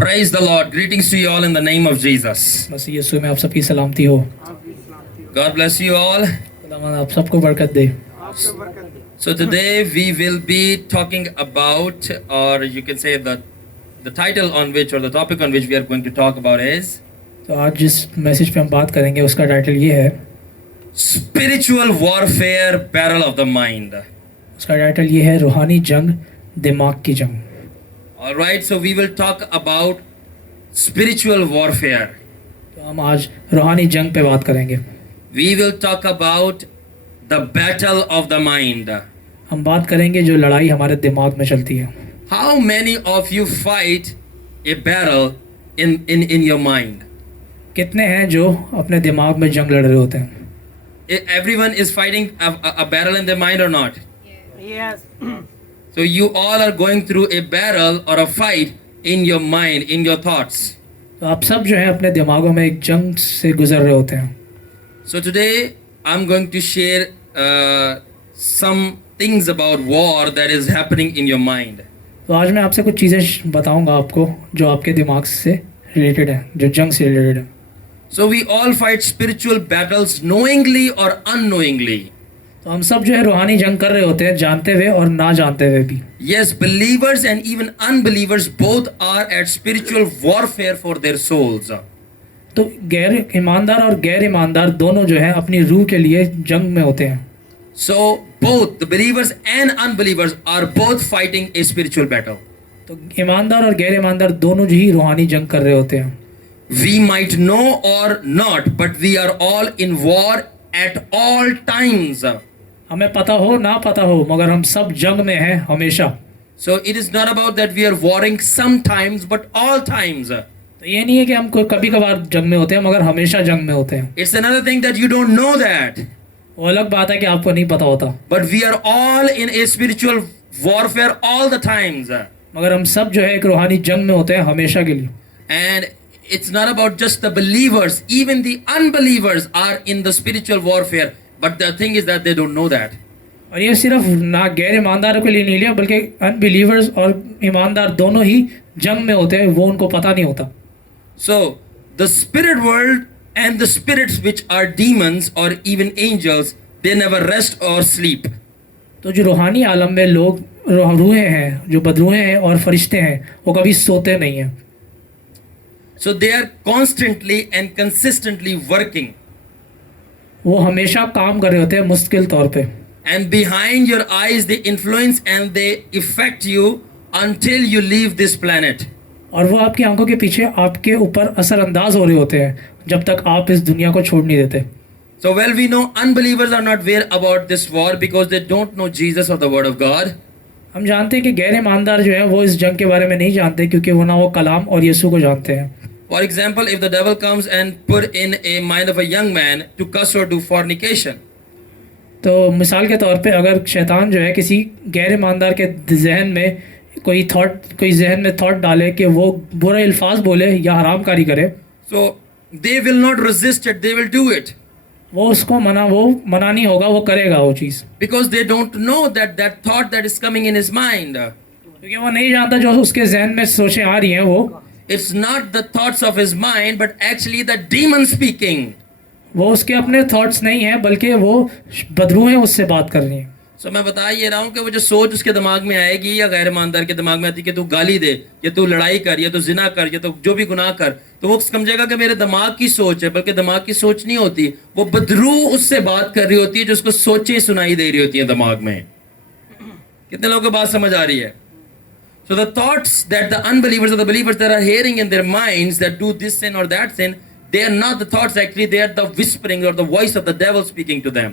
Praise the Lord. Greetings to you all in the name of Jesus. मसीह यीशु में आप सबकी सलामती हो। God bless you all. खुदावंद आप सबको बरकत दे। So today we will be talking about, or you can say that the title on which, or the topic on which we are going to talk about is तो आज जिस message पे हम बात करेंगे उसका टाइटल ये है, Spiritual Warfare Battle of the Mind. उसका टाइटल ये है रूहानी जंग, दिमाग की जंग। Alright, so we will talk about spiritual warfare. तो हम आज रूहानी जंग पे बात करेंगे। We will talk about the battle of the mind. हम बात करेंगे जो लड़ाई हमारे दिमाग में चलती है। How many of you fight a battle in your mind? कितने हैं जो अपने दिमाग में जंग लड़ रहे होते हैं? Everyone is fighting a battle in their mind or not? Yes. So you all are going through a battle or a fight in your mind, in your thoughts. तो आप सब जो है अपने दिमागों में एक जंग से गुजर रहे होते हैं। So today I'm going to share some things about war that is happening in your mind. तो आज मैं आपसे कुछ चीज़ें बताऊंगा आपको जो आपके दिमाग से रिलेटेड है, जो जंग से रिलेटेड है। So we all fight spiritual battles knowingly or unknowingly. तो हम सब जो है रूहानी जंग कर रहे होते हैं, जानते हुए और ना जानते हुए भी। Yes, believers and even unbelievers both are at spiritual warfare for their souls. तो गैर ईमानदार और गैर ईमानदार दोनों जो है अपनी रूह के लिए जंग में होते हैं। So both the believers and unbelievers are both fighting a spiritual battle. तो ईमानदार और गैर ईमानदार दोनों जो ही रूहानी जंग कर रहे होते हैं। We might know or not, but we are all in war at all times. हमें पता हो ना पता हो मगर हम सब जंग में हैं हमेशा। So it is not about that we are warring sometimes, but all times. तो ये नहीं है कि हम कोई कभी कभार जंग में होते हैं मगर हमेशा जंग में होते हैं। It's another thing that you don't know that. वो अलग बात है कि आपको नहीं पता होता। But we are all in a spiritual warfare all the times. मगर हम सब जो है एक रूहानी जंग में होते हैं हमेशा के लिए। And it's not about just the believers. Even the unbelievers are in the spiritual warfare. But the thing is that they don't know that. और ये सिर्फ ना गैर ईमानदारों के लिए नहीं लिया बल्कि अनबिलीवर्स और ईमानदार दोनों ही जंग में होते हैं, वो उनको पता नहीं होता। So the spirit world and the spirits which are demons or even angels, they never rest or sleep. तो जो रूहानी आलम में लोग रूहें हैं, जो बदरूहें हैं और फरिश्ते हैं, वो कभी सोते नहीं हैं। So they are constantly and consistently working. वो हमेशा काम कर रहे होते हैं मुश्किल तौर पे। And behind your eyes they influence and they affect you until you leave this planet. और वो आपकी आंखों के पीछे आपके ऊपर असरअंदाज हो रहे होते हैं जब तक आप इस दुनिया को छोड़ नहीं देते। So well we know unbelievers are not aware about this war because they don't know Jesus or the word of God. हम जानते हैं कि गैर ईमानदार जो है वो इस जंग के बारे में नहीं जानते क्योंकि वो ना वो कलाम और यीशु को जानते हैं। For example, if the devil comes and put in a mind of a young man to cuss or do fornication. तो मिसाल के तौर पे अगर शैतान जो है किसी गैर ईमानदार के जहन में कोई जहन में थॉट डाले कि वो बुरे अल्फाज बोले या हरामकारी करे, So they will not resist it, they will do it. वो उसको मना नहीं होगा, वो करेगा वो चीज़। Because they don't know that thought that is coming in his mind. क्योंकि वो नहीं जानता जो उसके जहन में सोचें आ रही हैं वो। It's not the thoughts of his mind, but actually the demon speaking. वो उसके अपने थॉट्स नहीं है बल्कि वो बदरूहें उससे बात कर रही हैं। So मैं बता ये रहा हूँ कि वो जो सोच उसके दिमाग में आएगी या गैर ईमानदार के दिमाग में आती है कि तू गाली दे या तू लड़ाई कर या तू जिना कर या तो जो भी गुनाह कर, तो वो समझेगा कि मेरे दिमाग की सोच है, बल्कि दिमाग की सोच नहीं होती, वो बदरूह उससे बात कर रही होती है जो उसको सोचें सुनाई दे रही होती है दिमाग में। कितने लोगों को बात समझ आ रही है? So the thoughts that the unbelievers or the believers that are hearing in their minds that do this sin or that sin, they are not the thoughts, actually they are the whispering or the voice of the devil speaking to them.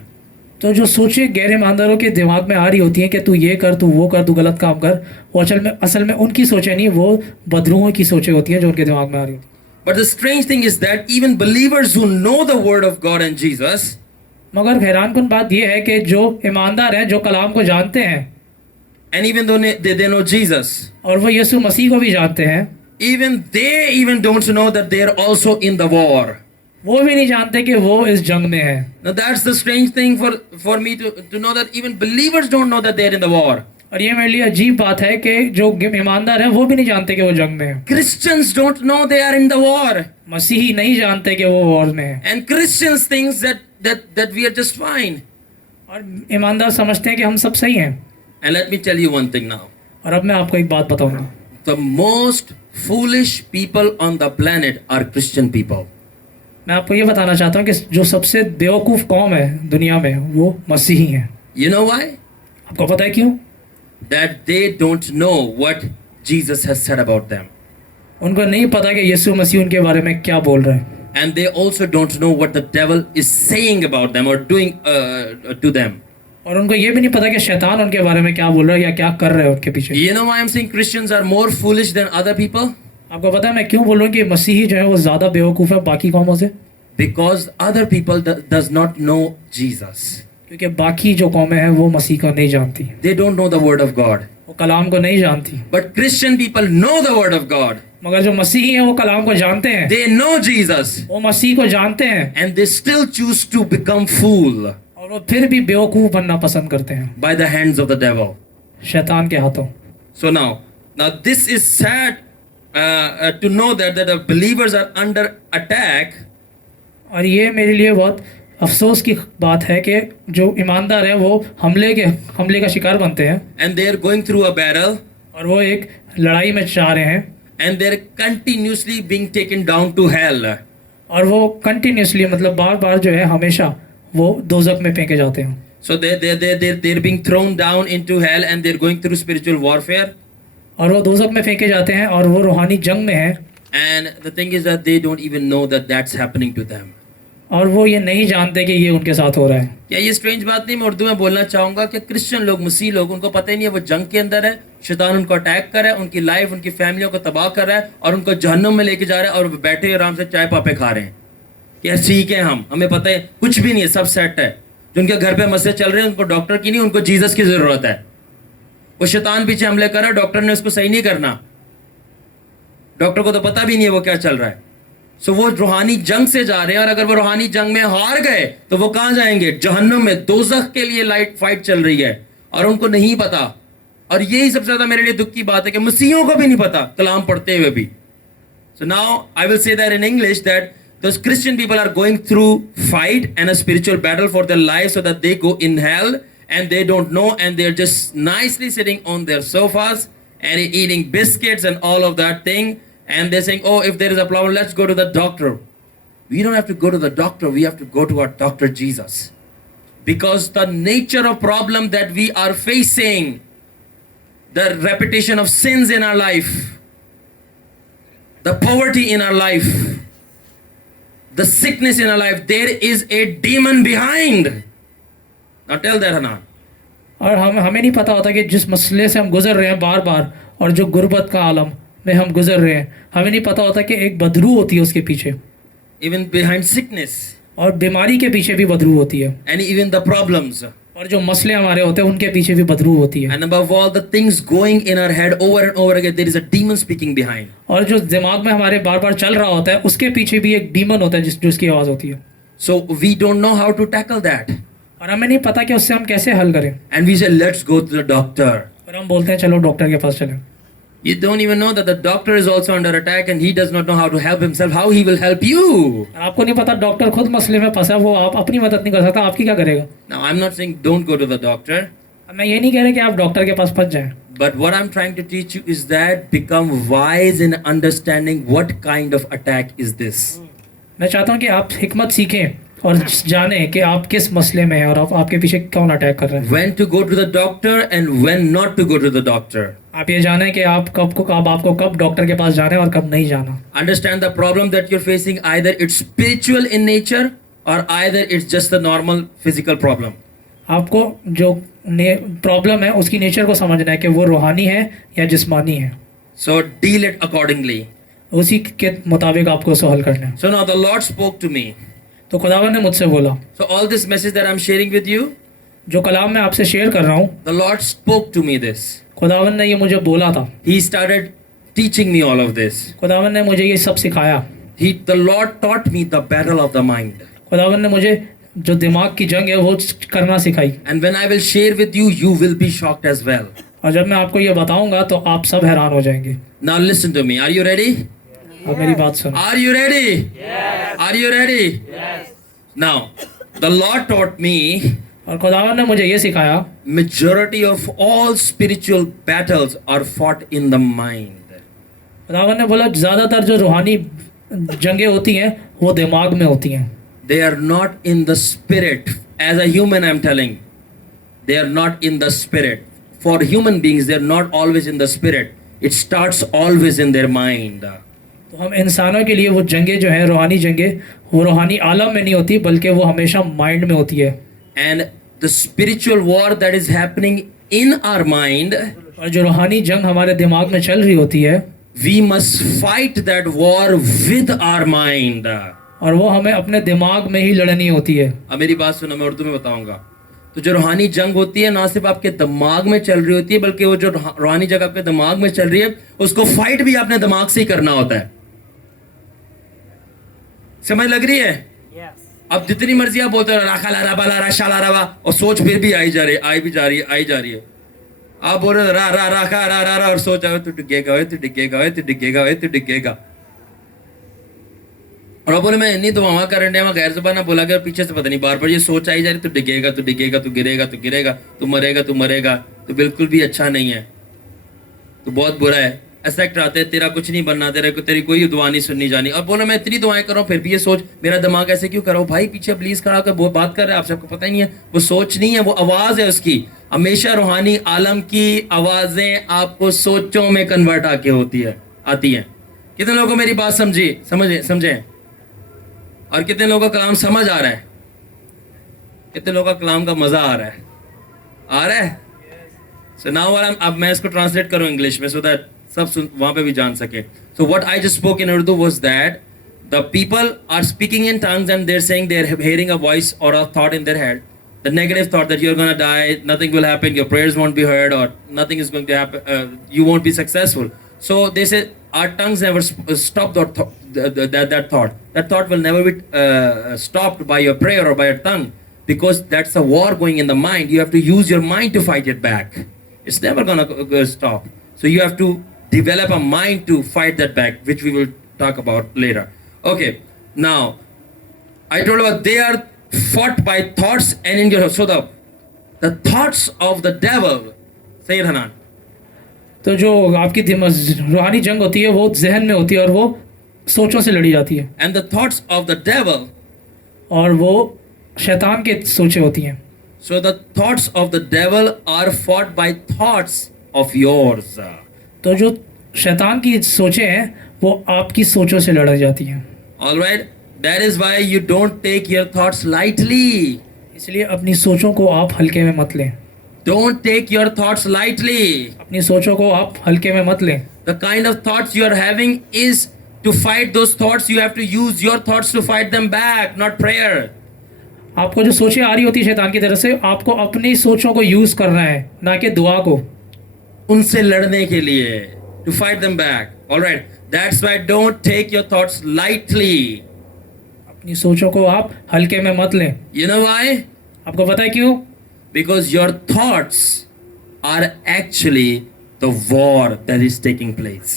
तो जो सोचें गैर ईमानदारों के दिमाग में आ रही होती हैं कि तू ये कर, तू वो कर, तू गलत काम कर, वो असल में उनकी सोचें नहीं, वो बदरूहों की सोचें होती हैं जो उनके दिमाग में आ रही होती हैं। But the strange thing is that even believers who know the word of God and Jesus, मगर हैरानकुन बात यह है कि जो ईमानदार हैं, जो कलाम को जानते हैं, and even though they know Jesus, और वो यीशु मसीह को भी जानते हैं, even they don't know that they are also in the war. वो भी नहीं जानते कि वो इस जंग में है। Now that's the strange thing for me to know that even believers don't know that they are in the war. और ये मेरे लिए अजीब बात है कि जो ईमानदार हैं वो भी नहीं जानते कि वो जंग में हैं। Christians don't know they are in the war. मसीही नहीं जानते कि वो वॉर में है, And Christians thinks that we are just fine. और ईमानदार समझते हैं कि हम सब सही हैं। And let me tell you one thing now. और अब मैं आपको एक बात बताऊंगा, The most foolish people on the planet are Christian people. मैं आपको ये बताना चाहता हूँ कि जो सबसे बेवकूफ़ कौम है दुनिया में वो मसीही हैं। You know why? आपको पता है क्यों? That they don't know what Jesus has said about them. उनको नहीं पता कि यीशु मसीह उनके बारे में क्या बोल रहे हैं, And they also don't know what the devil is saying about them or doing to them. और उनको ये भी नहीं पता कि शैतान उनके बारे में क्या बोल रहा है या क्या कर रहे हैं उनके पीछे। You know why I'm saying Christians are more foolish than other people? आपको पता है मैं क्यों बोल रहा हूँ कि मसीही जो है वो ज़्यादा बेवकूफ़ है बाकी कौमों से? Because other people does not know Jesus. क्योंकि बाकी जो कौमें हैं वो मसीह को नहीं जानती, They don't know the word of God. वो कलाम को नहीं जानती। But Christian people know the word of God. मगर जो मसीही हैं वो कलाम को जानते हैं, They know Jesus. वो मसीह को जानते हैं, And they still choose to become fool और वो फिर भी बेवकूफ़ बनना पसंद करते हैं by the hands of the devil. शैतान के हाथों। So now this is sad to know that the believers are under attack. और ये मेरे लिए बहुत अफसोस की बात है कि जो ईमानदार है वो हमले का शिकार बनते हैं, And they are going through a battle. और वो एक लड़ाई में जा रहे हैं, And they're continuously being taken down to hell. और वो कंटिन्यूसली मतलब बार बार जो है हमेशा वो दोजख में फेंके जाते हैं। So they're being thrown down into hell and they're going through spiritual warfare. और वो दोजख में फेंके जाते हैं और वो रूहानी जंग में हैं, And the thing is that they don't even know that that's happening to them. और वो ये नहीं जानते कि ये उनके साथ हो रहा है। क्या ये स्ट्रेंज बात नहीं? मैं उर्दू में बोलना चाहूंगा कि क्रिश्चियन लोग, मसीह लोग, उनको पता ही नहीं है वो जंग के अंदर है, शैतान उनको अटैक कर रहा है, उनकी लाइफ, उनकी फैमिलियों को तबाह कर रहा है और उनको जहन्नुम में लेके जा रहा है, और वो बैठे आराम से चाय पापे खा रहे हैं कि यार ठीक है, हमें पता है कुछ भी नहीं है, सब सेट है। जो उनके घर पे मसले चल रहे हैं उनको डॉक्टर की नहीं, उनको जीसस की जरूरत है। वो शैतान पीछे हमले कर रहा है, डॉक्टर ने उसको सही नहीं करना, डॉक्टर को तो पता भी नहीं है वो क्या चल रहा है। सो वो रूहानी जंग से जा रहे हैं, और अगर वो रूहानी जंग में हार गए तो वो कहां जाएंगे? जहन्नुम में, दोजख के लिए लाइट फाइट चल रही है और उनको नहीं पता। और यही सबसे ज्यादा मेरे लिए दुख की बात है कि मसीहियों को भी नहीं पता कलाम पढ़ते हुए भी। So now I will say that in English that those Christian people are going through fight and a spiritual battle for their lives so that they go in hell, and they don't know, and they're just nicely sitting on their sofas and eating biscuits and all of that thing, and they're saying, oh, if there is a problem, let's go to the doctor. We don't have to go to the doctor, we have to go to our doctor Jesus, because the nature of problem that we are facing, the repetition of sins in our life, the poverty in our life, the sickness in our life, there is a demon behind. Now tell that, Hanan. और हमें नहीं पता होता कि जिस मसले से हम गुजर रहे हैं बार बार, और जो गुर्बत का आलम में हम गुजर रहे हैं, हमें नहीं पता होता कि एक बदरू होती है उसके पीछे, Even behind sickness और बीमारी के पीछे भी बदरू होती है, and even the problems, और जो मसले हमारे होते हैं उनके पीछे भी बदरू होती है, and above all the things going in our head over and over again, there is a demon speaking behind. और जो दिमाग में हमारे बार बार चल रहा होता है उसके पीछे भी एक डीमन होता है जिसकी आवाज़ होती है। So we don't know how to tackle that, और हमें नहीं पता कि उससे हम कैसे हल करें, and we say let's go to the doctor. और हम बोलते हैं चलो डॉक्टर के पास चलें। You don't even know that the doctor is also under attack and he does not know how to help himself. How he will help you? और आपको नहीं पता डॉक्टर खुद मसले में फंसा, वो आप अपनी मदद नहीं कर सकता, आपकी क्या करेगा? Now I'm not saying don't go to the doctor, मैं ये नहीं कह रहा कि आप डॉक्टर के पास फंस जाएं, but what I'm trying to teach you is that become wise in understanding what kind of attack is this. मैं चाहता हूँ कि आप हिकमत सीखें और जानें कि आप किस मसले में हैं और आपके पीछे कौन अटैक कर रहा है। When to go to the doctor and when not to go to the doctor. आप ये जानें कि आपको कब डॉक्टर के पास जाना है और कब नहीं जाना। Understand the problem that you're facing, either it's spiritual in nature or either it's just the normal physical problem. आपको जो प्रॉब्लम है उसकी नेचर को समझना है कि वो रूहानी है या जिस्मानी है। So deal it accordingly. उसी के मुताबिक आपको उसको हल करना है। So now the Lord spoke to me. तो खुदावन ने मुझसे बोला, So all this message that I'm sharing with you, जो कलाम मैं आपसे शेयर कर रहा हूँ, the Lord spoke to me this. खुदावन ने ये मुझे बोला था। He started teaching me all of this. खुदावन ने मुझे ये सब सिखाया। The Lord taught me the battle of the mind. खुदावन ने मुझे जो दिमाग की जंग है वो करना सिखाई। And when I will share with you, you will be shocked as well. और जब मैं आपको ये बताऊंगा तो आप सब हैरान हो जाएंगे। Now listen to me. Are you ready? अब मेरी बात सुनो। Are you ready? Yes. Are you ready? Yes. Now, the Lord taught me और खुदावन ने मुझे ये सिखाया, majority of all spiritual battles are fought in the mind. खुदावन ने बोला ज़्यादातर जो रूहानी जंगें होती हैं वो दिमाग में होती हैं। They are not in the spirit. As a human, I'm telling. They are not in the spirit. For human beings, they are not always in the spirit. It starts always in their mind. तो हम इंसानों के लिए वो जंगें जो है रूहानी जंगें, वो रूहानी आलम में नहीं होती बल्कि वो हमेशा माइंड में होती है। And the spiritual war that is happening in our mind, और जो रूहानी जंग हमारे दिमाग में चल रही होती है, we must fight that war with our mind. और वो हमें अपने दिमाग में ही लड़नी होती है। अब मेरी बात सुनो, मैं उर्दू में बताऊंगा। तो जो रूहानी जंग होती है ना सिर्फ आपके दिमाग में चल रही होती है, बल्कि वो जो रूहानी जंग आपके दिमाग में चल रही है उसको फाइट भी अपने दिमाग से ही करना होता है। समझ लग रही है? अब जितनी मर्जी आप बोलते हो राखा ला रबा ला राशा ला रबा, और सोच फिर भी आई जा रही है, आई भी जा रही है, आई जा रही है। आप बोल रहे रा रा राखा रा रा रा और सोच आवे तू डिगेगा, तू डिगेगा, तू डिगेगा, तू डिगेगा। और आप बोले मैं नहीं तो वहां कर रहे गैर जुबान बोला गया, पीछे से पता नहीं बार बार ये सोच आई जा रही, तू डिगेगा, तू डिगेगा, तू गिरेगा, तू गिरेगा, तू मरेगा, तू मरेगा। तो बिल्कुल भी अच्छा नहीं है, तो बहुत बुरा है। एफेक्ट आते हैं, तेरा कुछ नहीं बनना, तेरी कोई दुआ नहीं सुननी जानी। और बोलो मैं इतनी दुआएं कर रहा हूँ फिर भी ये सोच, मेरा दिमाग ऐसे क्यों कर रहा हूँ? भाई पीछे प्लीज खड़ा होकर वो बात कर रहा है, आप सबको पता ही नहीं है, वो सोच नहीं है, वो आवाज है उसकी। हमेशा रूहानी आलम की आवाजें आपको सोचों में कन्वर्ट आके आती हैं। कितने लोगों को मेरी बात समझे? और कितने लोगों का कलाम समझ आ रहा है? कितने लोगों का कलाम का मजा आ रहा है? सो नाउ अब मैं इसको ट्रांसलेट करूं इंग्लिश में, सो दैट सब वहां पे भी जान सके। So what I just spoke in Urdu was that the people are speaking in tongues and they are saying they are hearing a voice और a thought in their head, the negative thought that you are gonna die, nothing will happen, your prayers won't be heard और nothing is going to happen, you won't be successful. So they say our tongues never stop that thought. That thought will never be stopped by your prayer or by your tongue, because that's a war going in the mind. You have to use your mind to fight it back. It's never gonna stop. So you have to develop a mind to fight that back, which we will talk about later. Okay, now I told you they are fought by thoughts and in your, so the thoughts of the devil, say it Hanan. तो जो आपकी रूहानी जंग होती है वो जहन में होती है और वो सोचों से लड़ी जाती है। And the thoughts of the devil, और वो शैतान के सोचें होती हैं। so the thoughts of the devil are fought by thoughts of yours. तो जो शैतान की सोचें हैं वो आपकी सोचों से लड़ी जाती हैं। All right, that is why you don't take your thoughts lightly. इसलिए अपनी सोचों को आप हल्के में मत लें। Don't take your thoughts lightly. अपनी सोचों को आप हल्के में मत लें। The kind of thoughts you are having is to fight those thoughts. You have to use your thoughts to fight them back, not prayer. आपको जो सोचें आ रही होती है शैतान की तरफ से, आपको अपनी सोचों को यूज करना है, ना कि दुआ को। उनसे लड़ने के लिए, to fight them back. All right. That's why don't take your thoughts lightly. अपनी सोचों को आप हल्के में मत लें। You know why? आपको पता है क्यों? Because your thoughts are actually the war that is taking place.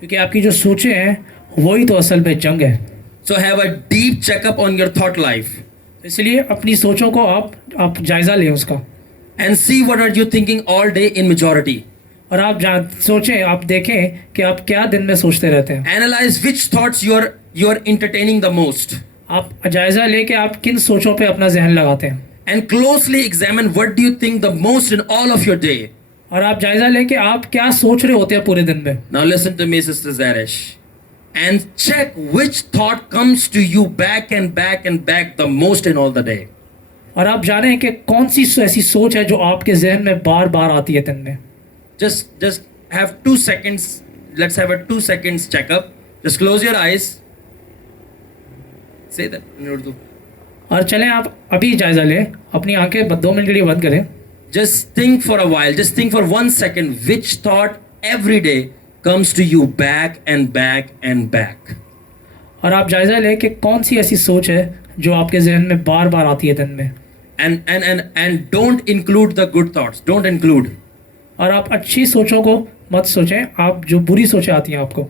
क्योंकि आपकी जो सोचें हैं वही तो असल में जंग है। So have a deep checkup on your thought life. इसलिए अपनी सोचों को आप जायजा लें उसका। And see what are you thinking all day in majority. और आप सोचें, आप देखें कि आप क्या दिन में सोचते रहते हैं। Analyze which thoughts you are entertaining the most. आप जायजा लें कि आप किन सोचों पे अपना जहन लगाते हैं। And closely examine what do you think the most in all of your day. और आप जायजा लें कि आप क्या सोच रहे होते हैं पूरे दिन में। Now listen to me, Sister Zarish, and check which thought comes to you back and back and back the most in all the day. और आप जानें कि कौन सी ऐसी सोच है जो आपके जहन में बार बार आती है दिन में। Just have 2 seconds. Let's have a 2 seconds checkup. Just close your eyes. Say that in Urdu. और चलें आप अभी जायजा लें, अपनी आंखें 2 मिनट के लिए बंद करें। Just think for a while. Just think for 1 second. Which thought every day comes to you back and back and back? और आप जायजा लें कि कौन सी ऐसी सोच है जो आपके जहन में बार बार आती है दिन में। And don't include the good thoughts. Don't include. और आप अच्छी सोचों को मत सोचें, आप जो बुरी सोचें आती हैं आपको,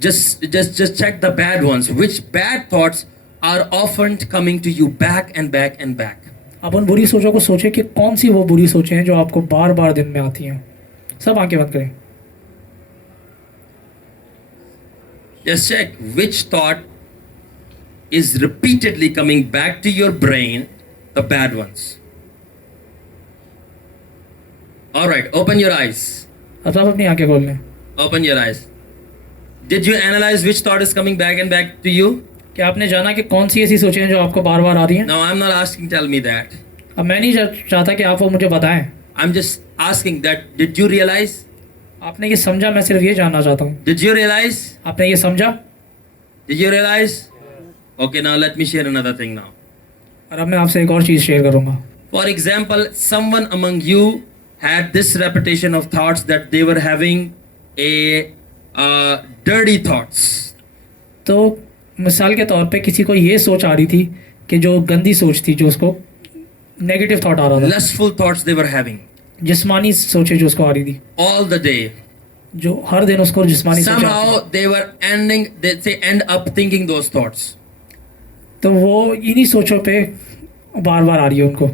Just check the bad ones. Which bad thoughts are often coming to you back and back and back. आप उन बुरी सोचों को सोचें कि कौन सी वो बुरी सोचें हैं जो आपको बार बार दिन में आती हैं। सब आंखें बंद करें। Just check which thought is repeatedly coming back to your brain, the bad ones. All right, open your eyes. अब सब अपनी आंखें खोल लें। Open your eyes. Did you analyze which thought is coming back and back to you? क्या आपने जाना कि कौन सी ऐसी सोचें हैं जो आपको बार बार आ रही हैं? Now, I'm not asking, tell me that. अब मैं नहीं चाहता कि आप वो मुझे बताएं। I'm just asking that, did you realize? आपने ये समझा? मैं सिर्फ ये जानना चाहता हूँ, Did you realize? आपने ये समझा? Did you realize? Okay, now let me share another thing now. और अब मैं आपसे एक और चीज़ शेयर करूँगा। For example, someone among you had this repetition of thoughts that they were having a dirty thoughts. तो मिसाल के तौर पे किसी को ये सोच आ रही थी कि जो गंदी सोच थी, जो उसको नेगेटिव थॉट आ रहा था, Lustful thoughts they were having जिस्मानी सोचें जो उसको आ रही थी, all the day. जो हर दिन उसको जिस्मानी सोचें आती Somehow थी। they were they end up thinking those thoughts. तो वो इन्हीं सोचों पे बार बार आ रही है उनको।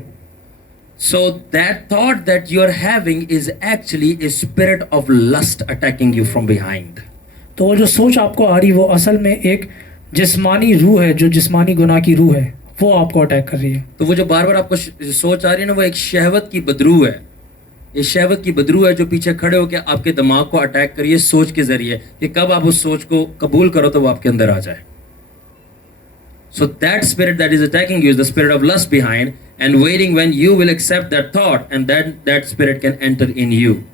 So that thought that you are having is actually a spirit of lust attacking you from behind. तो वो जो सोच आपको आ रही, वो असल में एक जिस्मानी रूह है, जो जिस्मानी गुनाह की रूह है, वो आपको अटैक कर रही है। तो वो जो बार बार आपको सोच आ रही है ना, वो एक शहवत की बदरू है। ये शहवत की बदरू है जो पीछे खड़े होकर आपके दिमाग को अटैक करिए सोच के जरिए कि कब आप उस सोच को कबूल करो तो वो आपके अंदर आ जाए। So that spirit that is attacking you is the spirit of lust behind and waiting when you will accept that thought, and then that spirit can enter in you.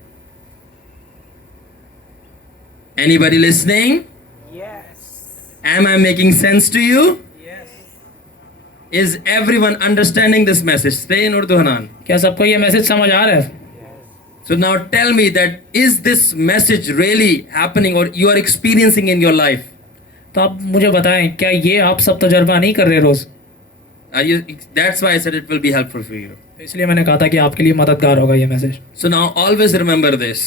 Anybody listening? Yes. Am I making sense to you? Yes. Is everyone understanding this message? Stay in Urdu, Hanan. क्या सबको ये message समझ आ रहा है? So now tell me that is this message really happening or you are experiencing in your life? तो आप मुझे बताएं, क्या ये आप सब तजर्बा नहीं कर रहे रोज? Are you? That's why I said it will be helpful for you. इसलिए मैंने कहा था कि आपके लिए मददगार होगा ये message. So now always remember this.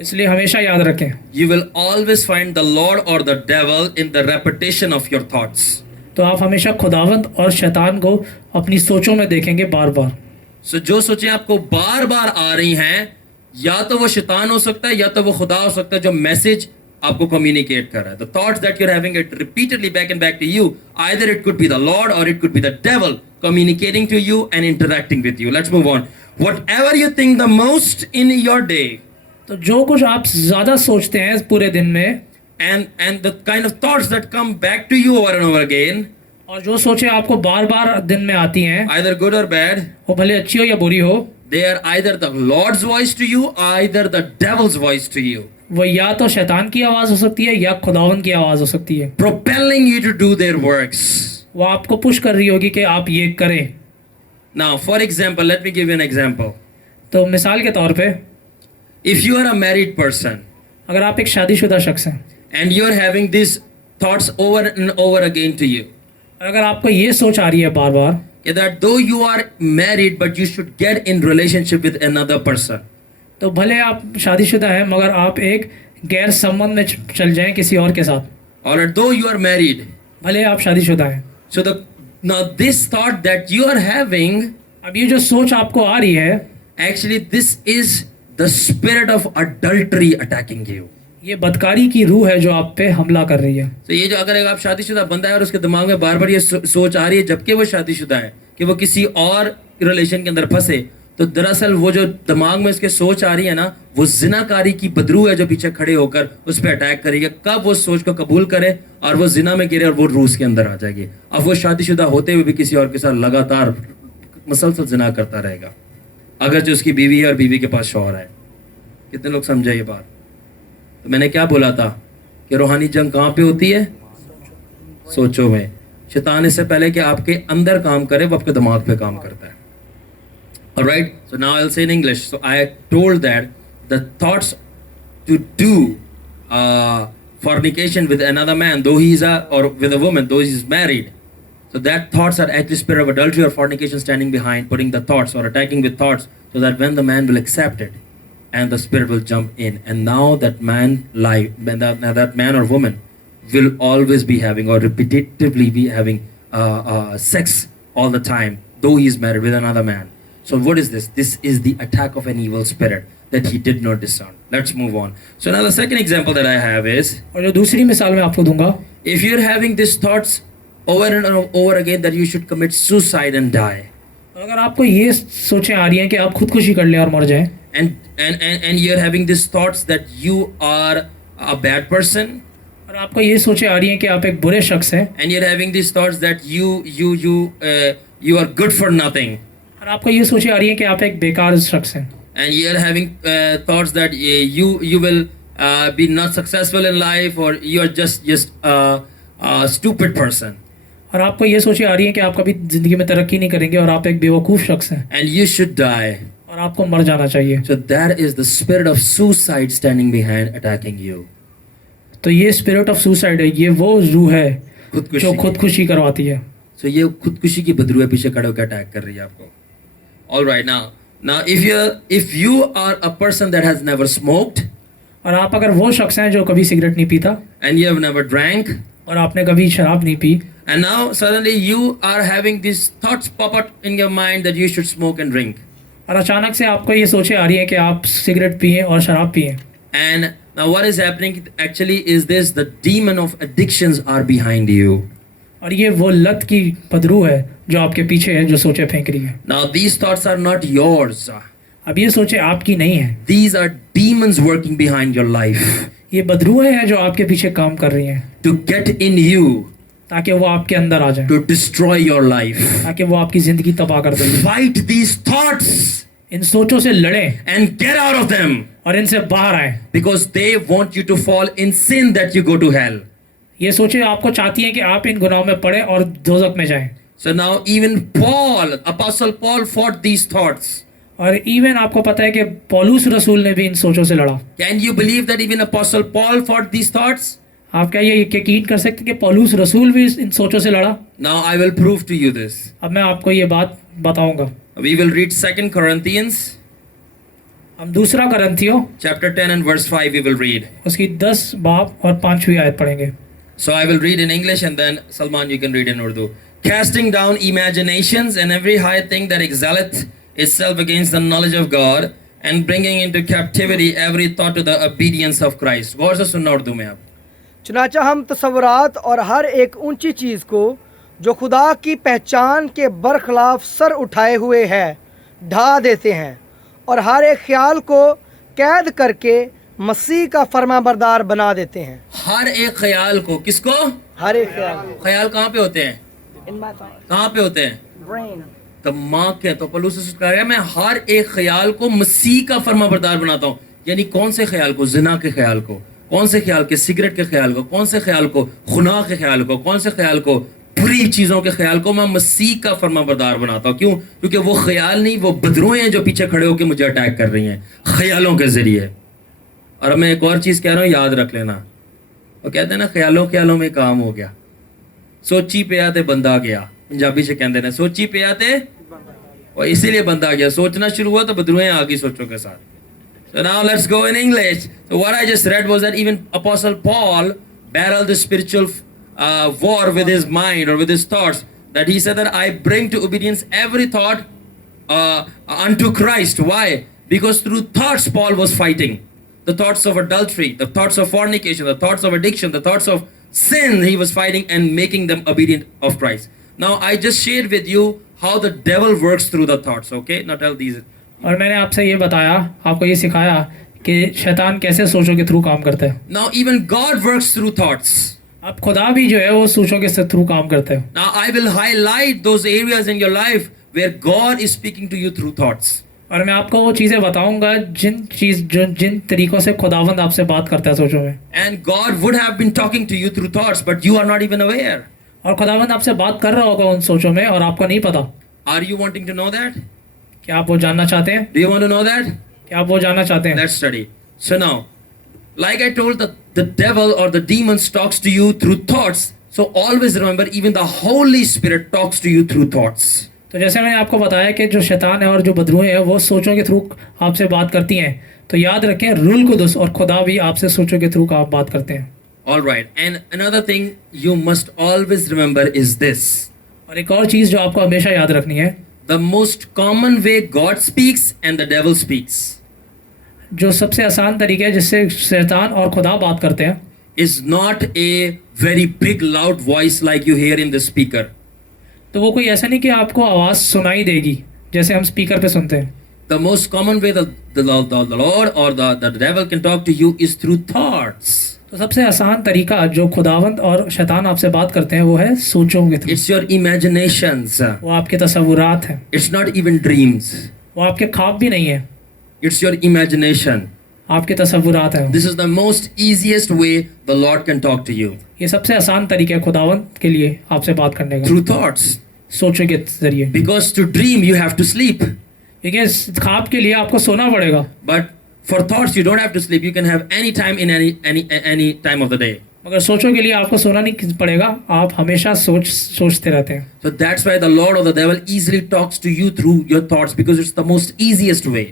इसलिए हमेशा याद रखें, You will always find the Lord or the devil in the repetition of your thoughts. तो आप हमेशा खुदावंद और शैतान को अपनी सोचों में देखेंगे बार बार। So जो सोचें आपको बार बार आ रही हैं, या तो वो शैतान हो सकता है या तो वो खुदा हो सकता है जो मैसेज आपको कम्युनिकेट कर रहा है। The thoughts that you're having it repeatedly back and back to you, either it could be the Lord or it could be the devil communicating to you and interacting with you. Let's move on. Whatever you think the most in your day, तो जो कुछ आप ज़्यादा सोचते हैं इस पूरे दिन में, and the kind of thoughts that come back to you over and over again, और जो सोचें आपको बार बार दिन में आती हैं, either good or bad, वो भले अच्छी हो या बुरी हो, they are either the Lord's voice to you, either the devil's voice to you, वो या तो शैतान की आवाज़ हो सकती है या खुदावंद की आवाज़ हो सकती है। propelling you to do their works. वो आपको पुश कर रही होगी कि आप ये करें। Now, for example, let me give you an example. तो मिसाल के तौर पे, If you are a married person अगर आप एक शादीशुदा शख्स हैं and you are having these thoughts over and over again to you, और अगर आपको ये सोच आ रही है बार बार that though you are married but you should get in relationship with another person, तो भले आप शादीशुदा हैं मगर आप एक गैर संबंध में चल जाएं किसी और के साथ, or though you are married, भले आप शादीशुदा हैं। so now this thought that you are having, अब ये जो सोच आपको आ रही है, actually this is the spirit of adultery attacking you. ये बदकारी की रूह है जो आप पे हमला कर रही है। तो ये जो अगर एक आप शादीशुदा बंदा है और उसके दिमाग में बार बार ये सोच आ रही है जबकि वो शादीशुदा है कि वो किसी और रिलेशन के अंदर फंसे, तो दरअसल वो जो दिमाग में उसके सोच आ रही है ना, वो जिनाकारी की बदरू है जो पीछे खड़े होकर उस पर अटैक करेगी। कब वो सोच को कबूल करे और वो जिना में गिरे और वो रूस के अंदर आ जाएगी। अब वो शादीशुदा होते हुए भी किसी और के साथ लगातार मुसलसल जिना करता रहेगा, अगर जो उसकी बीवी है और बीवी के पास शौहर है। कितने लोग समझे ये बात? तो मैंने क्या बोला था कि रूहानी जंग कहाँ पे होती है? सोचों में। शैतान इससे पहले कि आपके अंदर काम करे, वो आपके दिमाग पे काम करता है। Alright, so now I'll say in English. So I told that the thoughts to do fornication with another man, though he's or with a woman, though he's married. So that thoughts are actually spirit of adultery or fornication standing behind, putting the thoughts or attacking with thoughts, so that when the man will accept it, and the spirit will jump in, and now that man or woman will always be having or repetitively be having sex all the time, though he is married with another man. So what is this? This is the attack of an evil spirit that he did not discern. Let's move on. So now the second example that I have is, और जो दूसरी मिसाल मैं आपको दूंगा, if you're having these thoughts over and over again that you should commit suicide and die, अगर आपको ये सोचें आ रही हैं कि आप खुदकुशी कर लें और मर जाएं, and you're having these thoughts that you are a bad person, और आपको ये सोचें आ रही हैं कि आप एक बुरे शख्स हैं, and you're having these thoughts that you are good for nothing, और आपको ये सोचें आ रही हैं कि आप एक बेकार शख्स हैं, and you're having thoughts that you will be not successful in life, or you are just a stupid person, और आपको ये सोचें आ रही हैं कि आप कभी ज़िंदगी में तरक्की नहीं करेंगे और आप एक बेवकूफ़ शख्स हैं and you should die. और आपको मर जाना चाहिए। So that is the spirit of suicide standing behind attacking you. तो ये स्पिरिट ऑफ सुसाइड है, ये वो रूह है खुदकुशी जो की। खुदकुशी करवाती है। So ये खुदकुशी की बदरूह पीछे खड़े होकर अटैक कर रही है आपको। All right, now if you are a person that has never smoked और आप अगर वो शख्स हैं जो कभी सिगरेट नहीं पीता and you have never drank, और आपने कभी शराब नहीं P, and now suddenly you are having these thoughts pop up in your mind that you should smoke and drink, और अचानक से आपको ये सोचें आ रही है कि आप सिगरेट पिएं और शराब पिएं, and now what is happening actually is this: the demon of addictions are behind you. और ये वो लत की बदरू है जो आपके पीछे है, जो सोचे फेंक रही है। Now these thoughts are not yours. अब ये सोचे आपकी नहीं है, These are demons working behind your life ये बदरूहें हैं जो आपके पीछे काम कर रही हैं to get in you, ताकि वो आपके अंदर आ जाए, to destroy your life. ताकि वो आपकी जिंदगी तबाह कर दे। Fight these thoughts इन सोचों से लड़ें and get out of them, और इनसे बाहर आए। because they want you to fall in sin that you go to hell. ये सोचे आपको चाहती हैं कि आप इन गुनाहों में पड़े और दोज़ख में जाएं। So now even Paul, Apostle Paul fought these thoughts. और इवन आपको पता है कि पौलुस रसूल ने भी इन सोचों से लड़ा। Can you believe that even Apostle Paul fought these thoughts? आप क्या ये यकीन कर सकते हैं कि पौलुस रसूल भी इन सोचों से लड़ा? Now I will prove to you this. अब मैं आपको ये बात बताऊंगा। We will read 2 Corinthians हम दूसरा करंथियों chapter 10 and verse 5 we will read. उसकी 10 बाब और 5वीं आयत पढ़ेंगे। So I will read in English and then Salman you can read in Urdu. Casting down imaginations and every high thing that exalteth itself against the knowledge of God and bringing into captivity every thought to the obedience of Christ. गौर से सुनना उर्दू में आप। चुनाचा हम तसव्वुरात और हर एक ऊंची चीज़ को जो खुदा की पहचान के बरखिलाफ सर उठाए हुए है ढा देते हैं और हर एक ख्याल को कैद करके मसीह का फरमाबरदार बना देते हैं। हर एक ख्याल को, किसको? हर एक ख्याल ख्याल कहाँ पे होते हैं? कहाँ पे होते हैं? ब्रेन दिमाग के। तो पौलुस कह रहा है मैं हर एक ख्याल को मसीह का फरमाबरदार बनाता हूँ। यानी कौन से ख्याल को? जिना के ख्याल को, कौन से ख्याल के? सिगरेट के ख्याल को, कौन से ख्याल को? खुना के ख्याल को, कौन से ख्याल को? बुरी चीजों के ख्याल को मैं मसीह का फरमाबरदार बनाता हूँ। क्यों? क्योंकि वो ख्याल नहीं, वो बदरूहें हैं जो पीछे खड़े होकर मुझे अटैक कर रही हैं ख्यालों के जरिए। और मैं एक और चीज कह रहा हूँ, याद रख लेना। वो कहते हैं ना, ख्यालों में काम हो गया। सोची पे आते बंदा गया, पंजाबी से कहते हैं सोची पे आते, और इसीलिए बंदा गया। सोचना शुरू हुआ तो बदरूहें आ गई सोचों के साथ। So now let's go in English. So what I just read was that even Apostle Paul battled the spiritual war with his mind or with his thoughts. That he said that I bring to obedience every thought unto Christ. Why? Because through thoughts Paul was fighting. The thoughts of adultery, the thoughts of fornication, the thoughts of addiction, the thoughts of sin, he was fighting and making them obedient of Christ. Now I just shared with you how the devil works through the thoughts. Okay, now tell these. और मैंने आपसे ये बताया, आपको ये सिखाया कि शैतान कैसे सोचों के थ्रू काम करता है। Now even God works through thoughts. अब खुदा भी जो है वो सोचों के थ्रू काम करता है। Now I will highlight those areas in your life where God is speaking to you through thoughts. और मैं आपको वो चीज़ें बताऊंगा जिन तरीकों से खुदावंद आपसे बात करता है सोचों में। And God would have been talking to you through thoughts, but you are not even aware. और खुदावंद आपसे बात कर रहा होगा उन सोचों में और आपको नहीं पता। Are you wanting to know that? क्या आप वो जानना चाहते हैं? Do you want to know that? क्या आप वो जानना चाहते हैं? Let's study. So now, like I told, the devil or the demons talks to you through thoughts. So always remember, even the Holy Spirit talks to you through thoughts. तो जैसे मैंने आपको बताया कि जो शैतान है और जो बदरूहें हैं वो सोचों के थ्रू आपसे बात करती हैं, तो याद रखें रूल कुदस और खुदा भी आपसे सोचों के थ्रू का आप बात करते हैं। All right. And another thing you must always remember is this. और एक और चीज़ जो आपको हमेशा याद रखनी है, The most common way God speaks and the devil speaks जो सबसे आसान तरीका है जिससे शैतान और खुदा बात करते हैं, is not a very big loud voice like you hear in the speaker. तो वो कोई ऐसा नहीं कि आपको आवाज़ सुनाई देगी जैसे हम स्पीकर पे सुनते हैं। The most common way the Lord or the devil can talk to you is through thoughts. तो सबसे आसान तरीका जो खुदावंत और शैतान आपसे बात करते हैं वो है सोचों के थ्रू। It's your imaginations. वो आपके तसव्वुरात हैं, It's not even dreams. वो आपके ख्वाब भी नहीं है, It's your imagination. आपके तसव्वुरात हैं। This is the most easiest way the Lord can talk to you. ये सबसे आसान तरीका है खुदावंत के लिए आपसे बात करने का, Through thoughts. सोचों के जरिए। Because to dream you have to sleep. ठीक है, ख्वाब के लिए आपको सोना पड़ेगा, But for thoughts you don't have to sleep. You can have any time in any time of the day. मगर सोचों के लिए आपको सोना नहीं पड़ेगा, आप हमेशा सोचते रहते हैं। So that's why the Lord or the devil easily talks to you through your thoughts because it's the most easiest way.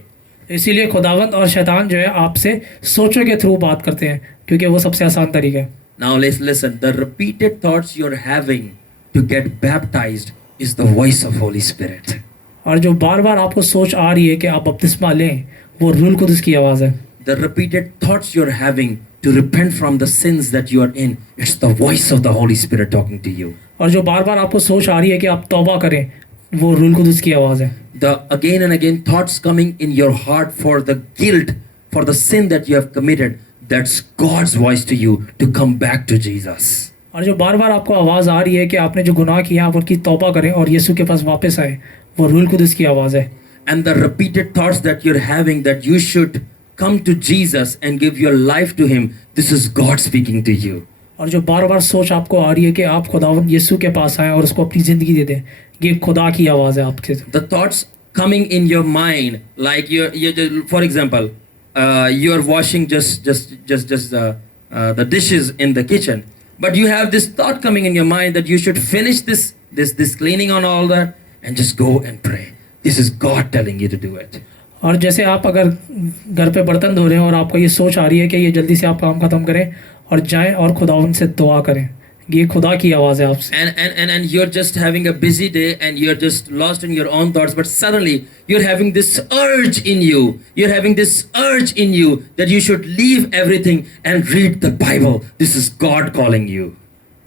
इसीलिए खुदावंत और शैतान जो है आपसे सोचों के थ्रू बात करते हैं क्योंकि वो सबसे आसान तरीका है। Now let's listen. The repeated thoughts you're having to get baptized is the voice of Holy Spirit. और जो बार बार आपको सोच आ रही है कि आप बपतिस्मा लें, वो रूल कुदस की आवाज़ है। The repeated thoughts you're having to repent from the sins that you are in, it's the voice of the Holy Spirit talking to you. और जो बार बार आपको सोच आ रही है कि आप तौबा करें, वो रूल कुदस की आवाज़ है। The again and again thoughts coming in your heart for the guilt, for the sin that you have committed, that's God's voice to you to come back to Jesus. और जो बार बार आपको आवाज़ आ रही है कि आपने जो गुनाह किया आप उनकी तौबा करें और यीशु के पास वापस आए, वो रूल कुदस की आवाज़ है। And the repeated thoughts that you're having that you should come to Jesus and give your life to Him, this is God speaking to you. और जो बार बार सोच आपको आ रही है कि आप खुदावंद यीशु के पास आएँ और उसको अपनी ज़िंदगी दे दें, ये खुदा की आवाज़ है आपके। The thoughts coming in your mind, like for example, you're washing just the dishes in the kitchen, but you have this thought coming in your mind that you should finish this cleaning on all that and just go and pray. This is God telling you to do it. और जैसे आप अगर घर पे बर्तन धो रहे हैं और आपको ये सोच आ रही है कि ये जल्दी से आप काम ख़त्म करें और जाएं और खुदावंद से दुआ करें, ये खुदा की आवाज़ है आपसे। And you're just having a busy day and you're just lost in your own thoughts, but suddenly you're having this urge in you. You're having this urge in you that you should leave everything and read the Bible. This is God calling you.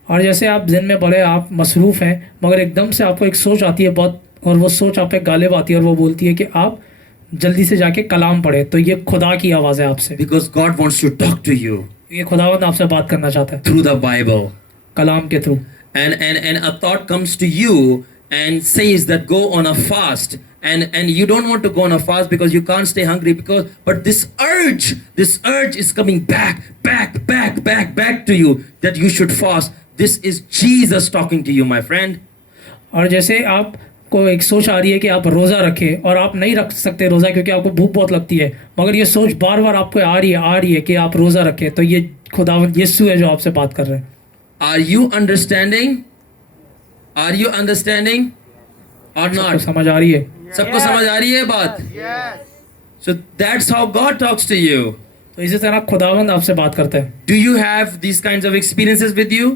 और जैसे आप दिन में बड़े आप मसरूफ़ हैं मगर एकदम से आपको एक सोच आती है बहुत, और वो सोच आप पे गालिब आती है और वो बोलती है कि आप जल्दी से जाके कलाम पढ़े, तो ये खुदा की आवाज़ है आपसे। Because God wants to talk to you ये खुदावंद आपसे बात करना चाहता है through the Bible. कलाम के through. And a thought comes to you and says that go on a fast. And you don't want to go on a fast because you can't stay hungry but this urge is coming back to you that you should fast. This is Jesus talking to you, my friend. और जैसे आपको एक सोच आ रही है कि आप रोज़ा रखें और आप नहीं रख सकते रोज़ा क्योंकि आपको भूख बहुत लगती है, मगर ये सोच बार बार आपको आ रही है कि आप रोज़ा रखें, तो ये खुदावंद यीशु है जो आपसे बात कर रहे हैं। Are you understanding? Are you understanding or सबको not? समझ आ रही है? सबको समझ आ रही है बात? So that's how God talks to you. तो इसी तरह खुदावंद आपसे बात करता है। Do you have these kinds of experiences with you?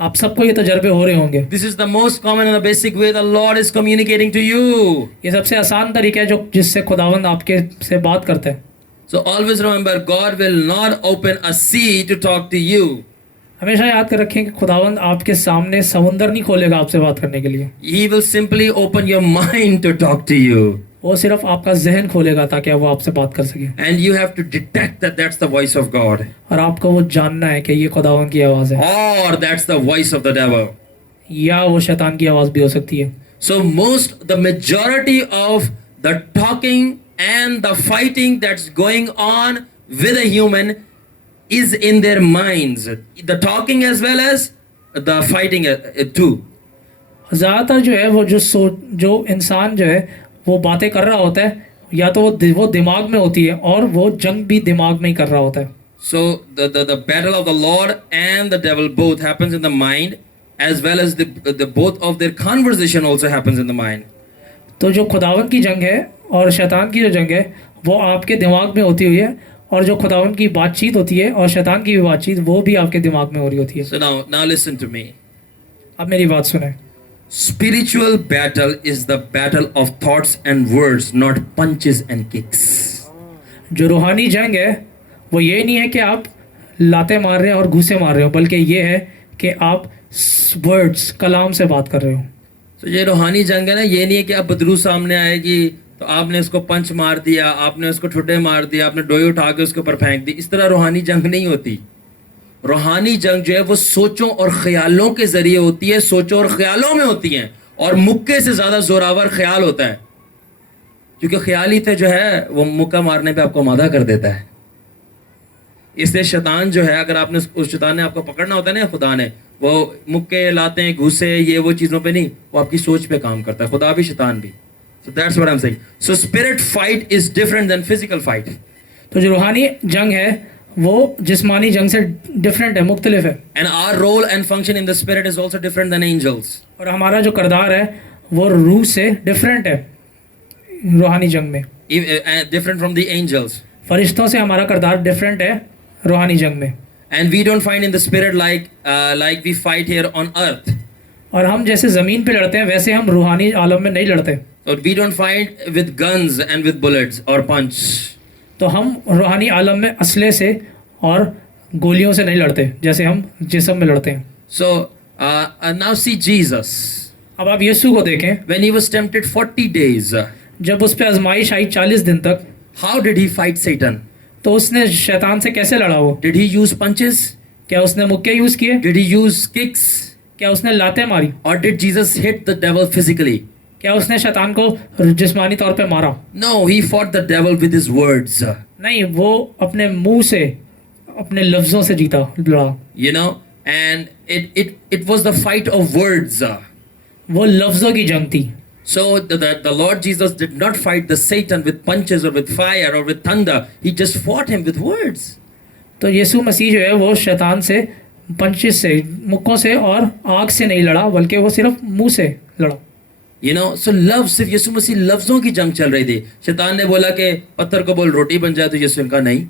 आप सबको ये तजर्बे हो रहे होंगे। This is the most common and the basic way the Lord is communicating to you. ये सबसे आसान तरीका है जो जिससे खुदावंद आपके से बात करता है। So always remember, God will not open a sea to talk to you. हमेशा याद कर रखें कि खुदावंद आपके सामने समुंदर नहीं खोलेगा आपसे बात करने के लिए, He will simply open your mind to talk to you. वो सिर्फ आपका जहन खोलेगा ताकि वो आपसे बात कर सके। And you have to detect that that's the voice of God. और आपको वो जानना है कि ये खुदावंद की आवाज़ है Or that's the voice of the devil. या वो शैतान की आवाज़ भी हो सकती है। So the majority of the talking and the fighting that's going on with a human is in their minds. The talking as well as the fighting too. ज़्यादातर जो है वो जो इंसान जो है वो बातें कर रहा होता है, या तो वो दिमाग में होती है और वो जंग भी दिमाग में ही कर रहा होता है। So the battle of the Lord and the devil both happens in the mind, as well as the both of their conversation also happens in the mind. तो जो खुदावंद की जंग है और शैतान की जो जंग है वो आपके दिमाग में होती हुई है, और जो खुदावन की बातचीत होती है और शैतान की भी बातचीत वो भी आपके दिमाग में हो रही होती है। So now listen to me. अब मेरी बात सुने, Spiritual battle is the battle of thoughts and words, not punches and kicks. जो रूहानी जंग है वो ये नहीं है कि आप लाते मार रहे हैं और घूसे मार रहे हो, बल्कि ये है कि आप वर्ड्स कलाम से बात कर रहे हो। तो ये रूहानी जंग है ना, ये नहीं है कि अब बदरू सामने आएगी तो आपने उसको पंच मार दिया, आपने उसको ठुड्डे मार दिया, आपने डोई उठा के उसके ऊपर फेंक दी। इस तरह रूहानी जंग नहीं होती। रूहानी जंग जो है वो सोचों और ख्यालों के जरिए होती है, सोचों और ख्यालों में होती है, और मुक्के से ज्यादा जोरावर ख्याल होता है, क्योंकि ख्याल ही तो जो है वो मुक्का मारने पे आपको आमादा कर देता है। इसलिए शैतान जो है, अगर आपने उस शैतान ने आपको पकड़ना होता है ना, खुदा ने, वो मुक्के लाते हैं, घुसे, ये वो चीजों पे नहीं, वो आपकी सोच पे काम करता है, खुदा भी शैतान भी। So that's what I'm saying. So spirit fight is different than physical fight. तो जो रूहानी जंग है वो जिस्मानी जंग से डिफरेंट है, मुख्तलिफ है, And our role and function in the spirit is also different than angels. और हमारा जो करदार है वो रूह से डिफरेंट है रूहानी जंग में। Different from the angels. फरिश्तों से हमारा करदार डिफरेंट है रूहानी जंग में। And we don't find in the spirit like we fight here on earth. और हम जैसे ज़मीन पे लड़ते हैं वैसे हम रूहानी आलम में नहीं लड़ते। So we don't fight with guns and with bullets or punch. तो हम रूहानी आलम में असले से और गोलियों से नहीं लड़ते जैसे हम जिस्म में लड़ते हैं। So now see Jesus. अब आप यीशु को देखें, When he was tempted 40 days, जब उस पर आजमाइश आई 40 दिन तक, how did he fight Satan? तो उसने शैतान से कैसे लड़ा? वो Did he use punches? क्या उसने मुक्के यूज़ किए? Did he use kicks? क्या उसने लातें मारी? Or did Jesus hit the devil physically? क्या उसने शैतान को जिस्मानी तौर पे मारा? No, he fought the devil with his words. नहीं, वो अपने मुंह से, अपने लफ्ज़ों से जीता, लड़ा। You know, and it was the fight of words. वो लफ्ज़ों की जंग थी। So the Lord Jesus did not fight the Satan with punches or with fire or with thunder. He just fought him with words. तो यीशु मसीह जो है वो शैतान से पंचिस से, मुक्कों से और आग से नहीं लड़ा, बल्कि वो सिर्फ मुंह से लड़ा। You know, so love, सिर्फ यीशु मसीह लफ्जों की जंग चल रही थी। शैतान ने बोला कि पत्थर को बोल रोटी बन जाए, तो यीशु ने कहा नहीं।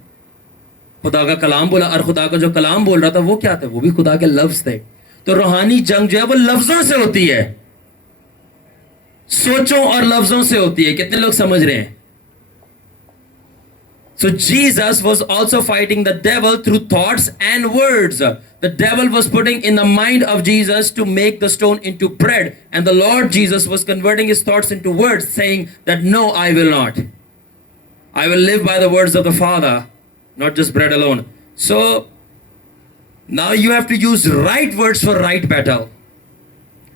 खुदा का कलाम बोला, और खुदा का जो कलाम बोल रहा था वो क्या था? वो भी खुदा के लफ्ज थे। तो रूहानी जंग जो है वो लफ्जों से होती है, सोचों और लफ्जों से होती है। कितने लोग समझ रहे हैं? So Jesus was also fighting the devil through thoughts and words. The devil was putting in the mind of Jesus to make the stone into bread, and the Lord Jesus was converting his thoughts into words, saying that no, I will not. I will live by the words of the Father, not just bread alone. So now you have to use right words for right battle.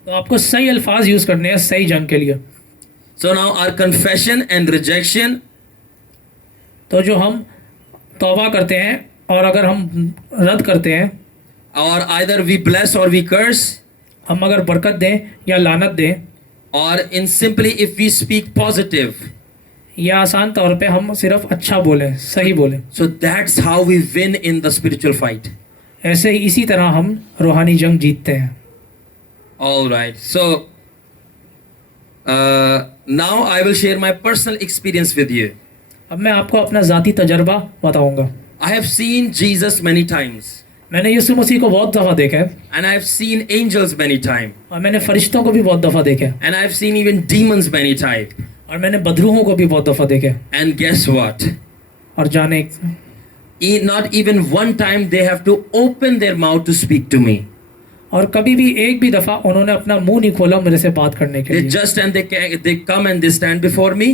तो आपको सही अल्फाज use करने हैं सही जंग के लिए। So now our confession and rejection, तो जो हम तौबा करते हैं और अगर हम रद्द करते हैं, or either we bless or we curse, हम अगर बरकत दें या लानत दें, or in simply if we speak positive, या आसान तौर पे हम सिर्फ अच्छा बोलें, सही बोलें, so that's how we win in the spiritual fight. ऐसे ही इसी तरह हम रूहानी जंग जीतते हैं। All right, so now I will share my personal experience with you. अब मैं आपको अपना ज़ाती तजर्बा बताऊंगा। I have seen Jesus many times, मैंने यीशु मसीह को बहुत दफ़ा देखा है, and I have seen angels many times, और मैंने फरिश्तों को भी बहुत दफ़ा देखा है, and I have seen even demons many times. और मैंने बदरूहों को भी बहुत दफ़ा देखा है। And guess what? और जाने, Not even one time they have to open their mouth to speak to me. और कभी भी एक भी दफ़ा उन्होंने अपना मुंह नहीं खोला मेरे से बात करने के They लिए। just and they come and they stand before me,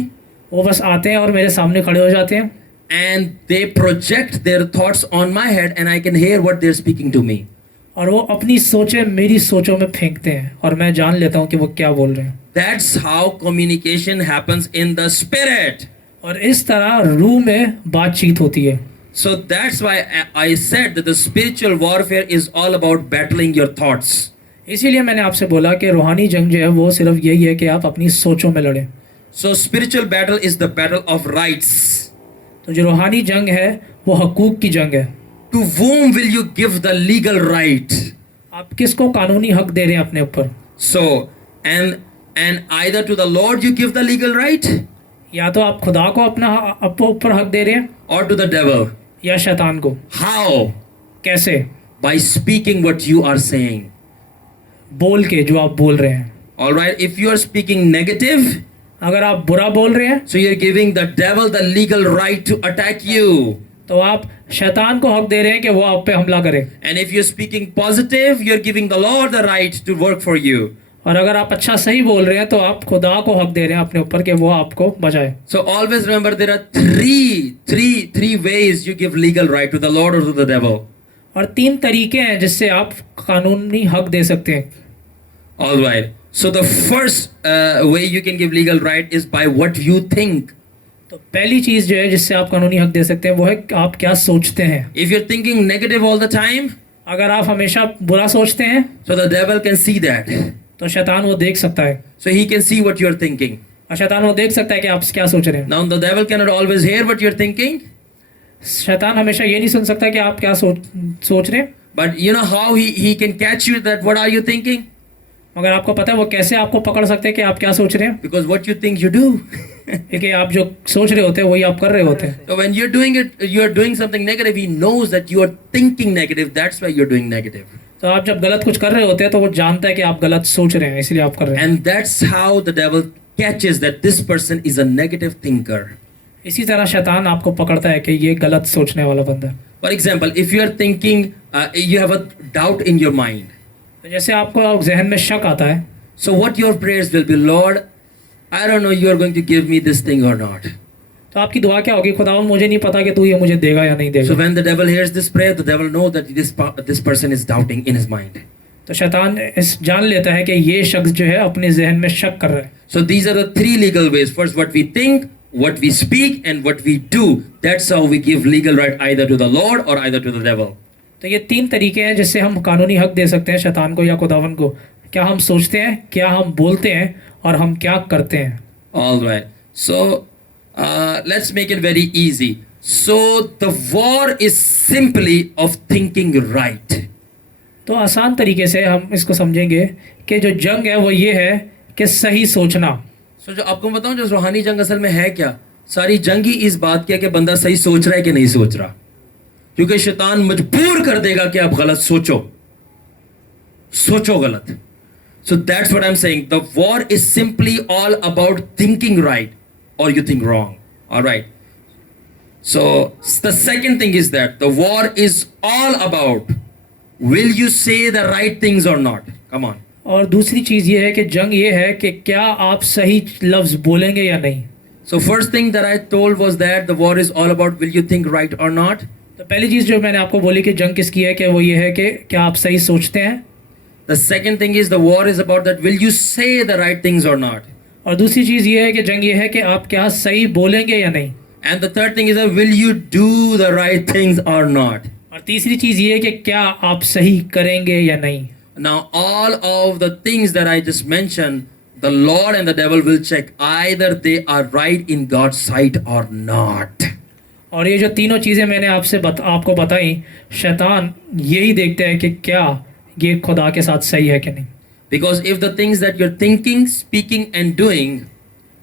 वो बस आते हैं और मेरे सामने खड़े हो जाते हैं, and they project their thoughts on my head, and I can hear what they're speaking to me. और वो अपनी सोचें मेरी सोचों में फेंकते हैं और मैं जान लेता हूँ कि वो क्या बोल रहे हैं। That's how communication happens in the spirit. और इस तरह रूह में बातचीत होती है। So that's why I said that the spiritual warfare is all about battling your thoughts. इसीलिए मैंने आपसे बोला कि रूहानी जंग जो है वो सिर्फ यही है कि आप अपनी सोचों में लड़ें। So spiritual battle is the battle of rights. तो जो रूहानी जंग है वो हकूक की जंग है। To whom will you give the legal right? आप किसको कानूनी हक दे रहे हैं अपने ऊपर? So and either to the Lord you give the legal right, या तो आप खुदा को अपना ऊपर हक दे रहे हैं or to the devil. या शैतान को। How? कैसे? By speaking what you are saying. बोल के, जो आप बोल रहे हैं। All right, if you are speaking negative, अगर आप बुरा बोल रहे हैं so you're giving the devil the legal right to attack you. तो आप शैतान को हक दे रहे हैं कि वो आप पे हमला करे। And if you're speaking positive, you're giving the Lord the right to work for you. और अगर आप अच्छा सही बोल रहे हैं तो आप खुदा को हक दे रहे हैं अपने ऊपर कि वो आपको बचाए। So always remember there are three ways you give legal right to the Lord or to the devil. और 3 तरीके हैं जिससे आप कानूनी हक दे सकते हैं। All right. So the first way you can give legal right is by what you think. तो पहली चीज जो है जिससे आप कानूनी हक दे सकते हैं वो है आप क्या सोचते हैं। If you're thinking negative all the time, अगर आप हमेशा बुरा सोचते हैं so the devil can see that. तो शैतान वो देख सकता है। So he can see what you're thinking. और शैतान वो देख सकता है कि आप क्या सोच रहे हैं। Now the devil cannot always hear what you're thinking, शैतान हमेशा ये नहीं सुन सकता कि आप क्या सोच रहे हैं। but you know how he can catch you that what are you thinking? मगर आपको पता है वो कैसे आपको पकड़ सकते हैं कि आप क्या सोच रहे हैं। Because what you think you do. क्योंकि आप जो सोच रहे होते हैं वही आप कर रहे होते हैं। So when you're doing it, you're doing something negative. He knows that you are thinking negative. That's why you're doing negative. तो आप जब गलत कुछ कर रहे होते हैं तो वो जानता है कि आप गलत सोच रहे हैं, इसलिए आप कर रहे हैं। And that's how the devil catches that this person is a negative thinker. इसी तरह शैतान आपको पकड़ता है कि ये गलत सोचने वाला बंदा है। For example, if you are thinking, you have a doubt in your mind. तो जैसे आपको जहन में शक आता है So what your prayers will be, Lord, I don't know you are going to give me this thing or not. तो आपकी दुआ क्या होगी, खुदावंद मुझे नहीं पता कि तू ये मुझे देगा या नहीं देगा। So when the devil hears this prayer, the devil knows that this person is doubting in his mind. तो शैतान इस जान लेता है कि ये शख्स जो है अपने जहन में शक कर रहा है। So these are the 3 legal ways. First, what we think, what we speak, and what we do. That's how we give legal right either to the Lord or either to the devil. तो ये 3 तरीके हैं जिससे हम कानूनी हक दे सकते हैं शैतान को या खुदावंद को। क्या हम सोचते हैं, क्या हम बोलते हैं और हम क्या करते हैं। All right. So let's make it very easy. So the war is simply of thinking right. तो आसान तरीके से हम इसको समझेंगे कि जो जंग है वो ये है कि सही सोचना। So जो आपको बताऊं, जो रूहानी जंग असल में है क्या, सारी जंग ही इस बात की है कि बंदा सही सोच रहा है कि नहीं सोच रहा, क्योंकि शैतान मजबूर कर देगा कि आप गलत सोचो गलत। So that's what I'm saying. The war is simply all about thinking right or you think wrong. All right. So the second thing is that the war is all about will you say the right things or not. Come on. और दूसरी चीज़ ये है कि जंग ये है कि क्या आप सही लफ्ज़ बोलेंगे या नहीं। So first thing that I told was that the war is all about will you think right or not. तो पहली चीज़ जो मैंने आपको बोली कि जंग किसकी है, कि वो ये है कि क्या आप सही सोचते हैं। The second thing is the war is about that will you say the right things or not. और दूसरी चीज़ ये है कि जंग ये है कि आप क्या सही बोलेंगे या नहीं। And the third thing is that will you do the right things or not. और तीसरी चीज़ ये है कि क्या आप सही करेंगे या नहीं। Now all of the things that I just mentioned, the Lord and the devil will check either they are right in God's sight or not. और ये जो तीनों चीज़ें मैंने आपको बताई, शैतान यही देखते हैं कि क्या ये खुदा के साथ सही है कि नहीं। Because if the things that you're thinking, speaking and doing,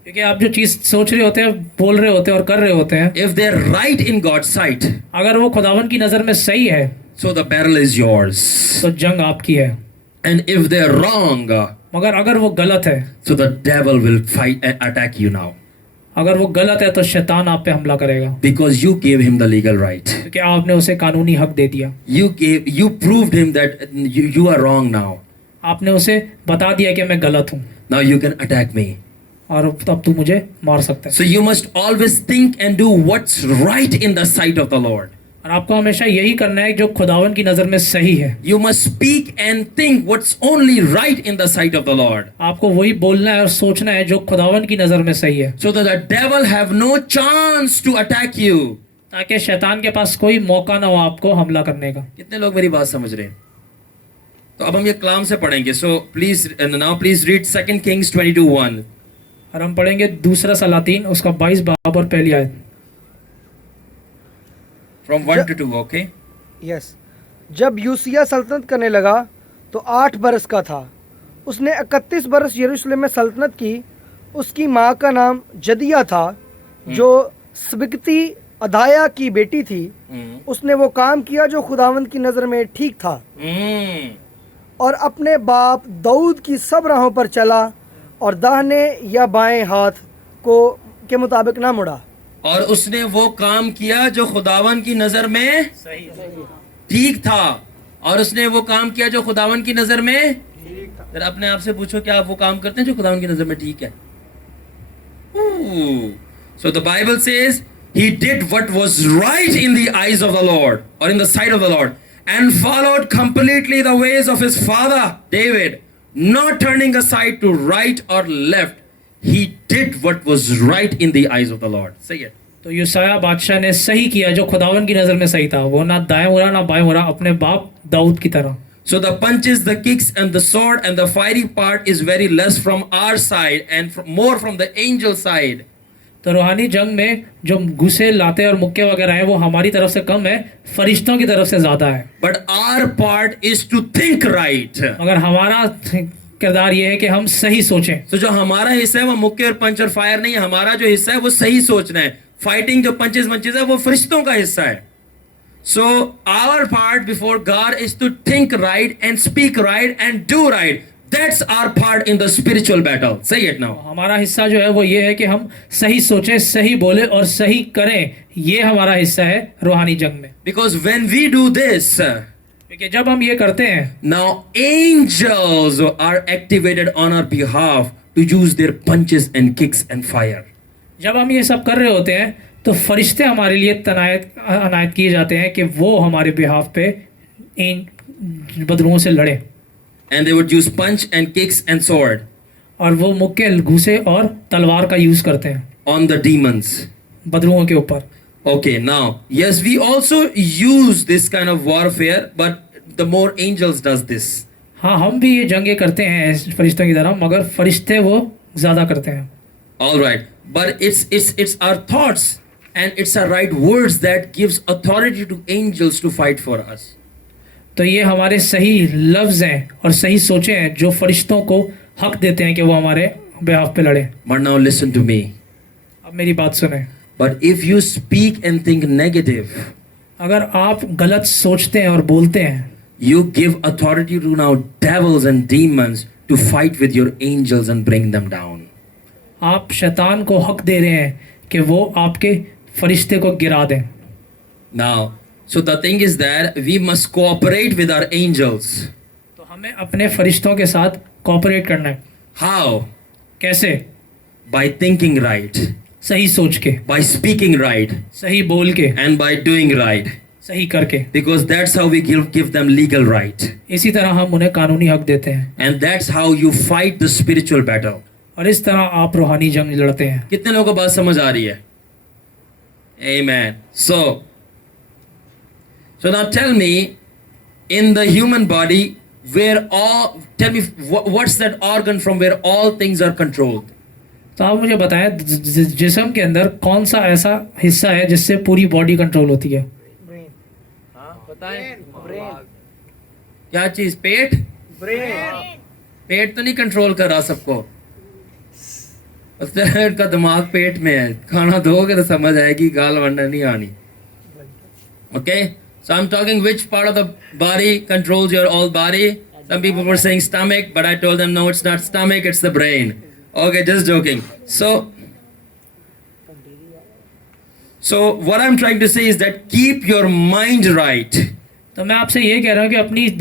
क्योंकि आप जो चीज़ सोच रहे होते हैं, बोल रहे होते हैं और कर रहे होते हैं, if they're right in God's sight, अगर वो खुदावन की नज़र में सही है so the battle is yours. तो जंग आपकी है। And if they're wrong, मगर अगर वो गलत है, so the devil will fight and attack you now. अगर वो गलत है तो शैतान आप पे हमला करेगा, Because you gave him the legal right. क्योंकि आपने उसे कानूनी हक दे दिया। You proved him that you are wrong now. आपने उसे बता दिया कि मैं गलत हूँ Now you can attack me. और अब तू मुझे मार सकता है। So you must always think and do what's right in the sight of the Lord. और आपको हमेशा यही करना है जो खुदावन की नज़र में सही है। You must speak and think what's only right in the sight of the Lord. आपको वही बोलना है और सोचना है जो खुदावन की नज़र में सही है, So that the devil have no chance to attack you. ताकि शैतान के पास कोई मौका ना हो आपको हमला करने का। कितने लोग मेरी बात समझ रहे हैं? तो अब हम ये कलाम से पढ़ेंगे. So please read 2 Kings 22:1. और हम पढ़ेंगे दूसरा सलातीन उसका 22 बाब और पहली आयत। From 1 to 2, okay? यस। जब यूसिया सल्तनत करने लगा तो 8 बरस का था। उसने 31 बरस यरूशलेम में सल्तनत की उसकी माँ का नाम जदिया था, जो स्बिगती अदाया की बेटी थी। उसने वो काम किया जो खुदावंद की नज़र में ठीक था, और अपने बाप दाऊद की सब राहों पर चला और दाहिने या बाएं हाथ को के मुताबिक ना मुड़ा। और उसने वो काम किया जो खुदावन की नजर में ठीक था, और उसने वो काम किया जो खुदावन की नजर में जरा अपने आप से पूछो, क्या आप वो काम करते हैं जो खुदावन की नजर में ठीक है? So the Bible says he did what was right in the eyes of the Lord, or in the sight of the Lord, and followed completely the ways of his father David, not turning aside to right or left. He did what was right in the eyes of the Lord. Say it. तो यूसाया बादशाह ने सही किया जो खुदावन की नज़र में सही था, वो ना दाएं मुड़ा ना बाएं मुड़ा, अपने बाप दाऊद की तरह। So the punches, the kicks, and the sword and the fiery part is very less from our side and more from the angel side. तो रूहानी जंग में जो घुसे लाते और मुक्के वगैरह हैं वो हमारी तरफ से कम है, फरिश्तों की तरफ से ज्यादा है। But our part is to think right. मगर हमारा किरदार ये है कि हम सही सोचें। तो जो हमारा हिस्सा है वो मुक्के और पंच और फायर नहीं है, हमारा जो हिस्सा है वो सही सोचना है। फाइटिंग जो पंचेस मंचेस है वो फरिश्तों का हिस्सा है। So our part before God is to think right and speak right and do right. That's our part in the spiritual battle. Say it now. हमारा हिस्सा जो है वो ये है कि हम सही सोचें, सही बोले और सही करें, ये हमारा हिस्सा है रूहानी जंग में। Because when we do this, क्योंकि जब हम ये करते हैं, now angels are activated on our behalf to use their punches and kicks and fire. जब हम ये सब कर रहे होते हैं तो फरिश्ते हमारे लिए अनायत किए जाते हैं कि वो हमारे बिहाफ पे इन बदलुओं से लड़े। And they would use punch and kicks and sword और वो मुक्के, घूसे और तलवार का यूज करते हैं on the demons. बदलुओं के ऊपर। Okay, now, yes, we also use this kind of warfare, but the more angels does this. हाँ, हम भी ये जंगे करते हैं फरिश्तों की तरह, मगर फरिश्ते वो ज़्यादा करते हैं। All right, but it's our thoughts and it's our right words that gives authority to angels to fight for us. तो ये हमारे सही लफ्ज़ हैं और सही सोचें हैं जो फरिश्तों को हक देते हैं कि वो हमारे बिहाफ पे लड़े। But now listen to me. अब मेरी बात सुने। But if you speak and think negative, अगर आप गलत सोचते हैं और बोलते हैं, you give authority to now devils and demons to fight with your angels and bring them down. आप शैतान को हक दे रहे हैं कि वो आपके फरिश्ते को गिरा दें। Now, so the thing is that we must cooperate with our angels. तो हमें अपने फरिश्तों के साथ कोऑपरेट करना है। How? कैसे? By thinking right, सही सोच के, by speaking right, सही बोल के, and by doing right. सही करके। Because that's how we give them legal right. इसी तरह हम उन्हें कानूनी हक देते हैं And that's how you fight the spiritual battle. और इस तरह आप रूहानी जंग लड़ते हैं। कितने लोगों को बात समझ आ रही है? Amen. So now tell me, in the human body, tell me what's that organ from where all things are controlled? तो आप मुझे बताएं जिस्म के अंदर कौन सा ऐसा हिस्सा है जिससे पूरी बॉडी कंट्रोल होती है? बताएं। क्या चीज? पेट? पेट तो नहीं कंट्रोल कर रहा सबको, का दिमाग पेट में है। खाना दोगे तो समझ आएगी, गाल वंडा नहीं आनी। Okay, so I'm talking which part of the body controls your all body. Some people were saying stomach, but I told them no, it's not stomach, it's the brain. Okay, just joking. So what I'm trying to say is that keep your mind right. तो मैं आपसे ये कह रहा हूँ कि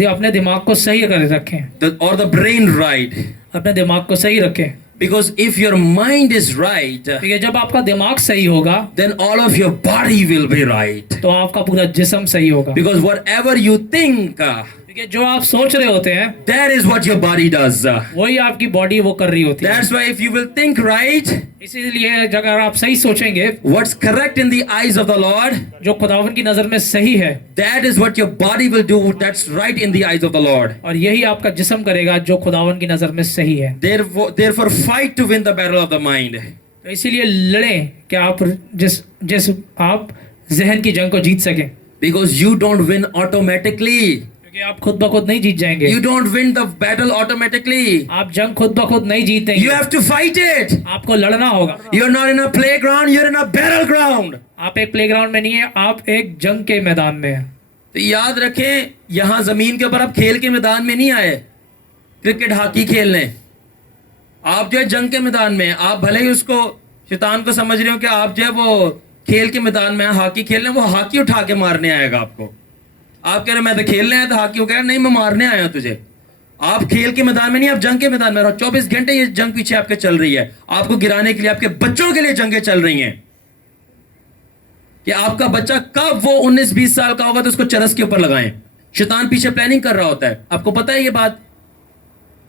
अपने दिमाग को सही कर रखें, Or the brain right. अपने दिमाग को सही रखें। Because if your mind is right, क्योंकि जब आपका दिमाग सही होगा then all of your body will be right. तो आपका पूरा जिस्म सही होगा। Because whatever you think, क्योंकि जो आप सोच रहे होते हैं that is what your body does. वही आपकी बॉडी वो कर रही होती है। That's why if you will think right, इसीलिए अगर आप सही सोचेंगे, what's correct in the eyes of the Lord, जो खुदावन की नजर में सही है, that is what your body will do. That's right in the eyes of the Lord. और यही आपका जिस्म करेगा जो खुदावन की नजर में सही है। Therefore fight to win the battle of the mind. तो इसीलिए लड़ें कि आप जिस आप जहन की जंग को जीत सकें। Because you don't win automatically. क्योंकि आप खुद ब खुद नहीं जीत जाएंगे। You don't win the battle automatically. आप जंग खुद ब खुद नहीं जीतेंगे, You have to fight it. आपको लड़ना होगा। You're not in a playground, you're in a battleground. आप एक प्लेग्राउंड में नहीं है, आप एक जंग के मैदान में हैं। तो याद रखें, यहां जमीन के ऊपर आप खेल के मैदान में नहीं आए क्रिकेट हॉकी खेलने। आप जो है जंग के मैदान में हैं। आप भले ही उसको शैतान को समझ रहे हो कि आप जो है वो खेल के मैदान में हॉकी खेलने, वो हॉकी उठा के मारने आएगा आपको। आप कह रहे मैं तो खेलने आया, तो हॉकी को कह रहे नहीं मैं मारने आया तुझे। आप खेल के मैदान में नहीं, आप जंग के मैदान में रहो। 24 घंटे ये जंग पीछे आपके चल रही है, आपको गिराने के लिए, आपके बच्चों के लिए जंगें चल रही हैं कि आपका बच्चा कब वो 19-20 साल का होगा तो उसको चरस के ऊपर लगाएं। शैतान पीछे प्लानिंग कर रहा होता है, आपको पता है ये बात।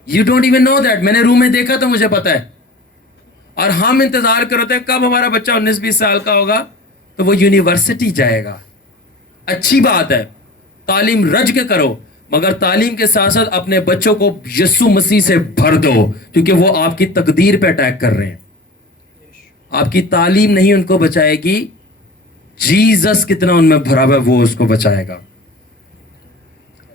You don't even know that. मैंने रूम में देखा तो मुझे पता है। और हम इंतजार कर रहे थे कब हमारा बच्चा 19-20 साल का होगा तो वो यूनिवर्सिटी जाएगा। अच्छी बात है, तालीम रज के करो, मगर तालीम के साथ साथ अपने बच्चों को यीशु मसीह से भर दो, क्योंकि वो आपकी तकदीर पे अटैक कर रहे हैं। आपकी तालीम नहीं उनको बचाएगी, जीसस कितना उनमें भरा हुआ है वो उसको बचाएगा।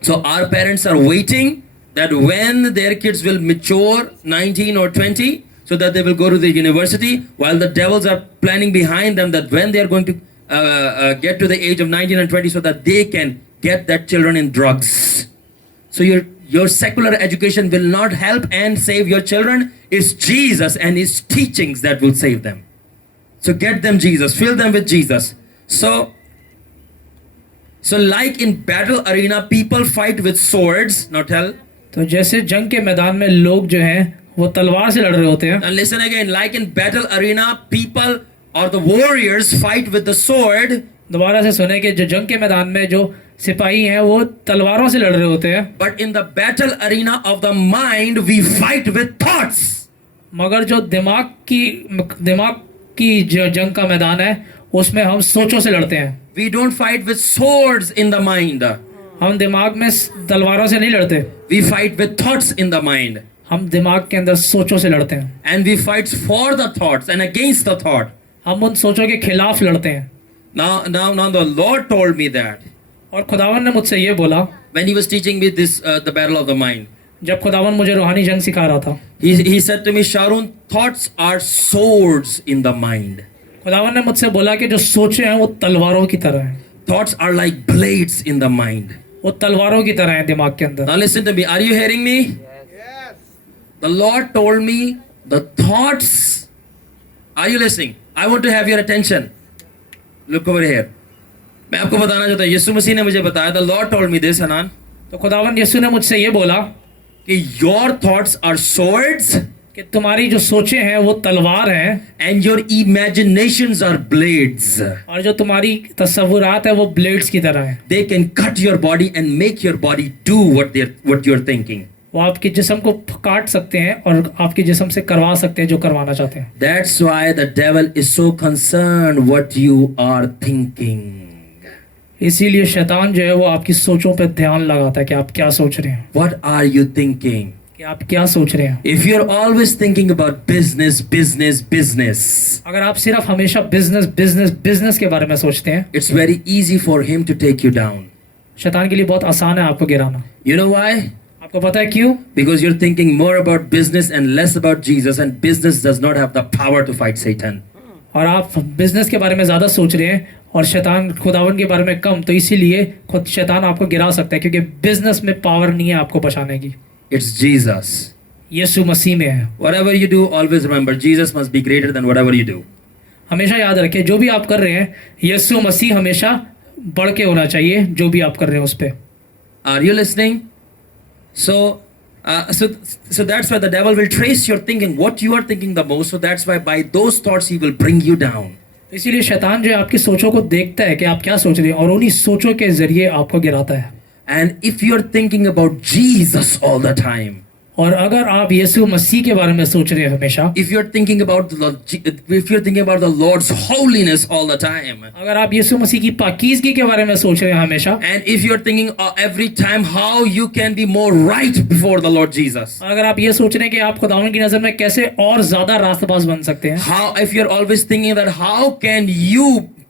So our parents are waiting that when their kids will mature 19 or 20 so that they will go to the university, while the devils are planning behind them that when they are going to get to the age of 19 and 20 so that they can get that children in drugs. So your secular education will not help and save your children. It's Jesus and his teachings that will save them. So get them Jesus, fill them with Jesus. So like in battle arena people fight with swords. Now tell. तो जैसे जंग के मैदान में लोग जो हैं वो तलवार से लड़ रहे होते हैं। And listen again, like in battle arena, people or the warriors fight with the sword. दोबारा से सुने कि जो जंग के मैदान में जो सिपाही हैं वो तलवारों से लड़ रहे होते हैं। But in the battle arena of the mind, we fight with thoughts. मगर जो दिमाग की जो जंग का मैदान है उसमें हम सोचों से लड़ते हैं। We don't fight with swords in the mind. हम दिमाग में तलवारों से नहीं लड़ते, We fight with thoughts in the mind. हम दिमाग के अंदर सोचों से लड़ते हैं। And we fight for the thoughts and against the thought. हम उन सोचों के खिलाफ लड़ते हैं। Now the Lord told me that और खुदावन ने मुझसे ये बोला when he was teaching me this the battle of the mind. जब खुदावन मुझे रूहानी जंग सिखा रहा था, He said to me, Sharon, thoughts are swords in the mind. खुदावन ने मुझसे बोला कि जो सोचे हैं वो तलवारों की तरह हैं। Thoughts are like blades in the mind. वो तलवारों की तरह हैं दिमाग के अंदर। Now listen to me. Are you hearing me? Yes. The Lord told me the thoughts. Are you listening? I want to have your attention. Look over here. मैं आपको बताना चाहता हूँ, यीशु मसीह ने मुझे बताया, the Lord told me this, Hanan, तो खुदावन यीशु ने मुझसे ये बोला कि your thoughts are swords कि तुम्हारी जो सोचे हैं वो तलवार हैं and your imaginations are blades. और जो तुम्हारी तस्वुरात है वो ब्लेड्स की तरह है। They can cut your body and make your body do what you're thinking. वो आपके जिस्म को काट सकते हैं और आपके जिस्म से करवा सकते हैं जो करवाना चाहते हैं। That's why the devil is so concerned what you are thinking. इसीलिए शैतान जो है वो आपकी सोचों पे ध्यान लगाता है कि आप क्या सोच रहे हैं। What are you thinking? कि आप क्या सोच रहे हैं। If you're always thinking about business, अगर आप सिर्फ हमेशा बिजनेस के बारे में सोचते हैं, it's very easy for him to take you down. शैतान के लिए बहुत आसान है आपको गिराना। You know why? आपको पता है क्यों? Because you're thinking more about business and less about Jesus, and business does not have the power to fight Satan. और आप बिजनेस के बारे में ज्यादा सोच रहे हैं और शैतान खुदावन के बारे में कम, तो इसीलिए खुद शैतान आपको गिरा सकता है, क्योंकि बिजनेस में पावर नहीं है आपको बचाने की। It's Jesus. यीशु मसीह में है। Whatever you do, always remember Jesus must be greater than whatever you do. हमेशा याद रखें जो भी आप कर रहे हैं यीशु मसीह हमेशा बढ़ के होना चाहिए जो भी आप कर रहे हैं उस पे। Are you listening? So that's why the devil will trace your thinking, what you are thinking the most. So that's why by those thoughts he will bring you down. इसीलिए शैतान जो है आपकी सोचों को देखता है कि आप क्या सोच रहे हैं और उन्हीं सोचों के जरिए आपको गिराता है। And if you're thinking about Jesus all the time, और अगर आप यीशु मसीह के बारे में सोच रहे हैं हमेशा, if you're thinking about the Lord's holiness all the time, अगर आप यीशु मसीह की पाकीज़गी के बारे में सोच रहे हैं हमेशा, and if you're thinking every time how you can be more right before the Lord Jesus, अगर आप ये सोच रहे हैं कि आप खुदावंद की नजर में कैसे और ज्यादा रास्तबाज बन सकते हैं, if you're always thinking that how can you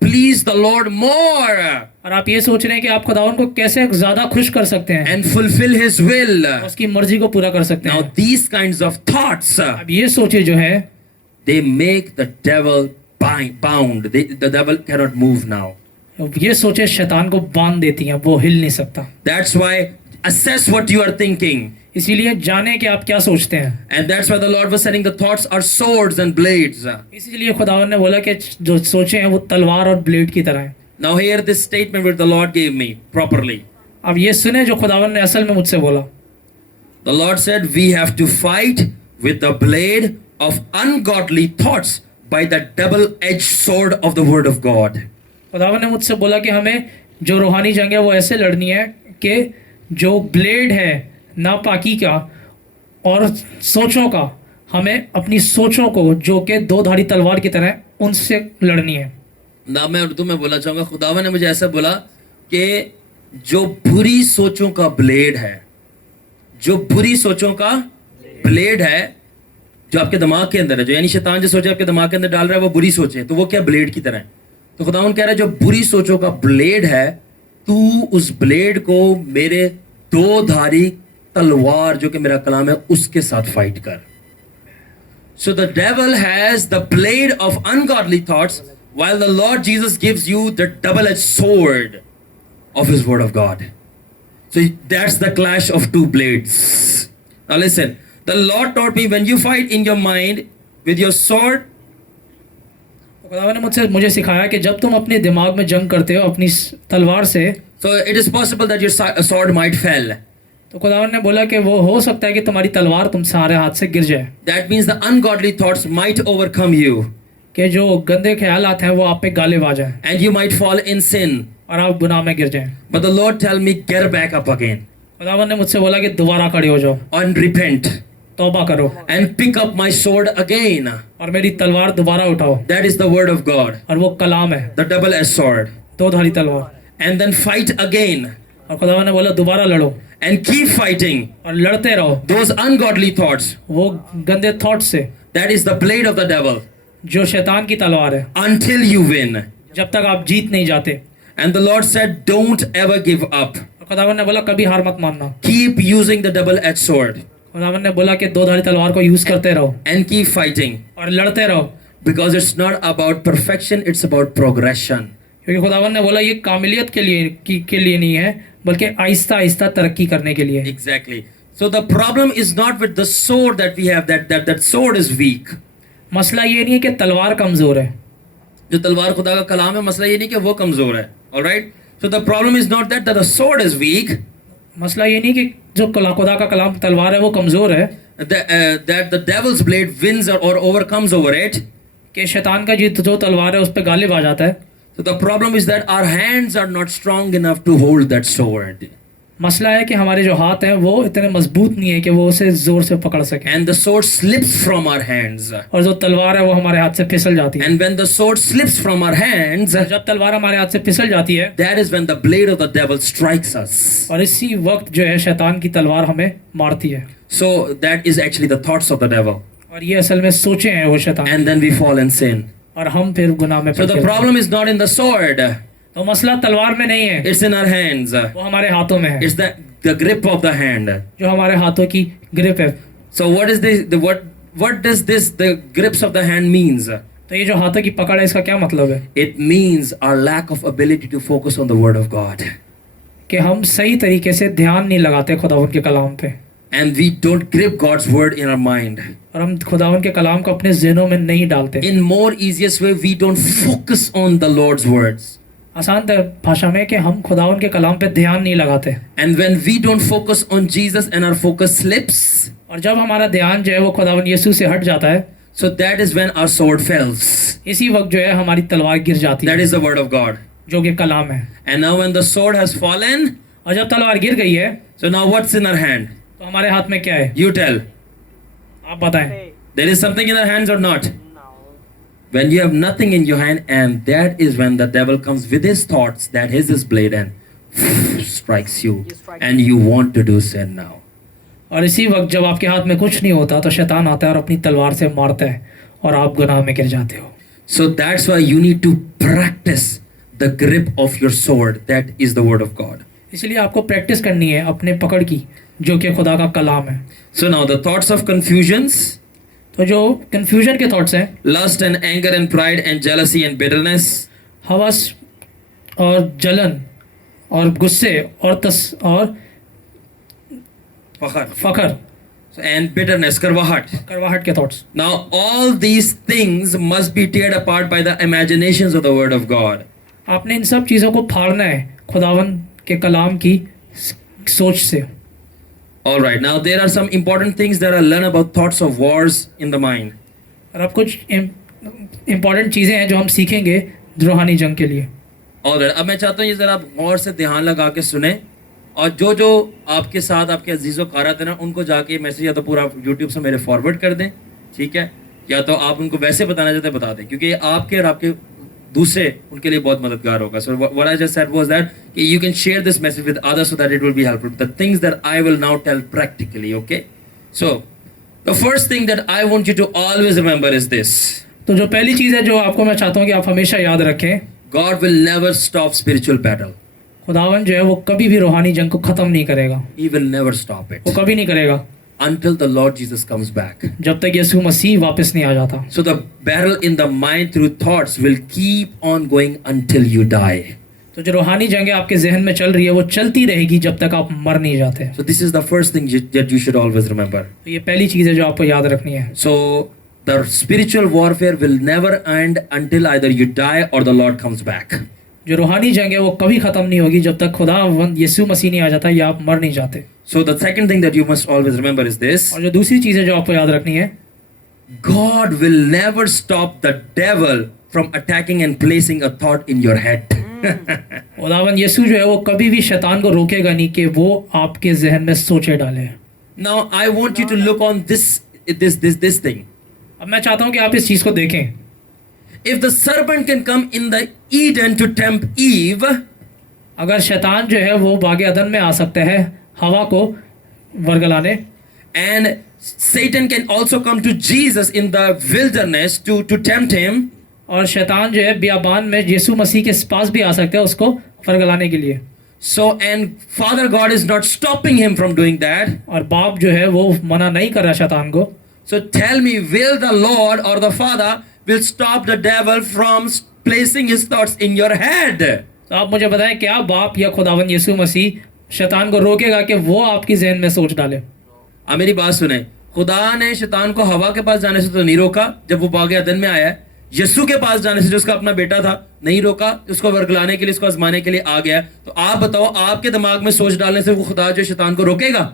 please the Lord more और आप ये सोच रहे हैं कि आप खुदावन को कैसे ज्यादा खुश कर सकते हैं, and fulfill His will. उसकी मर्जी को पूरा कर सकते Now हैं। these kinds of thoughts, अब ये सोचे जो है they make the devil bound. The devil cannot move now. ये सोचे शैतान को बांध देती हैं, वो हिल नहीं सकता। That's why assess what you are thinking. इसीलिए जाने कि आप क्या सोचते हैं। And that's why the Lord was saying the thoughts are swords and blades. इसीलिए खुदावन ने बोला कि जो सोचे हैं वो तलवार और ब्लेड की तरह हैं। Now hear this statement which the Lord gave me properly. अब ये सुने जो खुदावन ने असल में मुझसे बोला। The Lord said we have to fight with the blade of ungodly thoughts by the double-edged sword of the word of God. खुदावन ने मुझसे बोला कि हमें जो रूहानी जंग है वो ऐसे लड़नी है कि जो ब्लेड है नापाकी का और सोचों का, हमें अपनी सोचों को जो कि दो धारी तलवार की तरह है, उनसे लड़नी है। ना मैं उर्दू में बोलना चाहूंगा, खुदावन ने मुझे ऐसा बोला कि जो बुरी सोचों का ब्लेड है, जो बुरी सोचों का ब्लेड है जो आपके दिमाग के अंदर है, जो यानी शैतान जो सोचे आपके दिमाग के अंदर डाल रहा है वो बुरी सोचे, तो वो क्या ब्लेड की तरह है। तो खुदावन कह रहा है जो बुरी सोचों का ब्लेड है, तू उस ब्लेड को मेरे दो धारी तलवार जो कि मेरा कलाम है उसके साथ फाइट कर। So the devil has the blade of ungodly thoughts, while the Lord Jesus gives you the double-edged sword of His Word of God. So that's the clash of two blades. Now listen, the Lord taught me when you fight in your mind with your sword, खुदावन ने मुझे सिखाया कि जब तुम अपने दिमाग में जंग करते हो अपनी तलवार से, so it is possible that your sword might fall. तो खुदावन ने बोला कि वो हो सकता है कि तुम्हारी तलवार तुम सारे हाथ से गिर जाए। That means the ungodly thoughts might overcome you, कि जो गंदे ख्यालात हैं वो आप पे गालिब आ जाए and you might fall in sin. और आप गुनाह में गिर जाएं। But the Lord tell me, get back up again खुदावन ने मुझसे बोला कि दोबारा खड़े हो जाओ, and repent तौबा करो and pick up my sword again. और मेरी तलवार दोबारा उठाओ, That is the word of God, और वो कलाम है, the double-edged sword. दो धारी तलवार। And then fight again और खुदावन ने बोला दोबारा लड़ो and keep fighting और लड़ते रहो those ungodly thoughts. वो गंदे थॉट से, That is the blade of the devil जो शैतान की तलवार है, until you win. जब तक आप जीत नहीं जाते। And the Lord said, don't ever give up. और खुदावन ने बोला कभी हार मत मानना। Keep using the double-edged sword खुदावन ने बोला कि दो धारी तलवार को यूज करते रहो and keep fighting, और लड़ते रहो, because it's not about perfection, it's about progression. क्योंकि खुदावन ने बोला ये कामिलियत के लिए नहीं है, बल्कि आहिस्ता आहिस्ता तरक्की करने के लिए। Exactly. So the problem is not with the sword that we have, that sword is weak. मसला ये नहीं है कि तलवार कमजोर है, जो तलवार खुदा का कलाम है, मसला ये नहीं कि वो कमजोर है। All right? So the problem is not that the sword is weak, मसला ये नहीं कि जो खुदा का कलाम तलवार है वो कमजोर है, that the devil's blade wins or overcomes over it. कि शैतान का जो तलवार है उस पर गालिब आ जाता है। So the problem is that our hands are not strong enough to hold that sword. मसला है कि हमारे जो हाथ हैं वो इतने मजबूत नहीं है कि वो उसे जोर से पकड़ सके, And the sword slips from our hands. और जो तलवार है वो हमारे हाथ से फिसल जाती है। And when the sword slips from our hands, जब तलवार हमारे हाथ से फिसल जाती है, that is when the blade of the devil strikes us. और इसी वक्त जो है शैतान की तलवार हमें मारती है। So that is actually the thoughts of the devil. और ये असल में सोचे हैं वो शैतान, And then we fall in sin. और हम फिर गुनाह में So the पड़ problem is not in the sword, तो मसला तलवार में नहीं है, it's in our hands. वो हमारे हाथों में है, It's the grip of the hand. जो हमारे हाथों की ग्रिप है। So what is what does the grips of the hand means? तो ये जो हाथों की पकड़ है इसका क्या मतलब है? It means our lack of ability to focus on the word of God. कि हम सही तरीके से ध्यान नहीं लगाते खुदावन के कलाम पे, And we don't grip God's word in our mind. और हम खुदावन के कलाम को अपने ज़हनों में नहीं डालते। In more easiest way, we don't focus on the Lord's words. आसान भाषा में कि हम खुदावन के कलाम पे ध्यान नहीं लगाते, And when we don't focus on Jesus and our focus slips, और जब हमारा ध्यान जो है वो खुदावन यीशु से हट जाता है, so that is when our sword falls. इसी वक्त जो है हमारी तलवार गिर जाती That है, is the word of God. जो कि कलाम है। And now when the sword has fallen, और जब तलवार गिर गई है so now what's in our hand? तो हमारे हाथ में क्या है? You tell. आप बताएं। There is something in our hands or not? When you have nothing in your hand, and that is when the devil comes with his thoughts, that is his blade, and strikes you, and you want to do sin now. और इसी वक्त जब आपके हाथ में कुछ नहीं होता तो शैतान आता है और अपनी तलवार से मारता है और आप गुनाह में गिर जाते हो। So that's why you need to practice the grip of your sword. That is the word of God. इसलिए आपको प्रैक्टिस करनी है अपने पकड़ की, जो कि खुदा का कलाम है। So now the thoughts of confusions, तो जो कन्फ्यूजन के थॉट्स हैं, lust and anger and pride and jealousy and bitterness, हवस और जलन और गुस्से और फखर and bitterness, karwahat. करवाहट के thoughts, Now all these things must be teared apart by the imaginations of the word of God. आपने इन सब चीज़ों को फाड़ना है खुदावन के कलाम की सोच से। All right. Now there are some important things that I learn about thoughts of wars in the mind. और अब कुछ इम्पॉर्टेंट चीज़ें हैं जो हम सीखेंगे रूहानी जंग के लिए। All right. अब मैं चाहता हूँ ये जरा आप गौर से ध्यान लगा के सुने, और जो जो आपके साथ आपके अजीज़ों कारत हैं ना, उनको जाके मैसेज या तो पूरा यूट्यूब से मेरे फॉरवर्ड कर दें, ठीक है, या तो आप उनको वैसे बताना चाहते हैं बता दें, क्योंकि आपके और आपके दूसरे उनके लिए बहुत मददगार होगा. So what I just said was that कि you can share this message with others so that it will be helpful. The things that I will now tell practically. Okay, so the first thing that I want you to always remember is this. तो जो पहली चीज़ है जो आपको मैं चाहता हूँ कि आप हमेशा याद रखें, God will never stop spiritual battle. खुदावन जो है वो कभी भी रूहानी जंग को ख़त्म नहीं करेगा, He will never stop it वो कभी नहीं करेगा until the Lord Jesus comes back. जब तक यीशु मसीह वापस नहीं आ जाता. So the battle in the mind through thoughts will keep on going until you die. तो जो रूहानी जंग है आपके जहन में चल रही है वो चलती रहेगी जब तक आप मर नहीं जाते. So this is the first thing that you should always remember. तो ये पहली चीज़ है जो आपको याद रखनी है. So the spiritual warfare will never end until either you die or the Lord comes back. जो रूहानी जंग है वो कभी ख़त्म नहीं होगी जब तक खुदा यीशु मसीह नहीं आ जाता या आप मर नहीं जाते. So the second thing that you must always remember is this. और जो दूसरी चीज़ है जो आपको याद रखनी है, God will never stop the devil from attacking and placing a thought in your head. खुदावन यीशु जो है वो कभी भी शैतान को रोकेगा नहीं कि वो आपके जहन में सोचे डाले. Now I want you to look on this thing. अब मैं चाहता हूँ कि आप इस चीज़ को देखें. If the serpent can come in the Eden to tempt Eve, अगर शैतान जो है वो बागे अदन में आ सकता है हवा को वर्गलाने, and Satan can also come to Jesus in the wilderness to tempt him, और शैतान जो है बियाबान में यीशु मसीह के पास भी आ सकता है उसको वर्गलाने के लिए. so and Father God is not stopping him from doing that. और बाप जो है वो मना नहीं कर रहा शैतान को. So tell me, will the Lord or the Father will stop the devil from placing his thoughts in your head? तो आप मुझे बताएं क्या बाप या खुदावन यीशु मसीह शैतान को रोकेगा कि वो आपकी जहन में सोच डाले? अब मेरी बात सुने, खुदा ने शैतान को हवा के पास जाने से तो नहीं रोका जब वो बागे अदन में आया. यीशु के पास जाने से जो उसका अपना बेटा था नहीं रोका, उसको वर्गलाने के लिए, उसको आजमाने के लिए आ गया. तो आप बताओ, आपके दिमाग में सोच डालने से वो खुदा जो शैतान को रोकेगा?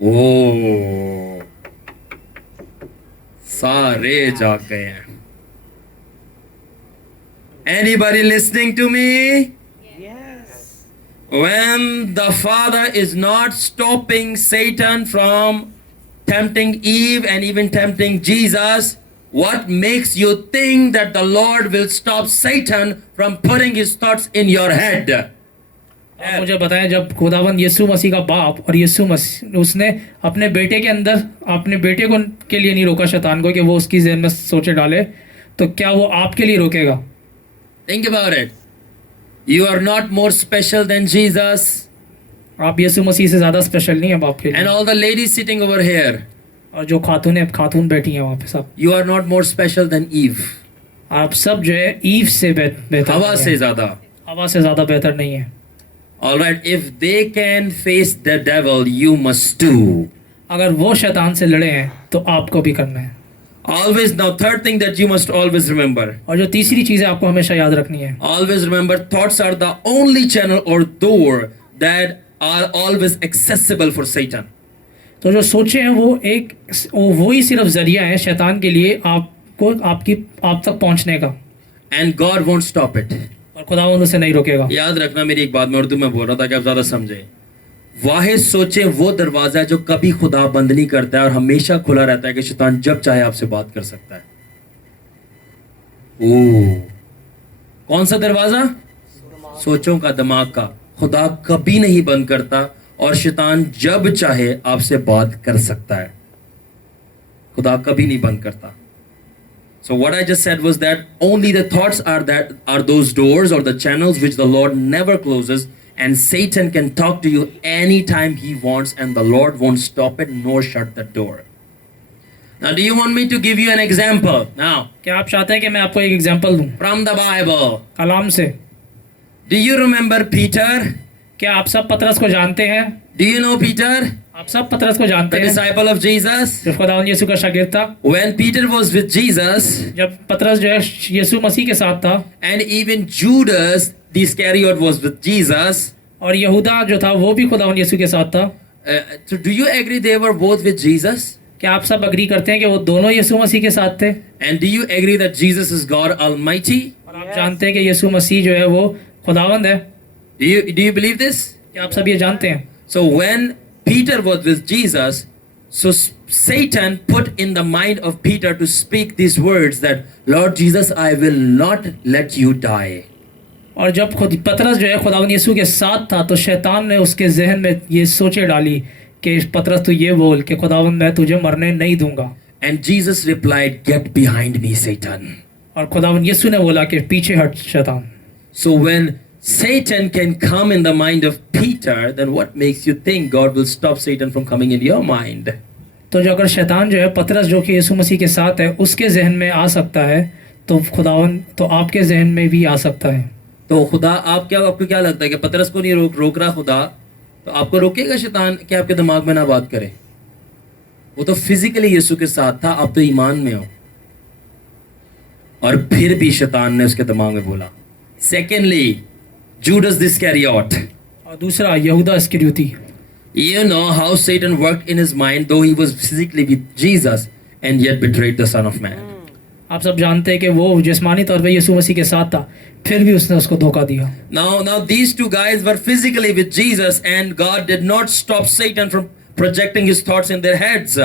ओ, सारे जाग गए हैं. Anybody listening to me? Yes. When the Father is not stopping Satan from tempting Eve and even tempting Jesus, what makes you think that the Lord will stop Satan from putting his thoughts in your head? आप मुझे बताएं, जब खुदावन यीशु मसीह का बाप और यीशु मसीह उसने अपने बेटे के अंदर अपने बेटे को के लिए नहीं रोका शैतान को कि वो उसकी जहन में सोचे डाले, तो क्या वो आपके लिए रोकेगा? Think about it. You are not more special than Jesus. आप यीशु मसीह से ज़्यादा स्पेशल नहीं है बाप के लिए. And all the ladies sitting over here, और जो खातून बैठी हैं वहाँ पे सब, you are not more special than Eve. आप सब जो है ईव से बेहतर हवा नहीं से हैं. ज्यादा. हवा से ज़्यादा बेहतर नहीं है. All right, if they can face the devil, you must too. अगर वो शैतान से लड़े हैं तो आपको भी करना है. Always, now third thing that you must always remember. और जो तीसरी चीज़ है आपको हमेशा याद रखनी है, Always remember, thoughts are the only channel or door that are always accessible for Satan. तो जो सोचे हैं वो ही सिर्फ जरिया है शैतान के लिए आपको आप तक पहुंचने का. And God won't stop it. और खुदावंद उसे नहीं रोकेगा. याद रखना, मेरी एक बात मैं उर्दू में बोल रहा था कि आप ज्यादा समझे. वाहिद सोचे वो दरवाजा है जो कभी खुदा बंद नहीं करता है और हमेशा खुला रहता है कि शैतान जब चाहे आपसे बात कर सकता है. ओ, कौन सा दरवाजा? सोचों का, दिमाग का. खुदा कभी नहीं बंद करता और शैतान जब चाहे आपसे बात कर सकता है. खुदा कभी नहीं बंद करता. So what I just said was that only the thoughts are those doors or the channels which the Lord never closes, and Satan can talk to you anytime he wants, and the Lord won't stop it nor shut the door. Now, do you want me to give you an example? Now, क्या आप चाहते हैं कि मैं आपको एक example दूं from the Bible. कलाम से? Do you remember Peter? क्या आप सब पतरस को जानते हैं? Do you know Peter, आप सब पतरस को जानते the हैं, disciple of Jesus? जो खुदावंद यीशु का शागिर्द था। When Peter was with Jesus, जब पतरस जो है यीशु मसीह के साथ था, and even Judas the Iscariot was with Jesus, और यहूदा जो था वो भी खुदावंद यीशु के साथ था। so do you agree they were both with Jesus? क्या आप सब अग्री करते हैं कि वो दोनों यीशु मसीह के साथ थे? And do you agree that Jesus is God Almighty? और आप जानते हैं कि यीशु मसीह जो है वो खुदावंद है? Do you believe this? क्या आप सब ये जानते हैं? So when Peter was with Jesus, so Satan put in the mind of Peter to speak these words that, Lord Jesus, I will not let you die. और जब खुद पतरस जो है खुदावंद यीशु के साथ था, तो शैतान ने उसके जहन में ये सोचे डाली कि पतरस तू ये बोल कि खुदावंद मैं तुझे मरने नहीं दूंगा। And Jesus replied, get behind me, Satan. और खुदावंद यीशु ने बोला कि पीछे हट शैतान। So when Satan can come in the mind of Peter, then what makes you think God will stop Satan from coming in your mind? तो जो अगर शैतान जो है पतरस जो कि यीशु मसीह के साथ है उसके जहन में आ सकता है, तो खुदावंद तो आपके जहन में भी आ सकता है। तो खुदा आपको क्या लगता है कि पतरस को नहीं रोक रहा खुदा, तो आपको रोकेगा शैतान कि आपके दिमाग में ना बात करे? वो तो फिजिकली यीशु के साथ था, आप तो ईमान में हो, और फिर भी शैतान ने उसके दिमाग में बोला। Secondly, Judas Iscariot. और दूसरा यहूदा इस्करियोती। You know how Satan worked in his mind, though he was physically with Jesus and yet betrayed the Son of Man. आप सब जानते हैं कि वो जिस्मानी तौर पे यीशु मसीह के साथ था, फिर भी उसने उसको धोखा दिया। Now these two guys were physically with Jesus, and God did not stop Satan from projecting his thoughts in their heads.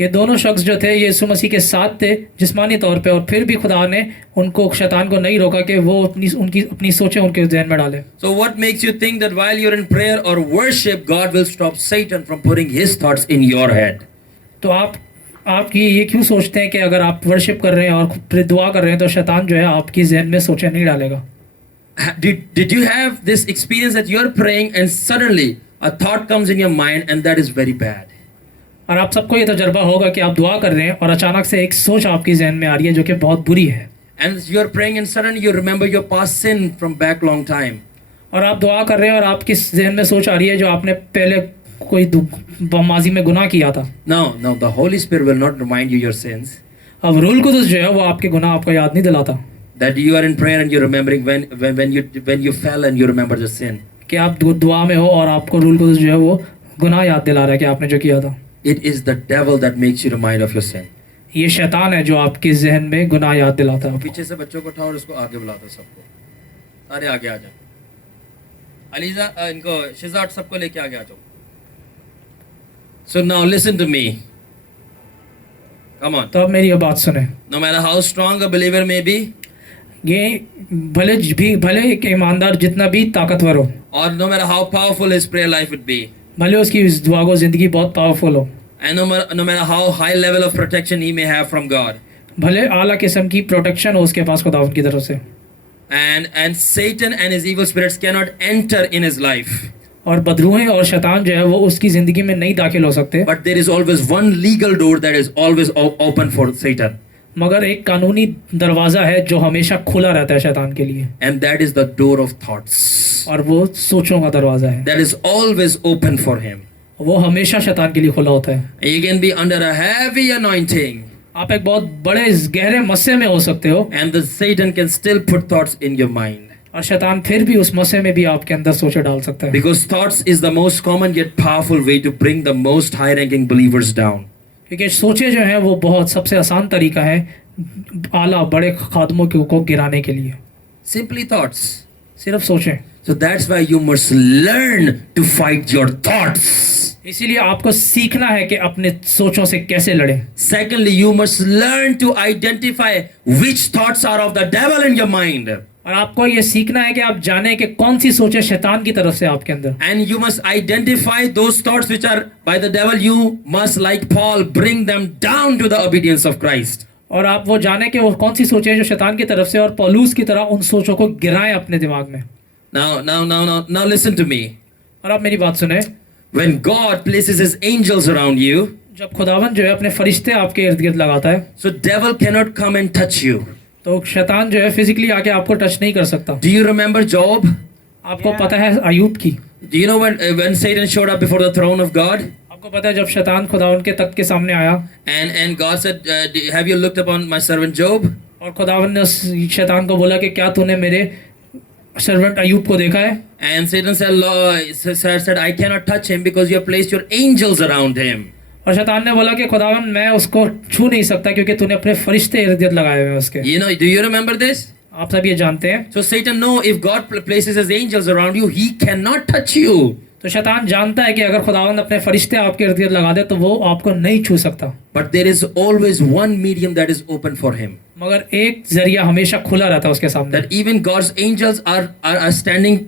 ये दोनों शख्स जो थे यीशु मसीह के साथ थे जिस्मानी तौर पे, और फिर भी खुदा ने उनको शैतान को नहीं रोका कि वो अपनी सोचें उनके जहन में डाले। So what makes you think that while you're in prayer or worship, God will stop Satan from putting his thoughts in your head? तो आप ये क्यों सोचते हैं कि अगर आप वर्शिप कर रहे हैं और फिर दुआ कर रहे हैं तो शैतान जो है आपकी जहन में सोचें नहीं डालेगा? Did you have this experience that you're praying and suddenly a thought comes in your mind and that is very bad? और आप सबको ये तजर्बा होगा कि आप दुआ कर रहे हैं और अचानक से एक सोच आपकी जहन में आ रही है जो कि बहुत बुरी है। And you're praying and suddenly you remember your past sin from back long time. और आप दुआ कर रहे हैं और आपकी जहन में सोच आ रही है जो आपने पहले कोई माजी में गुनाह किया था। Now the Holy Spirit will not remind you your sins. अब रूल कुदस जो है वो आपके गुनाह आपको याद नहीं दिलाता। That you are in prayer and you're remembering when you fell and you remember the sin. कि आप दुआ में हो और आपको रूल कुदस जो है वो गुनाह याद दिला रहा है कि आपने जो किया था। It is the devil that makes you remind of your sin. ये शैतान है जो आपके जहन में गुनाह याद दिलाता है। पीछे से बच्चों को उठाओ और उसको आगे बुलाता सबको, सारे आगे आ जाओ। अलीजा इनको शिजाट सबको लेके आगे आ जाओ। So now listen to me. Come on. तो अब मेरी ये बात सुने। No matter how strong a believer may be, ये भले एक ईमानदार जितना भी ताकतवर हो, or no matter how powerful his prayer life would be, भले उसकी इस दुआ को जिंदगी बहुत पावरफुल हो, and no matter how high level of protection he may have from God, भले आला किस्म की प्रोटेक्शन हो उसके पास खुदावंद की तरफ से, and Satan and his evil spirits cannot enter in his life, और बदरूहें और शैतान जो है वो उसकी जिंदगी में नहीं दाखिल हो सकते, but there is always one legal door that is always open for Satan, मगर एक कानूनी दरवाजा है जो हमेशा खुला रहता है शैतान के लिए, and that is the door of thoughts. और वो सोचों का दरवाजा है, That is always open for him. वो हमेशा शैतान के लिए खुला होता है। You can be under a heavy anointing, आप एक बहुत बड़े गहरे मस्से में हो सकते हो, and the Satan can still put thoughts in your mind. और शैतान फिर भी उस मस्से में भी आपके अंदर सोचे डाल सकता है। Because thoughts is the most common yet powerful way to bring the most high-ranking believers down. क्योंकि सोचे जो है वो बहुत सबसे आसान तरीका है आला बड़े खादमों को गिराने के लिए। Simply thoughts. सिर्फ सोचें। So that's why you must learn to fight your thoughts. इसीलिए आपको सीखना है कि अपने सोचों से कैसे लड़ें। Secondly, you must learn to identify which thoughts are of the devil in your mind. और आपको ये सीखना है कि आप जाने कि कौन सी सोचें शैतान की तरफ से आपके अंदर। And you must identify those thoughts which are by the devil. You must, like Paul, bring them down to the obedience of Christ. और आप वो जाने कि वो कौन सी सोचें जो शैतान की तरफ से, और पौलुस की तरह उन सोचों को गिराएं अपने दिमाग में। Now listen to me. और आप मेरी बात सुने, When God places his angels around you, जब खुदावन जो है अपने फरिश्ते आपके इर्द गिर्द लगाता है, so devil cannot come and touch you. तो शैतान जो है फिजिकली आके आपको टच नहीं कर सकता। Do you remember Job? आपको पता है अयूब की? Do you know when Satan showed up before the throne of God? आपको पता है जब शैतान खुदावन के तख्त के सामने आया And God said, have you looked upon my servant Job? और खुदावन ने उस शैतान को बोला कि क्या तूने मेरे सर्वेंट अयूब को देखा है? And Satan said, I cannot touch him because you have placed your angels around him. और शैतान ने बोला कि खुदावन मैं उसको छू नहीं सकता क्योंकि तूने अपने फरिश्ते इर्द गिर्द लगाए हुए हैं उसके। You know, do you remember this? आप सब ये जानते हैं। So Satan know if God places his angels around you, he cannot touch you. तो शैतान जानता है कि अगर खुदावंद अपने फरिश्ते आपके इर्द गिर्द लगा दे तो वो आपको नहीं छू सकता। But there is always one medium that is open for him. मगर एक जरिया हमेशा खुला रहता है उसके सामने। That even God's angels are standing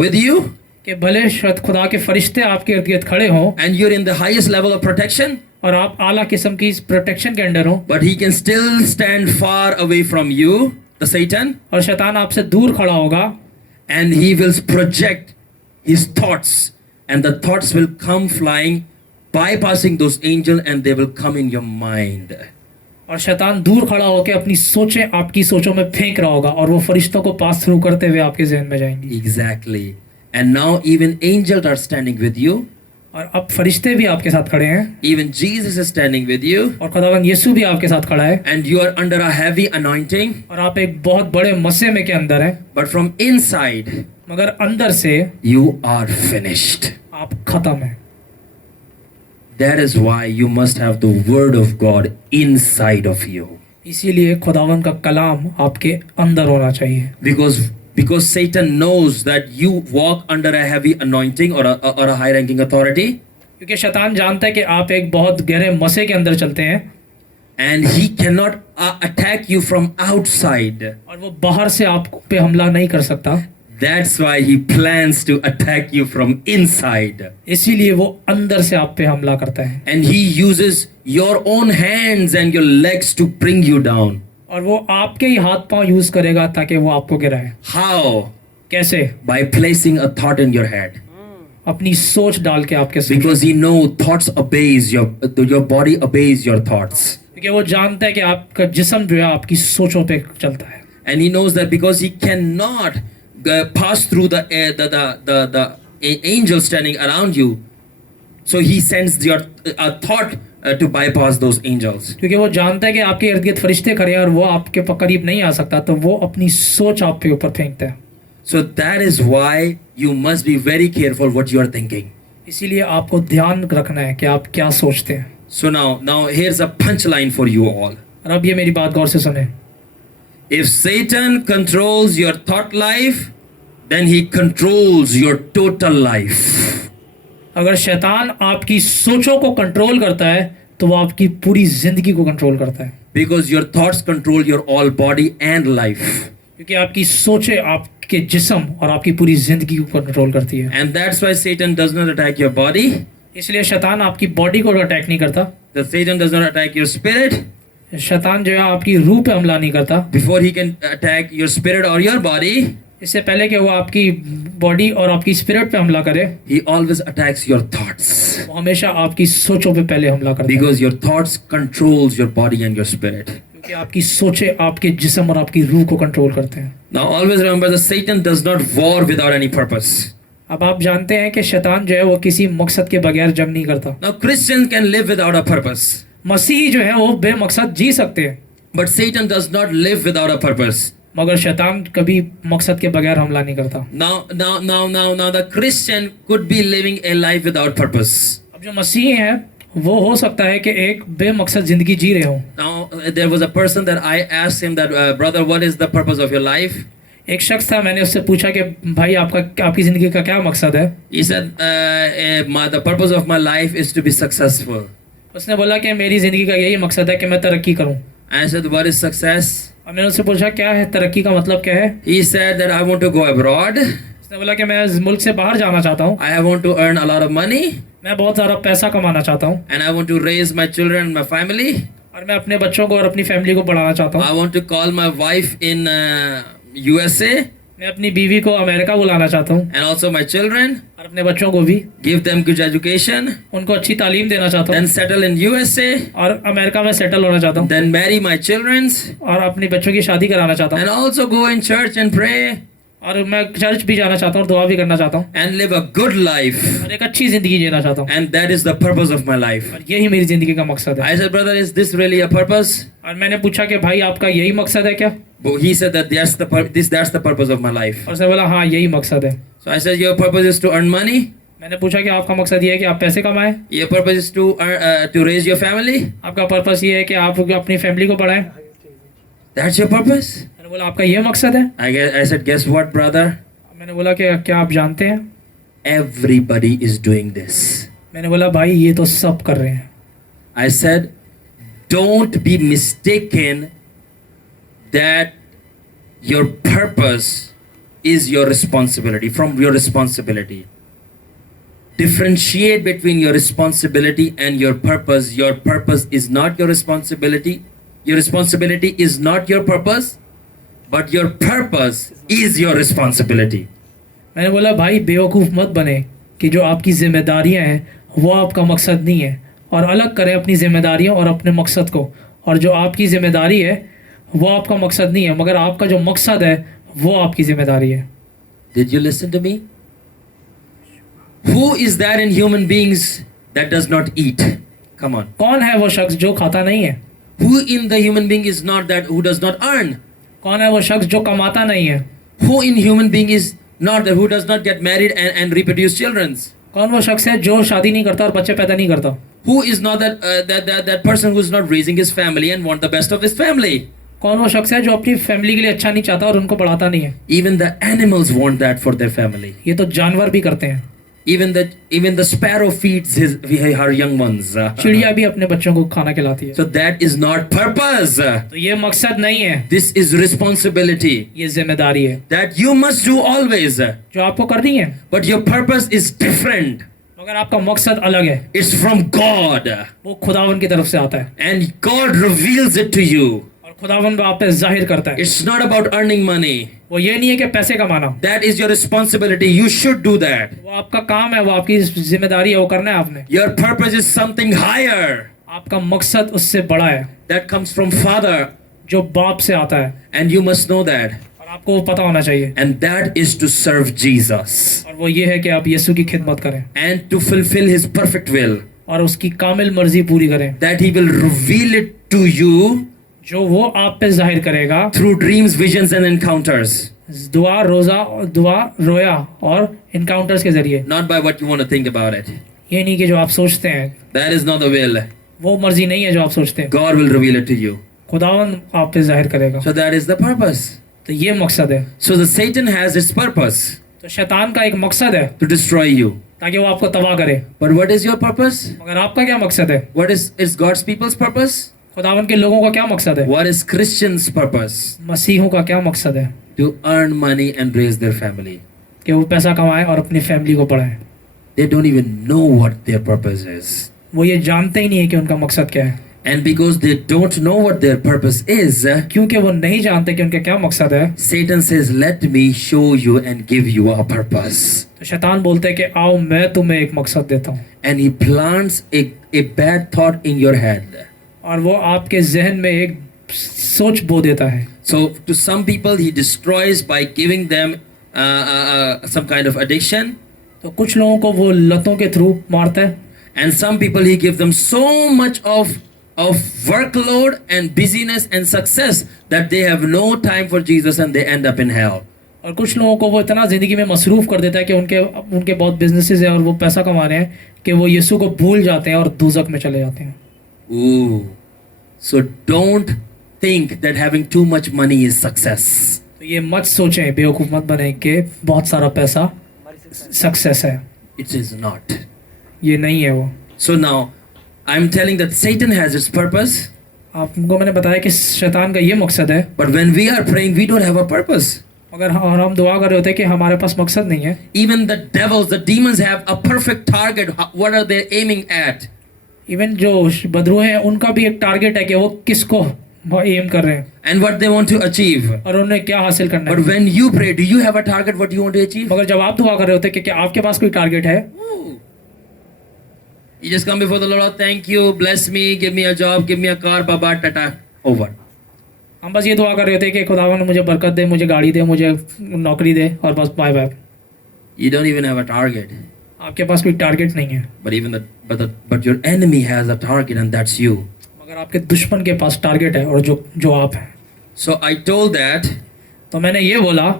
with you. कि भले खुदा के फरिश्ते आपके इर्द गिर्द खड़े हों And you're in the highest level of protection. और आप आला किस्म की प्रोटेक्शन के अंडर हो, But he can still stand far away from you, the Satan. और शैतान आपसे दूर खड़ा होगा And he will project his thoughts, and the thoughts will come flying, bypassing those angels, and they will come in your mind. और शैतान दूर खड़ा होकर अपनी सोचें आपकी सोचों में फेंक रहा होगा और वो फरिश्तों को पास थ्रू करते हुए आपके जहन में जाएंगी। Exactly. And now even angels are standing with you. और अब फरिश्ते भी आपके साथ खड़े हैं Even Jesus is standing with you. और खुदावंद यीशु भी आपके साथ खड़ा है And you are under a heavy anointing. और आप एक बहुत बड़े मस्से में के अंदर हैं, But from inside, मगर अंदर से you are finished. आप खत्म हैं। That is why you must have the word of God inside of you. इसीलिए खुदावंद का कलाम आपके अंदर होना चाहिए। Because Satan knows that you walk under a heavy anointing or a high ranking authority. क्योंकि शैतान जानता है कि आप एक बहुत गहरे मसे के अंदर चलते हैं And he cannot attack you from outside. और वो बाहर से आप पे हमला नहीं कर सकता। That's why he plans to attack you from inside. इसीलिए वो अंदर से आप पे हमला करता है And he uses your own hands and your legs to bring you down. और वो आपके ही हाथ पांव यूज करेगा ताकि वो आपको गिराए। How? कैसे? By placing a thought in your head. अपनी सोच डाल के आपके सोच, Because he knows thoughts obeys your body obeys your thoughts. क्योंकि वो जानता है कि आपका जिस्म जो है आपकी सोचों पे चलता है। And he knows that because he cannot pass through the angel standing around you, so he sends a thought to bypass those angels. क्योंकि वो जानता है कि आपके इर्द गिर्द फरिश्ते खड़े हैं और वो आपके करीब नहीं आ सकता, तो वो अपनी सोच आप पे ऊपर फेंकता है। So that is why you must be very careful what you are thinking. इसीलिए आपको ध्यान रखना है कि आप क्या सोचते हैं। So now here's a punchline for you all. और अब ये मेरी बात गौर से सुने। If Satan controls your thought life, then he controls your total life. अगर शैतान आपकी सोचों को कंट्रोल करता है तो वो आपकी पूरी जिंदगी को कंट्रोल करता है। Because your thoughts control your all body and life. क्योंकि आपकी सोचें आपके जिस्म और आपकी पूरी जिंदगी को कंट्रोल करती है। And that's why Satan does not attack your body. इसलिए शैतान आपकी बॉडी को अटैक नहीं करता। The Satan does not attack your spirit. शैतान जो है आपकी रूह पे हमला नहीं करता। Before he can attack your spirit or your body, इससे पहले कि वो आपकी बॉडी और आपकी स्पिरिट पे हमला करे, he always attacks your thoughts. वो हमेशा आपकी सोचों पे पहले हमला करता है। Because your thoughts controls your body and your spirit. क्योंकि आपकी सोचें आपके जिस्म और आपकी रूह को कंट्रोल करते हैं। Now always remember that Satan does not war without any purpose. अब आप जानते हैं कि शैतान जो है वो किसी मकसद के बगैर जंग नहीं करता। Now Christians can live without a purpose. मसीही जो है वो बेमकसद जी सकते हैं, But Satan does not live without a purpose. मगर शैतान कभी मकसद के बगैर हमला नहीं करता। Now the Christian could be living a life without purpose. अब जो मसीही हैं वो हो सकता है कि एक बेमकसद जिंदगी जी रहे हो। Now there was a person that I asked him that brother, what is the purpose of your life? एक शख्स था, मैंने उससे पूछा कि भाई आपकी जिंदगी का क्या मकसद है? He said the purpose of my life is to be successful. उसने बोला कि मेरी जिंदगी का यही मकसद है कि मैं तरक्की करूं। I said what is success? और मैंने उससे पूछा क्या है तरक्की का मतलब क्या है? He said that I want to go abroad. उसने बोला कि मैं मुल्क से बाहर जाना चाहता हूँ, I want to earn a lot of money. मैं बहुत सारा पैसा कमाना चाहता हूँ And I want to raise my children and my family. और मैं अपने बच्चों को और अपनी फैमिली को बढ़ाना चाहता हूँ। I want to call my wife in USA मैं अपनी बीवी को अमेरिका बुलाना चाहता हूँ and also my children, और अपने बच्चों को भी give them good education, उनको अच्छी तालीम देना चाहता हूँ then settle in USA, और अमेरिका में सेटल होना चाहता हूँ then marry my children's, और अपने बच्चों की शादी कराना चाहता हूँ and also go in church and pray और मैं चर्च भी जाना चाहता हूँ और दुआ भी करना चाहता हूँ and live a good life. और एक अच्छी जिंदगी जीना चाहता हूँ And that is the purpose of my life. और यही मेरी जिंदगी का मकसद है। I said, brother, is this really a purpose? और मैंने पूछा कि भाई आपका यही मकसद है क्या? But he said that that's the purpose of my life. और उसने बोला हाँ यही मकसद है। So I said, your purpose is to earn money. मैंने पूछा कि आपका मकसद ये है कि आप पैसे कमाएं? Your purpose is to raise your family. आपका पर्पस ये है कि आप अपनी फैमिली को बढ़ाएं? That's your purpose. मैंने बोला आपका ये मकसद है? I said, guess what, brother? मैंने बोला कि क्या आप जानते हैं? Everybody is doing this. मैंने बोला भाई ये तो सब कर रहे हैं। I said, don't be mistaken that your purpose is your responsibility, from your responsibility. Differentiate between your responsibility and your purpose. Your purpose is not your responsibility. Your responsibility is not your purpose, but your purpose is your responsibility. मैंने बोला भाई बेवकूफ़ मत बने कि जो आपकी जिम्मेदारियां हैं वो आपका मकसद नहीं है और अलग करें अपनी जिम्मेदारियां और अपने मकसद को। और जो आपकी जिम्मेदारी है वो आपका मकसद नहीं है, मगर आपका जो मकसद है वो आपकी जिम्मेदारी है। Did you listen to me? Who is there in human beings that does not eat? Come on. कौन है वो शख्स जो खाता नहीं है? Who in the human being is not that who does not earn? कौन है वो शख्स जो कमाता नहीं है? Who in human being is not that who does not get married and reproduce children? कौन वो शख्स है जो शादी नहीं करता और बच्चे पैदा नहीं करता? Who is not that person who is not raising his family and want the best of his family? कौन वो शख्स है जो अपनी फैमिली के लिए अच्छा नहीं चाहता और उनको बढ़ाता नहीं है? Even the animals want that for their family. ये तो जानवर भी करते हैं। Even the sparrow feeds her young ones. चिड़िया भी अपने बच्चों को खाना खिलाती है। So that is not purpose. तो ये मकसद नहीं है, This is responsibility ये जिम्मेदारी है that you must do always. जो आपको करनी है। But your purpose is different. मगर आपका मकसद अलग है, It's from God. वो खुदावन की तरफ से आता है And God reveals it to you. और खुदावन आप पे जाहिर करता है। It's not about earning money. वो ये नहीं है कि पैसे कमाना, That is your responsibility. You should do that. वो आपका काम है, वो आपकी जिम्मेदारी है, वो करना है आपने। Your purpose is something higher आपका मकसद उससे बड़ा है that comes from Father. जो बाप से आता है And you must know that. और आपको वो पता होना चाहिए। And that is to serve Jesus. और वो ये है कि आप यीशु की खिदमत करें And to fulfill His perfect will. और उसकी कामिल मर्जी पूरी करें, That He will reveal it to you जो वो आप पे जाहिर करेगा through dreams, visions and encounters. दुआ रोया और इनकाउंटर्स के जरिए। Not by what you want to think about it. ये नहीं कि जो आप सोचते हैं, That is not the will. वो मर्जी नहीं है जो आप सोचते हैं। God will reveal it to you. खुदावन आप पे जाहिर करेगा। So that is the purpose. तो ये मकसद है। So the Satan has its purpose तो शैतान का एक मकसद है to destroy you. ताकि वो आपको तबाह करे। But what is your purpose? मगर आपका क्या मकसद है? What is God's people's purpose? खुदावन के लोगों का क्या मकसद है? What is Christians' purpose? मसीहों का क्या मकसद है? To earn money and raise their family. कि वो पैसा कमाएं और अपनी फैमिली को बढ़ाएं। They don't even know what their purpose is. वो ये जानते ही नहीं है कि उनका मकसद क्या है। And because they don't know what their purpose is, क्योंकि वो नहीं जानते कि उनका क्या मकसद है, Satan says, let me show you and give you a purpose. तो शैतान बोलते हैं कि आओ मैं तुम्हें एक मकसद देता हूँ। And he plants a bad thought in your head. और वो आपके जहन में एक सोच बो देता है। So to some people he destroys by giving them some kind of addiction. तो कुछ लोगों को वो लतों के थ्रू मारता है And some people he gives them so much of workload and busyness and success that they have no time for Jesus and they end up in hell. और कुछ लोगों को वो इतना ज़िंदगी में मसरूफ़ कर देता है कि उनके बहुत बिजनेसेस हैं और वो पैसा कमा रहे हैं कि वो यीशु को भूल जाते हैं और दोज़ख में चले जाते हैं। Ooh. So don't think that having too much money is success. तो ये मत सोचें, बेवकूफ़ मत बने कि बहुत सारा पैसा सक्सेस है। It is not. ये नहीं है वो। So now I'm telling that Satan has its purpose. आपको मैंने बताया कि शैतान का ये मकसद है, But when we are praying, we don't have a purpose. मगर हम दुआ कर रहे होते हैं कि हमारे पास मकसद नहीं है। Even the devils, the demons have a perfect target. What are they aiming at? Even जो बदरू हैं उनका भी एक टारगेट है कि वो किसको एम कर रहे हैं and what they want to achieve. और उन्हें क्या हासिल करना But है। when you pray, do you have a target what you want to achieve? मगर जब आप दुआ कर रहे होते हैं कि क्या आपके पास कोई टारगेट है? Ooh. You just come before the Lord, "Oh, thank you, bless me, give me a job, give me a car, baba, tata, over." हम बस ये दुआ कर रहे होते हैं कि खुदावन मुझे बरकत दे, मुझे गाड़ी दे, मुझे नौकरी दे और बस bye bye. You don't even have a target. आपके पास कोई टारगेट नहीं है। But your enemy has a target, and that's you. मगर आपके दुश्मन के पास टारगेट है और जो आप हैं। So I told that तो मैंने ये बोला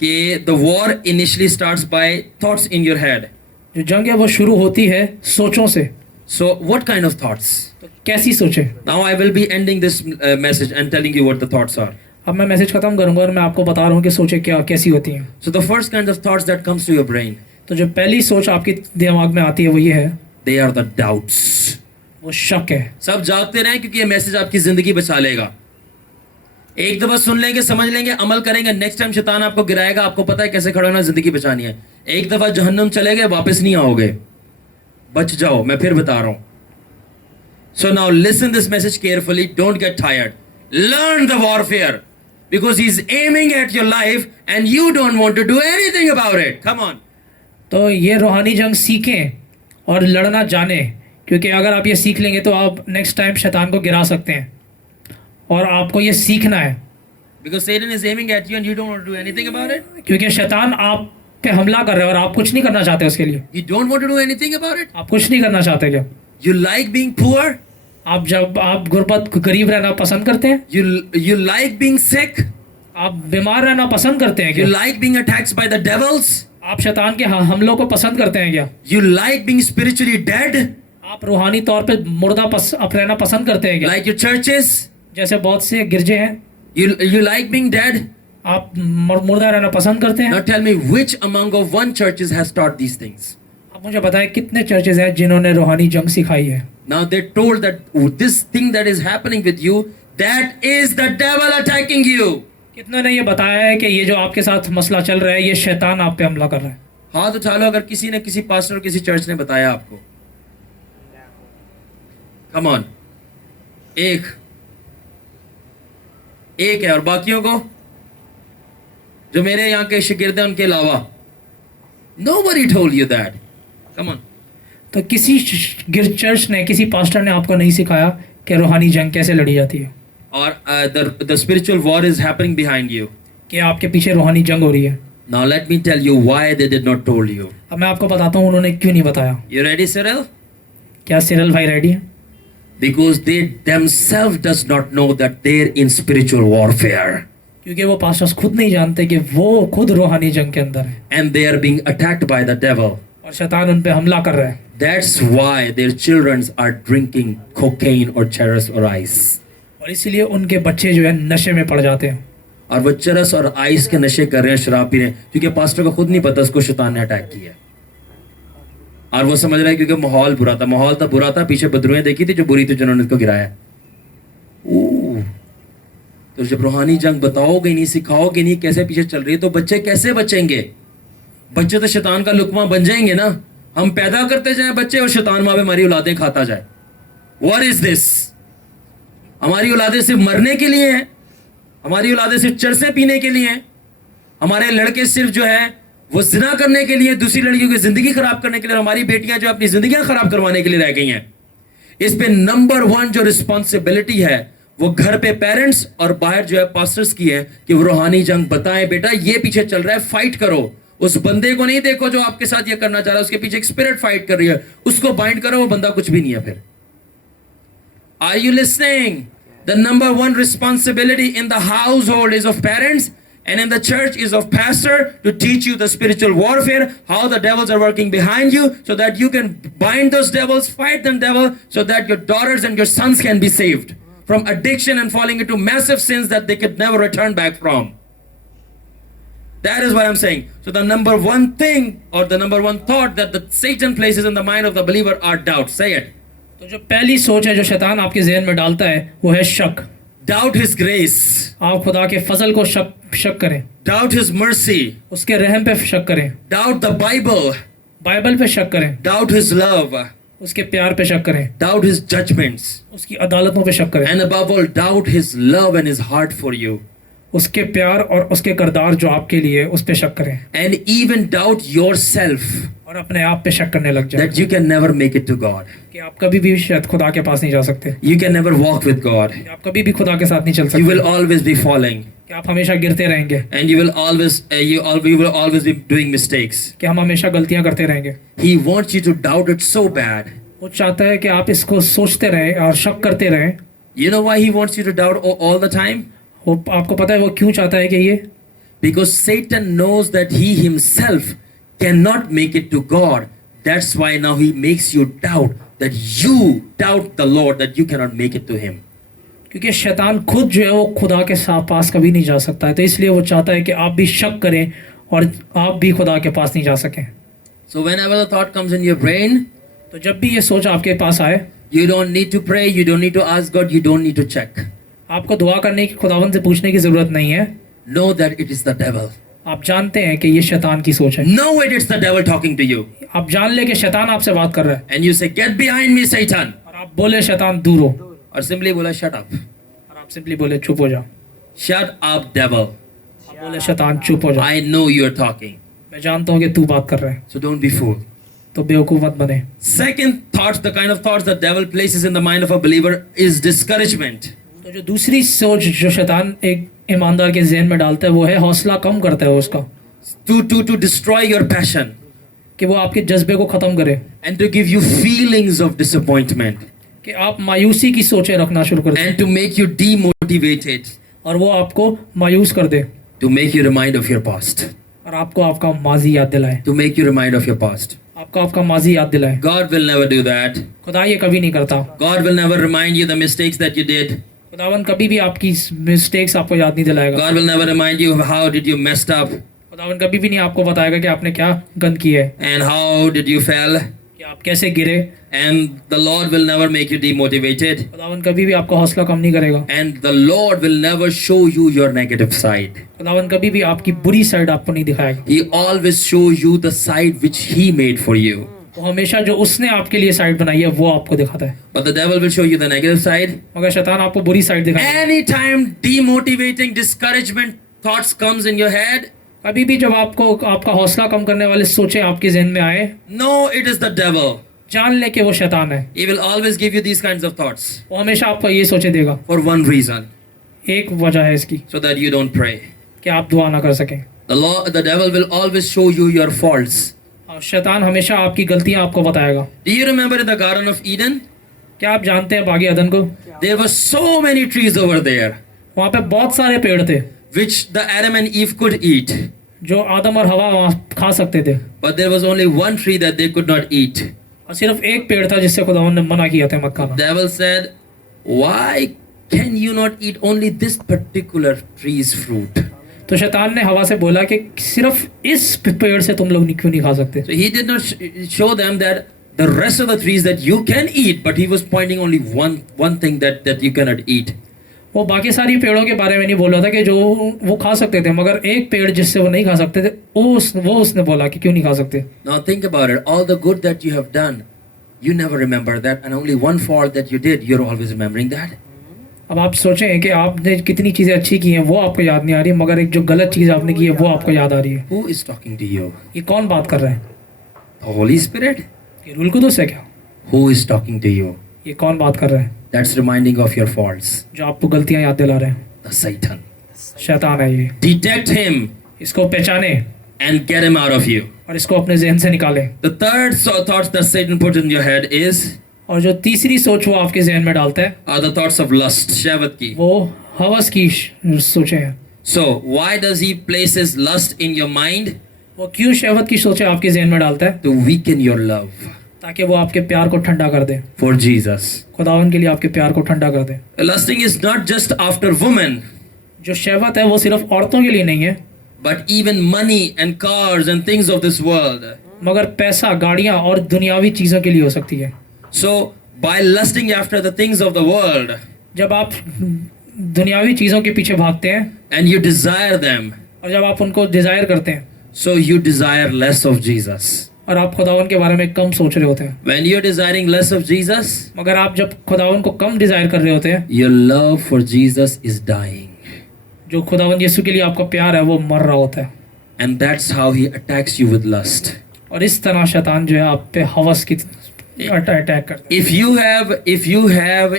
कि the war initially starts by thoughts in your head. जो जंग है वो शुरू होती है सोचों से। So what kind of thoughts? तो कैसी सोचें? Now I will be ending this message and telling you what the thoughts are. अब मैं मैसेज खत्म करूंगा और मैं आपको बता रहा हूँ कि सोचें क्या कैसी होती हैं। So the first kind of thoughts that comes to your brain, तो जो पहली सोच आपके दिमाग में आती है वो ये है, they are the doubts. वो शक है। सब जागते रहें क्योंकि ये मैसेज आपकी जिंदगी बचा लेगा। एक दफा सुन लेंगे, समझ लेंगे, अमल करेंगे, नेक्स्ट टाइम शैतान आपको गिराएगा, आपको पता है कैसे खड़ा होना, जिंदगी बचानी है। एक दफा जहन्नुम चले गए, वापस नहीं आओगे। बच जाओ, मैं फिर बता रहा हूं। So now listen this message carefully, don't get tired. Learn the warfare because he's aiming at your life and you don't want to do anything about it. Come on. तो ये रूहानी जंग सीखें और लड़ना जाने, क्योंकि अगर आप ये सीख लेंगे तो आप नेक्स्ट टाइम शैतान को गिरा सकते हैं और आपको ये सीखना है। Because Satan is aiming at you and you don't want to do anything about it. क्योंकि शैतान आप पे हमला कर रहा है और आप कुछ नहीं करना चाहते उसके लिए। You don't want to do anything about it. आप कुछ नहीं करना चाहते क्या? You like being poor. आप गुर्बत गरीब रहना पसंद करते हैं? You like being sick. आप बीमार रहना पसंद करते हैं You क्या? like being attacked by the devils. आप शैतान के हमलों को पसंद करते हैं क्या? You like being spiritually dead. आप रूहानी तौर पे मुर्दा रहना पसंद करते हैं क्या? Like your churches. जैसे बहुत से गिरजे हैं, You like being dead. आप मुर्दा रहना पसंद करते हैं। Now tell me which among of one churches has taught these things. आप मुझे बताएं कितने चर्चेज हैं जिन्होंने रूहानी जंग सिखाई है? Now they told that this thing that is happening with you, that is the devil attacking you. कितनों ने ये बताया है कि ये जो आपके साथ मसला चल रहा है ये शैतान आप पे हमला कर रहा है? हाथ उठा लो अगर किसी ने, किसी पास्टर, किसी चर्च ने बताया आपको। Come on. एक है, और बाकियों को जो मेरे यहाँ के शागिर्द हैं उनके अलावा nobody told you that. Come on. तो किसी चर्च ने, किसी पास्टर ने आपको नहीं सिखाया कि रूहानी जंग कैसे लड़ी जाती है, और the spiritual war is happening behind you. कि आपके पीछे रूहानी जंग हो रही है। Now let me tell you why they did not told you. अब मैं आपको बताता हूँ उन्होंने क्यों नहीं बताया। You ready, Cyril? क्या सिरल भाई रेडी है? Because they themselves does not know that they're in spiritual warfare. क्योंकि वो पास्टर्स खुद नहीं जानते कि वो खुद रूहानी जंग के अंदर है And they are being attacked by the devil. और शैतान उन पे हमला कर रहा है। That's why their children are drinking cocaine or charas or ice. और इसीलिए उनके बच्चे जो है नशे में पड़ जाते हैं। और वो चरस और आइस के नशे कर रहे हैं, शराब पी रहे हैं, क्योंकि पास्टर को खुद नहीं पता उसको शैतान ने अटैक किया है। और वो समझ रहा है क्योंकि माहौल बुरा था। माहौल तो बुरा था, पीछे बदरुएं देखी थी जो बुरी थी जिन्होंने उसको गिराया। तो जब रूहानी जंग बताओगे नहीं, सिखाओगे नहीं कैसे पीछे चल रही है, तो बच्चे कैसे बचेंगे? बच्चे तो शैतान का लुकमा बन जाएंगे ना। हम पैदा करते जाए बच्चे और शैतान वहां पे हमारी औलादें खाता जाए। What is this? हमारी औलादें सिर्फ मरने के लिए हैं, हमारी औलादें सिर्फ चरसे पीने के लिए हैं, हमारे लड़के सिर्फ जो है वो जिना करने के लिए, दूसरी लड़कियों की जिंदगी खराब करने के लिए, हमारी बेटियां जो अपनी जिंदगियां खराब करवाने के लिए रह गई हैं। इस पे नंबर 1 जो रिस्पॉन्सिबिलिटी है वो घर पे पेरेंट्स और बाहर जो है पास्टर्स की है कि वो रूहानी जंग बताएं, बेटा ये पीछे चल रहा है, फाइट करो। उस बंदे को नहीं देखो जो आपके साथ ये करना चाह रहा है, उसके पीछे एक स्पिरिट फाइट कर रही है, उसको बाइंड करो, वो बंदा कुछ भी नहीं है फिर। Are you listening? The number 1 responsibility in the household is of parents, and in the church is of pastor to teach you the spiritual warfare, how the devils are working behind you, so that you can bind those devils, fight the devil, so that your daughters and your sons can be saved from addiction and falling into massive sins that they could never return back from. That is what I'm saying. So the number 1 thing, or the number 1 thought that the Satan places in the mind of the believer are doubt. Say it. तो जो पहली सोच है जो शैतान आपके ज़हन में डालता है वो है शक। Doubt his grace. आप खुदा के फजल को शक करें, Doubt his mercy. उसके रहम पे शक करें, Doubt the Bible. बाइबल पे शक करें, Doubt his love. उसके प्यार पे शक करें, doubt his judgments, उसकी अदालतों पे शक करें, and above all, doubt his love and his heart for you, उसके प्यार और उसके किरदार जो आपके लिए उस पे शक करें, and even doubt yourself और अपने आप पे शक करने लग जाए that you can never make it to God. कि आप कभी भी शायद खुदा के पास नहीं जा सकते, You can never walk with God. कि आप कभी भी खुदा के साथ नहीं चल You सकते, will always be falling, कि आप हमेशा गिरते रहेंगे, and you will always be doing mistakes. कि हम हमेशा गलतियां करते रहेंगे। He wants you to doubt it so bad. वो चाहता है कि आप इसको सोचते रहें और शक करते रहें। You know why he wants you to doubt all the time? वो आपको पता है वो क्यों चाहता है कि ये, Because Satan knows that he himself cannot make it to God. That's why now he makes you doubt that you doubt the Lord, that you cannot make it to him. क्योंकि शैतान खुद जो है वो खुदा के पास कभी नहीं जा सकता है, तो इसलिए वो चाहता है कि आप भी शक करें और आप भी खुदा के पास नहीं जा सकें। So whenever the thought comes in your brain, तो जब भी ये सोच आपके पास आए, you don't need to pray, you don't need to ask God, you don't need to check. आपको दुआ करने की, खुदावन से पूछने की जरूरत नहीं है। Know that it is the devil. आप जानते हैं कि ये शैतान की सोच है। Know it is the devil talking to you. आप जान ले कि शैतान आपसे बात कर रहा है And you say, get behind me, Satan. और आप बोले शैतान दूर हो, Or simply बोला, shut up. और आप सिंपली बोले चुप हो जाओ। Shut up, devil. आप बोले शैतान चुप हो जाओ, I know you're talking. मैं जानता हूँ कि तू बात कर रहा है, So don't be fooled. तो बेवकूफ मत बने। Second thoughts, the kind of thoughts the devil places in the mind of a believer is discouragement. तो जो दूसरी सोच जो शैतान एक ईमानदार के ज़हन में डालता है वो है हौसला कम करता है उसका, To destroy your passion कि वो आपके जज्बे को ख़त्म करे, and to give you feelings of disappointment कि आप मायूसी की सोचें रखना शुरू कर दें and to make you demotivated, और वो आपको मायूस कर दे to make you remind of your past, और आपको आपका माजी याद दिलाए, to make you remind of your past. आपको आपका माजी याद दिलाए। God will never do that. खुदा ये कभी नहीं करता। God will never remind you the mistakes that you did. खुदावन कभी भी आपकी मिस्टेक्स आपको याद नहीं दिलाएगा। God will never remind you of how did you messed up खुदावन कभी भी नहीं आपको बताएगा कि आपने क्या गंद की है, and how did you fell. कि आप कैसे गिरे। And the Lord will never make you demotivated. खुदावन कभी भी आपका हौसला कम नहीं करेगा। And the Lord will never show you your negative side. खुदावन कभी भी आपकी बुरी साइड आपको नहीं दिखाएगा। He always shows you the side which He made for you. वो हमेशा जो उसने आपके लिए साइड बनाई है वो आपको दिखाता है, But the devil will show you the negative side. मगर शैतान आपको बुरी साइड दिखाएगा। Anytime demotivating, discouragement thoughts comes in your head, कभी भी जब आपको आपका हौसला कम करने वाले सोचें आपके ज़हन में आए, no, it is the devil. जान ले कि वो शैतान है। He will always give you these kinds of thoughts वो हमेशा आपको ये सोचे देगा। for one reason, एक वजह है इसकी so that you don't pray. कि आप दुआ ना कर सकें। The devil will always show you your faults. और शैतान हमेशा आपकी गलतियां आपको बताएगा। Do you remember in the Garden of Eden? क्या आप जानते हैं बागी अदन को? There were so many trees over there वहाँ पे बहुत सारे पेड़ थे which the Adam and Eve could eat. जो आदम और हवा वहाँ खा सकते थे, But there was only one tree that they could not eat. और सिर्फ एक पेड़ था जिससे खुदावंद ने मना किया था मत खाना। Devil said, why can you not eat only this particular tree's fruit? तो शैतान ने हवा से बोला कि सिर्फ इस पेड़ से तुम लोग क्यों नहीं खा सकते। So he did not show them that the rest of the trees that you can eat, but he was pointing only one thing that you cannot eat. वो बाकी सारी पेड़ों के बारे में नहीं बोल रहा था कि जो वो खा सकते थे, मगर एक पेड़ जिससे वो नहीं खा सकते थे वो उसने बोला कि क्यों नहीं खा सकते। Now think about it. All the good that you have done, you never remember that, and only one fault that you did, you're always remembering that. अब आप सोचें कि आपने कितनी चीज़ें अच्छी की हैं वो आपको याद नहीं आ रही, मगर एक जो गलत चीज़ आपने की है वो आपको याद आ रही है। Who is talking to you? ये कौन बात कर रहा है? The Holy Spirit? ये रूल कुदुस है क्या? Who is talking to you? ये कौन बात कर रहा है That's reminding of your faults. जो आपको गलतियां याद दिला रहे हैं? The Satan. शैतान है ये। Detect him इसको पहचाने and get him out of you. और इसको अपने जहन से निकालें। The third thoughts that Satan put in your head और जो तीसरी सोच वो आपके जहन में डालता है are the thoughts of lust, shahwat ki. वो हवस की सोचें हैं। So why does he place his lust in your mind? वो क्यों शहवत की सोचें आपके जहन में डालता है? To weaken your love ताकि वो आपके प्यार को ठंडा कर दे, for Jesus. खुदावन के लिए आपके प्यार को ठंडा कर दे। Lusting is not just after women, जो शहवत है वो सिर्फ औरतों के लिए नहीं है, but even money and cars and things of this world. मगर पैसा, गाड़ियाँ और दुनियावी चीज़ों के लिए हो सकती है। So by lusting after the things of the world जब आप दुनियावी चीज़ों के पीछे भागते हैं and you desire them, और जब आप उनको डिज़ायर करते हैं so you desire less of Jesus. और आप खुदावन के बारे में कम सोच रहे होते हैं। When you're desiring less of Jesus, मगर आप जब खुदावन को कम डिजायर कर रहे होते हैं, your love for Jesus is dying. जो खुदावन यीशु के लिए आपका प्यार है वो मर रहा होता है। And that's how he attacks you with lust. और इस तरह शैतान जो है आप पे हवस की अटैक करता है। If you have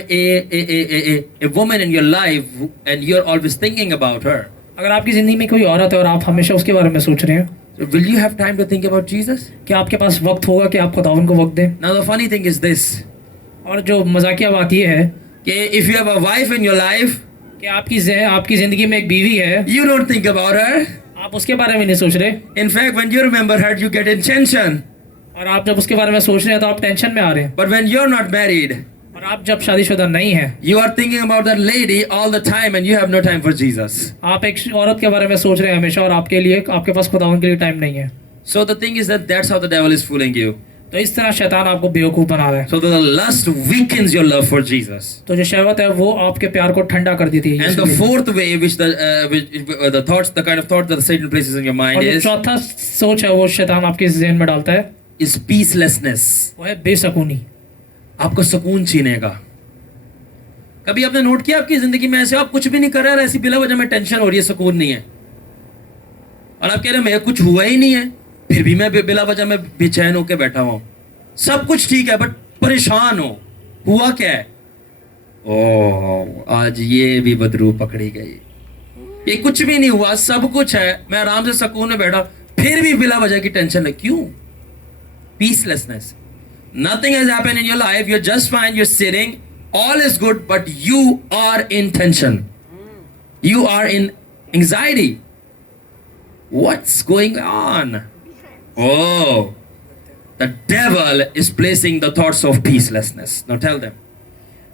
a woman in your life and you're always thinking about her, अगर आपकी जिंदगी में कोई औरत है और आप हमेशा उसके बारे में सोच रहे हैं, so will you have time to think about Jesus? क्या आपके पास वक्त होगा कि आप खुदावन को वक्त दें? Now the funny thing is this, और जो मजाकिया बात ये है कि if you have a wife in your life, कि आपकी जिंदगी में एक बीवी है, you don't think about her. आप उसके बारे में नहीं सोच रहे, In fact, when you remember her, you get in tension. और आप जब उसके बारे में सोच रहे हैं तो आप टेंशन में आ रहे हैं। But when you're not married, और आप जब शादीशुदा नहीं है, you are thinking about that lady all the time and you have no time for Jesus. आप एक औरत के बारे में सोच रहे हैं हमेशा और आपके पास खुदावन के लिए टाइम नहीं है। So the thing is that's how the devil is fooling you. तो इस तरह शैतान आपको बेवकूफ बना रहा है। So the lust weakens your love for Jesus. तो जो शहवत है वो आपके प्यार को ठंडा कर देती है। And the fourth way which the kind of thought that Satan places in your mind और जो is चौथा सोच है वो शैतान आपके ज़हन में डालता है, peacelessness. वो है बेसकूनी। आपको सुकून छीनेगा। कभी आपने नोट किया आपकी जिंदगी में ऐसे आप कुछ भी नहीं कर रहे हैं, ऐसी बिला वजह में टेंशन हो रही है, सुकून नहीं है, और आप कह रहे हैं मेरा कुछ हुआ ही नहीं है, फिर भी मैं बिला वजह में बेचैन होकर बैठा हूं। सब कुछ ठीक है बट परेशान हो, हुआ क्या है? ओह, आज ये भी बदरू पकड़ी गई, ये कुछ भी नहीं हुआ, सब कुछ है, मैं आराम से सुकून में बैठा, फिर भी बिला वजह की टेंशन है। क्यों? Peacelessness. Nothing has happened in your life, you're just fine, you're sitting, all is good, but you are in tension, you are in anxiety. What's going on? Oh, the devil is placing the thoughts of peacelessness. Now tell them.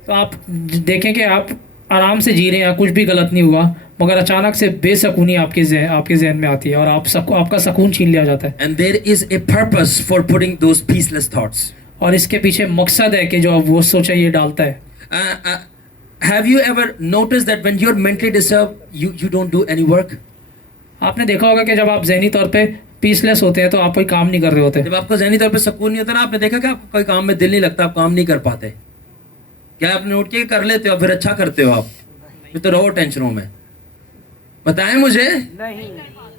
तो आप देखें कि आप आराम से जी रहे हैं, कुछ भी गलत नहीं हुआ, मगर अचानक से बेसकूनी आपके जहन में आती है और आपका सुकून छीन लिया जाता है। And there is a purpose for putting those peaceless thoughts. और इसके पीछे मकसद है कि जो अब वो सोचा ये डालता है। Have you ever noticed that when you're mentally disturbed, you don't do any work? आपने देखा होगा कि जब आप ज़हनी तौर पे पीसलेस होते हैं तो आप कोई काम नहीं कर रहे होते। जब आपको ज़हनी तौर पे सुकून नहीं होता ना, आपने देखा कि आपको कोई काम में दिल नहीं लगता, आप काम नहीं कर पाते। क्या आपने नोट किया? कर लेते हो फिर अच्छा करते हो आप, फिर तो रहो टेंशनों में। बताएं मुझे,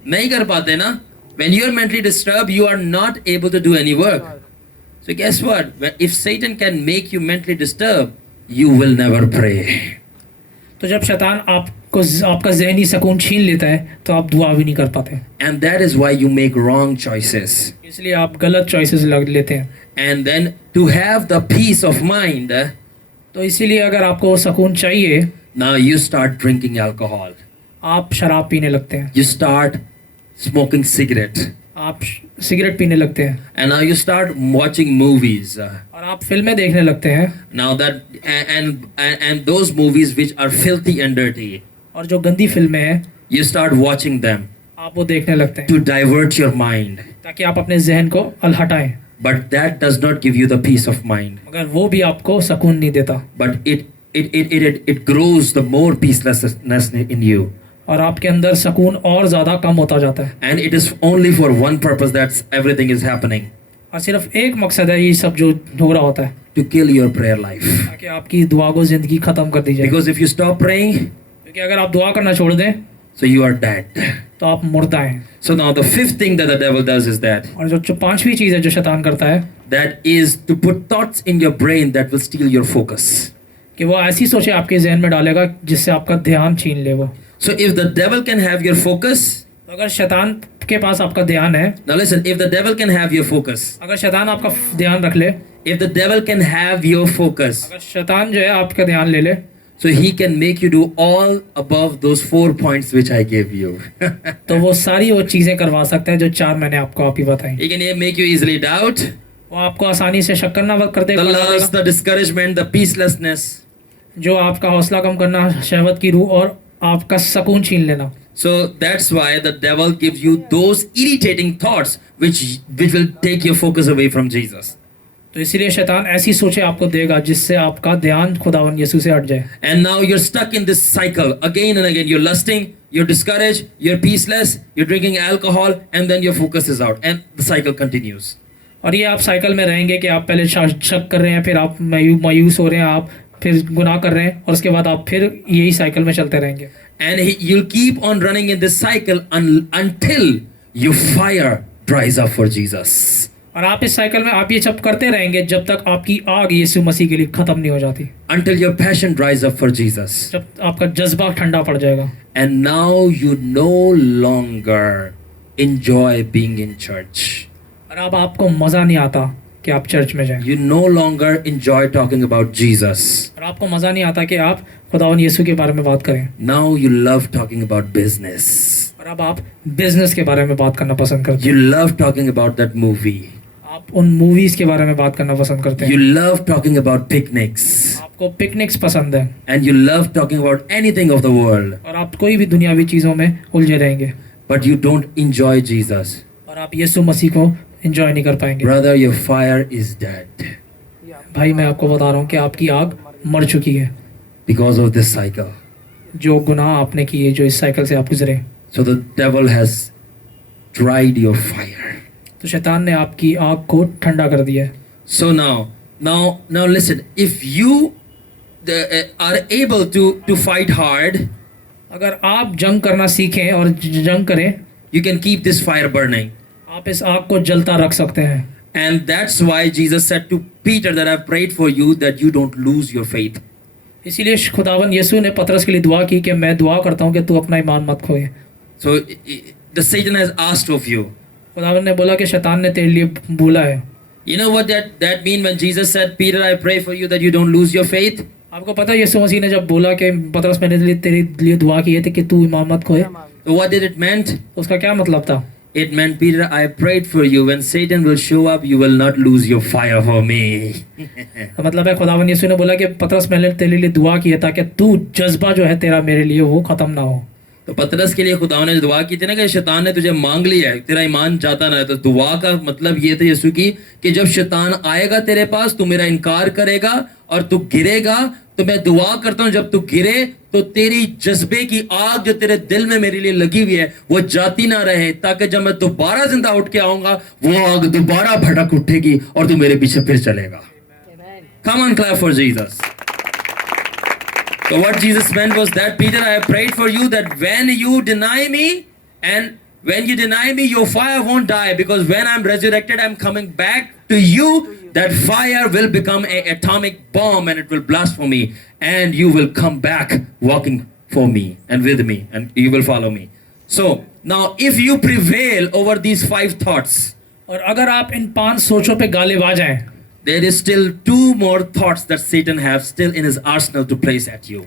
नहीं कर पाते ना। When you are mentally disturbed, you are not able to do any work. So guess what? If Satan can make you mentally disturbed, you will never pray. तो जब शैतान आपका ज़हनी सुकून छीन लेता है तो आप दुआ भी नहीं कर पाते। And that is why you make wrong choices. इसलिए आप गलत चॉइसेस लेते हैं। And then to have the peace of mind, तो इसीलिए अगर आपको वो सुकून चाहिए, now you start drinking alcohol. आप शराब पीने लगते हैं, You start smoking cigarette. आप सिगरेट पीने लगते हैं, And now you start watching movies. और आप फिल्में देखने लगते हैं। Now that and those movies which are filthy and dirty, और जो गंदी फिल्में हैं you start watching them आप वो देखने लगते हैं to divert your mind. ताकि आप अपने जहन को हटाएं। But that does not give you the peace of mind. मगर वो भी आपको सुकून नहीं देता, But it grows the more peacelessness in you. और आपके अंदर सुकून और ज़्यादा कम होता जाता है। And it is only for one purpose that everything is happening. और सिर्फ एक मकसद है ये सब जो हो रहा होता है, To kill your prayer life. ताकि आपकी दुआ को ज़िंदगी ख़त्म कर दी जाए। Because if you stop praying, क्योंकि अगर आप दुआ करना छोड़ दें so you are dead. तो आप मुर्दा हैं। So now the fifth thing that the devil does is that और जो पांचवी चीज़ है जो शैतान करता है, that is to put thoughts in your brain that will steal your focus. कि वो ऐसी सोचे आपके जहन में डालेगा जिससे आपका ध्यान छीन ले वो। So if the devil can have your focus, तो अगर शैतान के पास आपका ध्यान है, now listen, if the devil can have your focus, अगर शैतान आपका ध्यान रख ले, if the devil can have your focus, अगर शैतान जो है आपका ध्यान ले ले, so he can make you do all above those 4 points which I gave you. तो वो सारी वो चीज़ें करवा सकता है जो 4 मैंने आपको आप ही बताई। He can make you easily doubt, वो आपको आसानी से शक करना कर the देगा, lust, the discouragement, the peacelessness. जो आपका हौसला कम करना, शहवत की रूह और आपका सुकून छीन लेना। So that's why the devil gives you those irritating thoughts which will take your focus away from Jesus. तो इसीलिए शैतान ऐसी सोचे आपको देगा जिससे आपका ध्यान खुदावन यीशु से हट जाए। And now you're stuck in this cycle again and again. You're lusting, you're discouraged, you're peaceless, you're drinking alcohol, and then your focus is out, and the cycle continues. और ये आप साइकिल में रहेंगे कि आप पहले शक कर रहे हैं, फिर आप मायूस हो रहे हैं, आप फिर गुनाह कर रहे हैं, और उसके बाद आप फिर यही साइकिल में चलते रहेंगे। And you'll keep on running in this cycle until your fire dries up for Jesus. और आप इस साइकिल में आप ये सब करते रहेंगे जब तक आपकी आग यीशु मसीह के लिए खत्म नहीं हो जाती, Until your passion dries up for Jesus. जब आपका जज्बा ठंडा पड़ जाएगा। And now you no longer enjoy being in church. और अब आपको मज़ा नहीं आता कि आप चर्च में जाएं, You no longer enjoy talking about Jesus. और आपको मज़ा नहीं आता कि आप खुदावन यीशु के बारे में बात करें, Now you love talking about business. और अब आप बिजनेस के बारे में बात करना पसंद करते हैं, You love talking about that movie. आप उन मूवीज़ के बारे में बात करना पसंद करते हैं, You love talking about picnics. आपको पिकनिक्स पसंद है, And you love talking about anything of the world. और आप कोई भी दुनियावी चीज़ों में उलझे रहेंगे, But you don't enjoy Jesus. और आप यीशु मसीह को एंजॉय नहीं कर पाएंगे। Brother, your fire is dead भाई मैं आपको बता रहा हूँ कि आपकी आग मर चुकी है, because of this cycle. जो गुनाह आपने किए, जो इस साइकिल से आप गुजरे। So the devil has dried your fire. तो शैतान ने आपकी आग को ठंडा कर दिया है। So now listen. If you are able to fight hard, अगर आप जंग करना सीखें और जंग करें, you can keep this fire burning. आप इस आग को जलता रख सकते हैं। And that's why Jesus said to Peter that I've prayed for you that you don't lose your faith. इसीलिए खुदावन यीशु ने पतरस के लिए दुआ की कि मैं दुआ करता हूँ कि तू अपना ईमान मत खोए। So the Satan has asked of you. खुदावन ने बोला कि शैतान ने तेरे लिए बोला है। You know what that mean when Jesus said, Peter, I pray for you that you don't lose your faith? आपको पता है यीशु मसीह ने जब बोला कि पतरस मैंने तेरे लिए दुआ की है कि तू ईमान मत खोए, So what did it meant? तो उसका क्या मतलब था? It meant, Peter, I prayed for you. When Satan will show up, you will not lose your fire for me. तो मतलब है खुदावन यीशु ने बोला कि पतरस मैंने तेरे लिए दुआ की है ताकि तू जज्बा जो है तेरा मेरे लिए वो खत्म ना हो। तो पतरस के लिए खुदा ने दुआ की थी ना कि शैतान ने तुझे मांग लिया है, तेरा ईमान जाता ना है। तो दुआ का मतलब ये था यीशु की कि जब शैतान आएगा तेरे पास, तू मेरा इनकार करेगा और तू गिरेगा, तो मैं दुआ करता हूँ जब तू गिरे तो तेरी जज्बे की आग जो तेरे दिल में मेरे लिए लगी हुई है वो जाती ना रहे, ताकि जब मैं दोबारा जिंदा उठ के आऊंगा वो आग दोबारा भड़क उठेगी और तू मेरे पीछे फिर चलेगा। Come on, clap for Jesus. So what Jesus meant was that, Peter, I have prayed for you that when you deny me, and when you deny me, your fire won't die, because when I'm resurrected, I'm coming back to you. That fire will become an atomic bomb and it will blast for me, and you will come back walking for me and with me, and you will follow me. So now if you prevail over these 5 thoughts, और अगर आप इन 5 सोचों पे गालिब आ जाएं, there is still 2 more thoughts that Satan has still in his arsenal to place at you.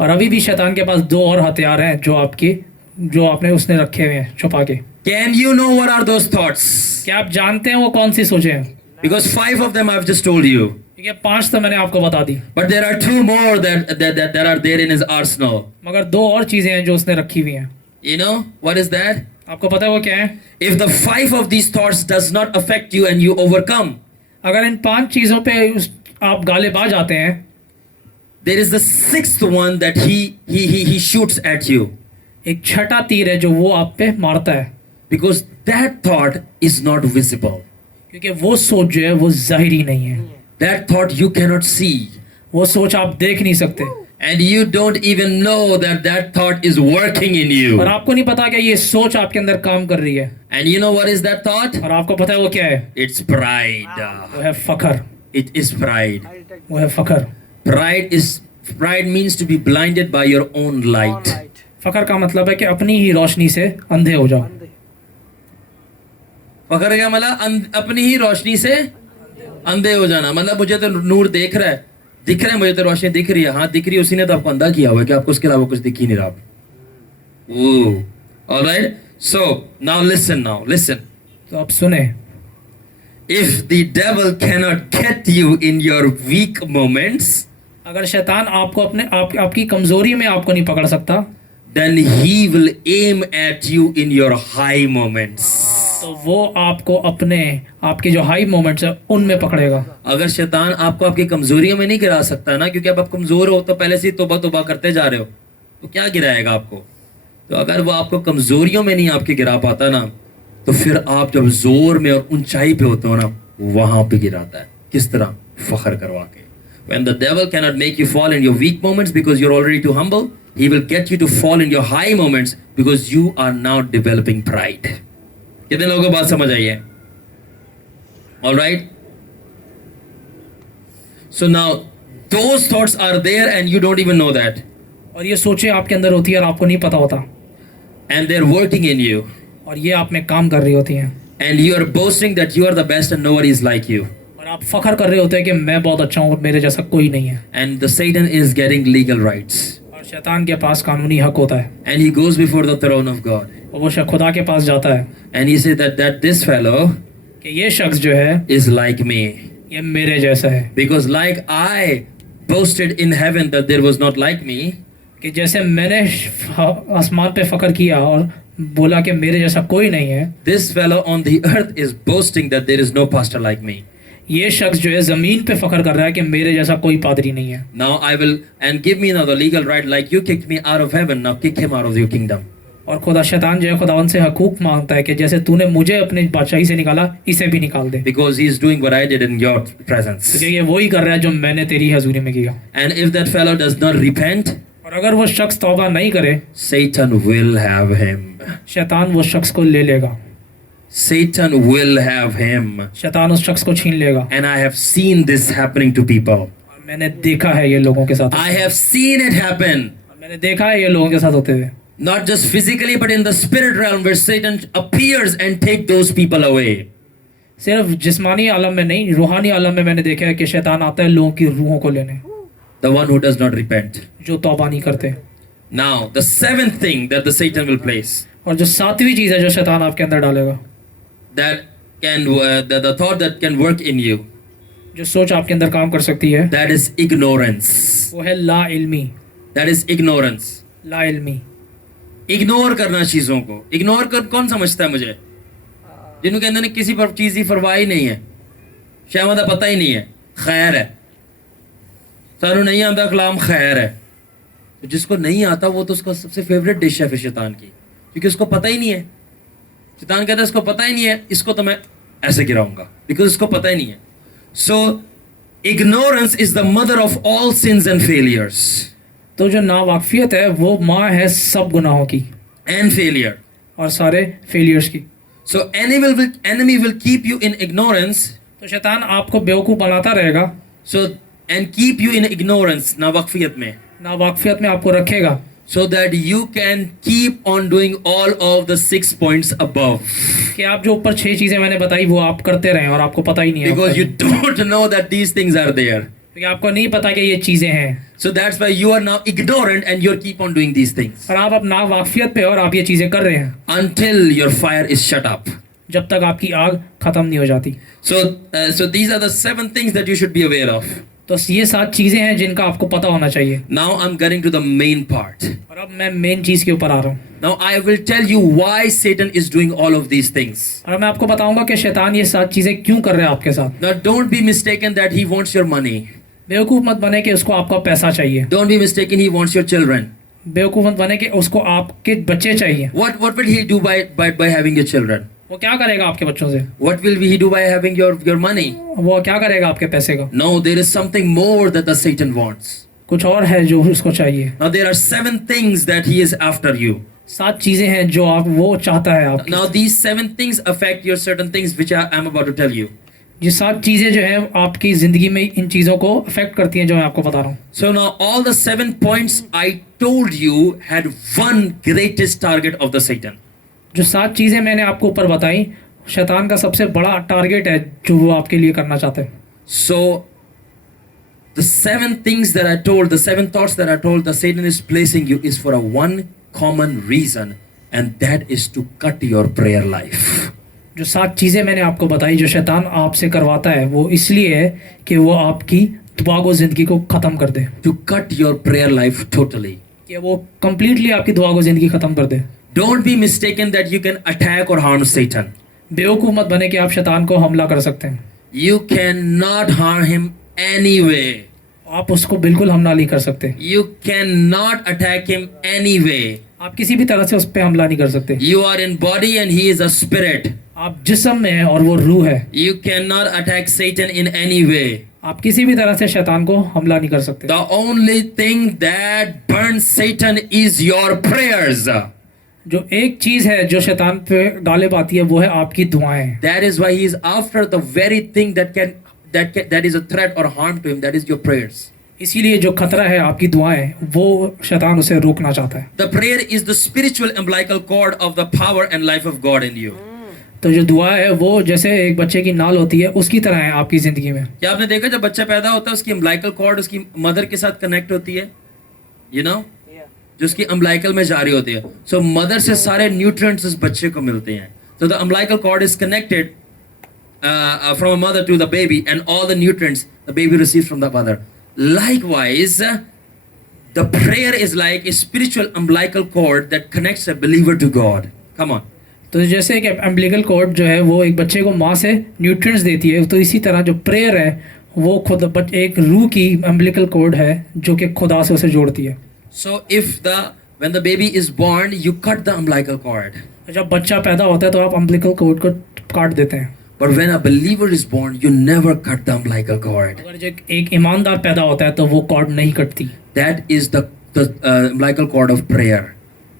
और अभी भी शैतान के पास 2 और हथियार हैं जो आपने उसने रखे हुए हैं छुपा के। Can you know what are those thoughts? क्या आप जानते हैं वो कौन सी सोचें हैं? Because 5 of them I've just told you. ठीक है, 5 तो मैंने आपको बता दी, But there are 2 more that are there in his arsenal. मगर 2 और चीजें हैं जो उसने रखी हुई हैं। You know what is that? आपको पता है वो क्या है? If the 5 of these thoughts does not affect you and you overcome, अगर इन 5 चीजों पे आप गालिब आ जाते हैं, there is the 6th one that he shoots at you. एक छठा तीर है जो वो आप पे मारता है, Because that thought is not visible. क्योंकि वो सोच जो है वो जाहिरी नहीं है। That thought you cannot see. वो सोच आप देख नहीं सकते, And you don't even know that thought is working in you. और आपको नहीं पता कि ये सोच आपके अंदर काम कर रही है। And you know what is that thought? और आपको पता है वो क्या है? It's pride. वो है फखर। It is pride. वो है फखर। Pride means to be blinded by your own light. फखर का मतलब है कि अपनी ही रोशनी से अंधे हो जाओ। फखर क्या मतलब? अपनी ही रोशनी से अंधे हो जाना। मतलब मुझे तो नूर दिख रहा है, मुझे तो रोशनी दिख रही है। हाँ दिख रही है, उसी ने तो आपको अंधा किया हुआ है कि आपको उसके अलावा कुछ दिख ही नहीं रहा। Alright, so now listen. तो आप सुने, If the devil cannot get you in your weak moments, अगर शैतान आपको आपकी कमजोरी में आपको नहीं पकड़ सकता, then he will aim at you in your high moments. तो वो आपको आपके जो हाई मोमेंट्स है उनमें पकड़ेगा। अगर शैतान आपको आपकी कमजोरियों में नहीं गिरा सकता ना, क्योंकि अब आप कमजोर हो तो पहले से ही तौबा करते जा रहे हो, तो क्या गिराएगा आपको? तो अगर वो आपको कमजोरियों में नहीं आपके गिरा पाता ना, तो फिर आप जब जोर में और ऊंचाई पे होते हो ना, वहां पे गिराता है। किस तरह? फखर करवा के। When the devil cannot make you fall in your weak moments because you're already too humble, he will get you to fall in your high moments because you are now developing pride. कितने लोगों को बात समझ आई है? All right? So now those thoughts are there and you don't even know that. और ये सोचें आपके अंदर होती है और आपको नहीं पता होता, And they're working in you. और ये आप में काम कर रही होती हैं, And you are boasting that you are the best and nobody is like you. और आप फखर कर रहे होते हैं कि मैं बहुत अच्छा हूँ और मेरे जैसा कोई नहीं है। And the Satan is getting legal rights. और शैतान के पास कानूनी हक होता है, And he goes before the throne of God. और वो खुदा के पास जाता है And he says that this fellow कि ये शख्स जो है is like me. ये मेरे जैसा है। Because like I boasted in heaven that there was not like me, कि जैसे मैंने आसमान पे फखर किया और बोला कि मेरे जैसा कोई नहीं है, this fellow on the earth is boasting that there is no pastor like me. ये शख्स जो है जमीन पे फखर कर रहा है कि मेरे जैसा कोई पादरी नहीं है। Now I will and give me now the legal right, like you kicked me out of heaven, now kick him out of your kingdom. और खुदा शैतान जो है खुदावन से हकूक मांगता है कि जैसे तूने मुझे अपनी बादशाही से निकाला, इसे भी निकाल दे, Because he is doing what I did in your presence. क्योंकि ये वही कर रहा है जो मैंने तेरी हजूरी में किया। And if that fellow does not repent, और अगर वो शख्स तौबा नहीं करे, Satan will have him. शैतान वो शख्स को ले लेगा, Satan will have him. शैतान उस शख्स को छीन लेगा। And I have seen this happening to people. और मैंने देखा है ये लोगों के साथ, I have seen it happen. मैंने देखा है ये लोगों के साथ होते हुए, Not just physically, but in the spirit realm where Satan appears and take those people away. सिर्फ जिस्मानी आलम में नहीं, रूहानी आलम में मैंने देखा है कि शैतान आता है लोगों की रूहों को लेने, The one who does not repent. जो तौबा नहीं करते। Now, the seventh thing that the Satan will place, और जो सातवीं चीज़ है जो शैतान आपके अंदर डालेगा, that can the thought that can work in you, जो सोच आपके अंदर काम कर सकती है, that is ignorance. वो है ला इल्मी। That is ignorance. La Ilmi, ignore करना चीजों को। इग्नोर कर कौन समझता है मुझे? जिनको कहते हैं किसी पर चीज की परवाह ही नहीं है, शायद पता ही नहीं है, खैर है, सारू नहीं आता कलाम खैर है। तो जिसको नहीं आता वो तो उसका सबसे फेवरेट डिश है फिर शैतान की, क्योंकि उसको पता ही नहीं है। शैतान कहता है इसको पता ही नहीं है, इसको तो मैं ऐसे गिराऊंगा, बिकॉज इसको पता ही नहीं है। So ignorance is the mother of all sins and failures. तो जो नावाकफियत है वो माँ है सब गुनाहों की एंड फेलियर और सारे फेलियर्स की। सो enemy will keep you in ignorance. तो शैतान आपको बेवकूफ़ बनाता रहेगा, So and keep you in ignorance नावाकफियत में, नावाकफियत में आपको रखेगा, so that you can keep on doing all of the 6 points above. कि आप जो ऊपर 6 चीज़ें मैंने बताई वो आप करते रहें और आपको पता ही नहीं है, Because you don't know that these things are there. क्योंकि आपको नहीं पता कि ये चीज़ें हैं, So that's why you are now ignorant and you keep on doing these things और आप अब नावाकफियत पे और आप ये चीज़ें कर रहे हैं until your fire is shut up. जब तक आपकी आग खत्म नहीं हो जाती। So these are the 7 things that you should be aware of. तो ये 7 चीज़ें हैं जिनका आपको पता होना चाहिए। Now I'm getting to the main part. और अब मैं मेन चीज़ के ऊपर आ रहा हूँ। Now I will tell you why Satan is doing all of these things. और मैं आपको बताऊंगा कि शैतान ये 7 चीज़ें क्यों कर रहा है आपके साथ। Now don't be mistaken that he wants your money. बेवकूफ़ मत बने कि उसको आपका पैसा चाहिए। Don't be mistaken he wants your children. बेवकूफ़ मत बने कि उसको आपके बच्चे चाहिए। What will he do by having your children? वो क्या करेगा आपके बच्चों से? What will he do by having your money? वो क्या करेगा आपके पैसे का? No, there is something more that the Satan wants. कुछ और है जो उसको चाहिए। Now there are 7 things that he is after you. 7 चीज़ें हैं जो वो चाहता है आप। Now these 7 things affect your certain things which I am about to tell you. ये 7 चीज़ें जो है आपकी ज़िंदगी में इन चीज़ों को अफेक्ट करती हैं जो मैं आपको बता रहा हूँ। So now all the 7 points I told you had one greatest target of the Satan. जो 7 चीज़ें मैंने आपको ऊपर बताई, शैतान का सबसे बड़ा टारगेट है जो वो आपके लिए करना चाहते हैं। So the 7 things that I told, the 7 thoughts that I told that Satan is placing you is for a one common reason, and that is to cut your prayer life. जो 7 चीज़ें मैंने आपको बताई जो शैतान आपसे करवाता है वो इसलिए है कि वो आपकी दुआ को ज़िंदगी को ख़त्म कर दे, To cut your prayer life totally. कि वो कम्प्लीटली आपकी दुआ को ज़िंदगी ख़त्म कर दे। Don't be mistaken that you can attack or harm Satan. बेवकूफ़ मत बने कि आप शैतान को हमला कर सकते हैं। You cannot harm him anyway. आप उसको बिल्कुल हमला नहीं कर सकते। You cannot attack him anyway. आप किसी भी तरह से उस पर हमला नहीं कर सकते। You are in body and he is a spirit. आप जिस्म में हैं और वो रूह है। You cannot attack Satan in any way. आप किसी भी तरह से शैतान को हमला नहीं कर सकते। The only thing that burns Satan is your prayers. जो एक चीज है जो शैतान पे गालिब आती है वो है आपकी दुआएं। That is why he is after the very thing that is a threat or harm to him. That is your prayers. इसीलिए जो खतरा है आपकी दुआएं, वो शैतान उसे रोकना चाहता है। The prayer is the spiritual umbilical cord of the power and life of God in you. तो जो दुआ है वो जैसे एक बच्चे की नाल होती है उसकी तरह है आपकी जिंदगी में। क्या आपने देखा जब बच्चा पैदा होता है उसकी umbilical cord उसकी मदर के साथ कनेक्ट होती है, you know? जो उसकी umbilical में जारी होती है। So मदर से सारे न्यूट्रिएंट्स उस बच्चे को मिलते हैं। So the umbilical cord is connected from a mother to the baby and all the nutrients the baby receives from the mother. Likewise, the prayer is like a spiritual umbilical cord that connects a believer to God. Come on. तो जैसे एक umbilical cord जो है वो एक बच्चे को माँ से न्यूट्रिएंट्स देती है, तो इसी तरह जो प्रेयर है वो खुद एक रूह की एम्बिलिकल कॉर्ड है जो कि खुदा से उसे जोड़ती है। So when the baby is born, you cut the umbilical cord. जब बच्चा पैदा होता है तो आप एम्बिलिकल कॉर्ड को काट देते हैं। But when a believer is born, you never cut the umbilical cord. अगर जो एक ईमानदार पैदा होता है तो वो कॉर्ड नहीं कटती। That is the umbilical cord of prayer.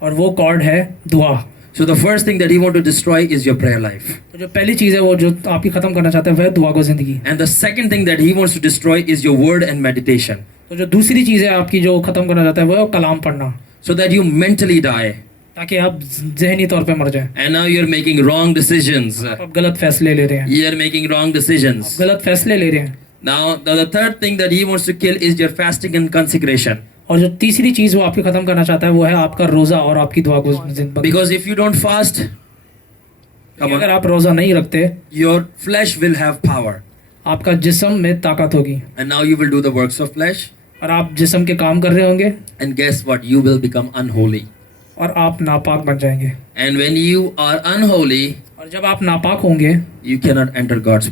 और वो कॉर्ड है दुआ। So the first thing that he wants to destroy is your prayer life. तो जो पहली चीज़ है वो जो आपकी ख़त्म करना चाहता है वह दुआ को ज़िंदगी। And the second thing that he wants to destroy is your word and meditation. तो जो दूसरी चीज़ है आपकी जो ख़त्म करना चाहता है वह कलाम पढ़ना, So that you mentally die. ताकि आप जहनी तौर पे मर जाएं। And now you're making wrong decisions. आप गलत फैसले ले रहे हैं। You're making wrong decisions. आप गलत फैसले ले रहे हैं। Now the third thing that he wants to kill is your fasting and consecration. और जो तीसरी चीज़ वो आपकी ख़त्म करना चाहता है वो है आपका रोज़ा और आपकी दुआ को जिंदगी। Because if you don't fast, अगर आप रोज़ा नहीं रखते, your flesh will have power. आपका जिस्म में ताकत होगी। And now you will do the works of flesh. और आप जिस्म के काम कर रहे होंगे। And guess what? You will become unholy. और आप नापाक बन जाएंगे। And when you are unholy, और जब आप नापाक होंगे, you cannot enter God's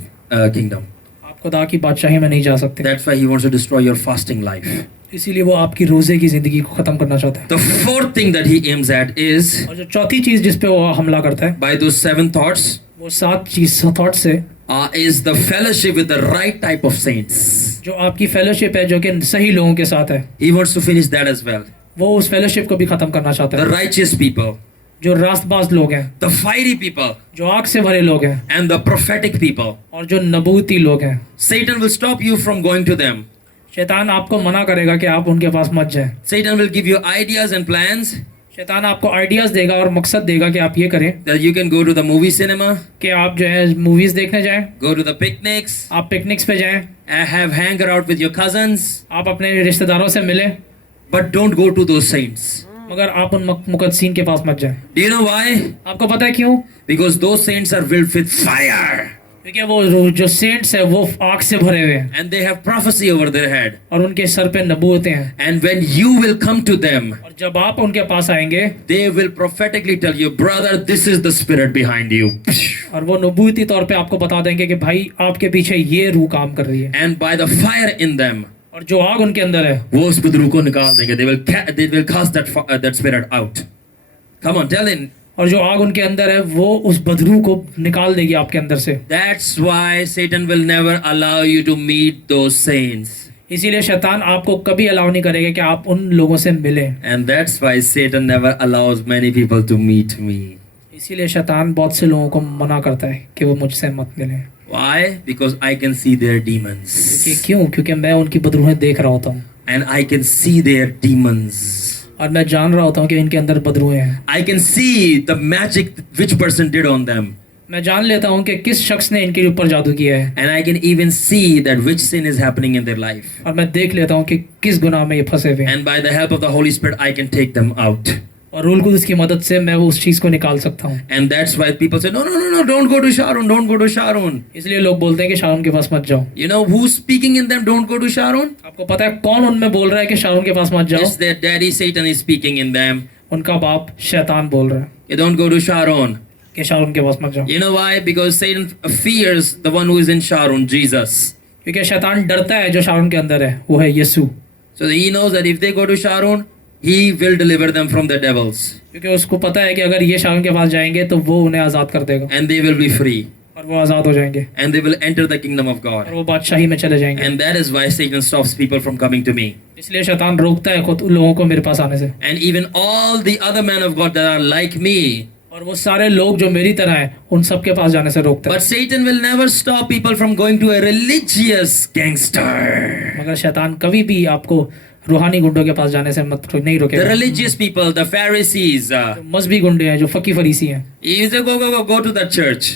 kingdom. आप खुदा की बादशाही में नहीं जा सकते। That's why he wants to destroy your fasting life. इसीलिए वो आपकी रोज़े की ज़िंदगी को ख़त्म करना चाहता है। The fourth thing that he aims at is और जो चौथी चीज़ जिस पे वो हमला करता है, by those 7 thoughts, वो 7 थॉट से is the fellowship with the right type of saints. जो आपकी फेलोशिप है जो कि सही लोगों के साथ है, He wants to finish that as well. वो उस फेलोशिप को भी ख़त्म करना चाहता The है। righteous people, जो रास्तबाज लोग हैं, the fiery people, जो आग से भरे लोग हैं and the prophetic people. और जो नबूती लोग हैं, Satan will stop you from going to them. शैतान आपको मना करेगा कि आप उनके पास मत जाएं। Satan will give you ideas and plans शैतान आपको आइडियाज़ देगा और मकसद देगा कि आप ये करें that you can go to the movie cinema, कि आप जो है मूवीज़ देखने जाएं, go to the picnics, आप पिकनिक्स पे जाएं, have hang out with your cousins, आप अपने रिश्तेदारों से मिलें, but don't go to those saints. मगर आप उन मुकद्दसीन के पास मत जाएं। Do you know why? आपको पता है क्यों? Because those saints are filled with fire क्योंकि वो जो सेंट्स है वो आग से भरे हुए हैं and they have prophecy over their head. और उनके सर पे नबूवतें हैं। And when you will come to them, और जब आप उनके पास आएंगे they will prophetically tell you, brother, this is the spirit behind you. और वो नबूवती तौर पे आपको बता देंगे कि भाई आपके पीछे ये रूह काम कर रही है। And by the fire in them, और जो आग उनके अंदर है वो उस बदरू को निकाल देंगे. They will cast that spirit out. Come on, tell him. और जो आग उनके अंदर है वो उस बदरू को निकाल देगी आपके अंदर से। That's why Satan will never allow you to meet those saints. इसीलिए शैतान आपको कभी अलाउ नहीं करेगा कि आप उन लोगों से मिलें। And that's why Satan never allows many people to meet me. इसीलिए शैतान बहुत से लोगों को मना करता है कि वो मुझसे मत मिलें। Why? Because I can see their demons. क्योंकि मैं उनकी बदरूहें देख रहा होता हूँ And I can see their demons. और मैं जान रहा होता हूँ कि इनके अंदर बदरूहें हैं। I can see the magic which person did on them. मैं जान लेता हूँ कि किस शख्स ने इनके ऊपर जादू किया है। And I can even see that which sin is happening in their life. और मैं देख लेता हूँ कि किस गुनाह में ये फंसे हुए हैं। And by the help of the Holy Spirit, I can take them out. और रूल कुदस की मदद से मैं वो उस चीज़ को निकाल सकता हूँ। And that's why people say, no, don't go to Sharon, don't go to Sharon. इसलिए लोग बोलते हैं कि शारून के पास मत जाओ। You know who's speaking in them, don't go to Sharon? आपको पता है कौन उनमें बोल रहा है कि शारून के पास मत जाओ? It's their daddy Satan is speaking in them. उनका बाप शैतान बोल रहा है You don't go to Sharon. कि शारून के पास मत जाओ। You know why? Because Satan fears the one who is in Sharon, Jesus. क्योंकि शैतान डरता है जो शारून के अंदर है, वो है यीशु। So he knows that if they go to Sharon, he will deliver them from the devils, क्योंकि उसको पता है कि अगर ये शाऊल के पास जाएंगे तो वो उन्हें आज़ाद कर देगा and they will be free, और वो आज़ाद हो जाएंगे and they will enter the kingdom of और God. वो बादशाही में चले जाएंगे। And that is why Satan stops people from coming to me. इसलिए शैतान रोकता है खुद उन लोगों को मेरे पास आने से। And even all the other men of God that are like me. और वो सारे लोग जो मेरी तरह हैं उन सब के पास जाने से रोकता है। But Satan will never stop people from going to a religious gangster. मगर शैतान कभी भी आपको रूहानी गुंडों के पास जाने से नहीं The रोकेगा। religious people, the Pharisees, मजहबी गुंडे हैं जो फकी फरीसी हैं। you say go to that church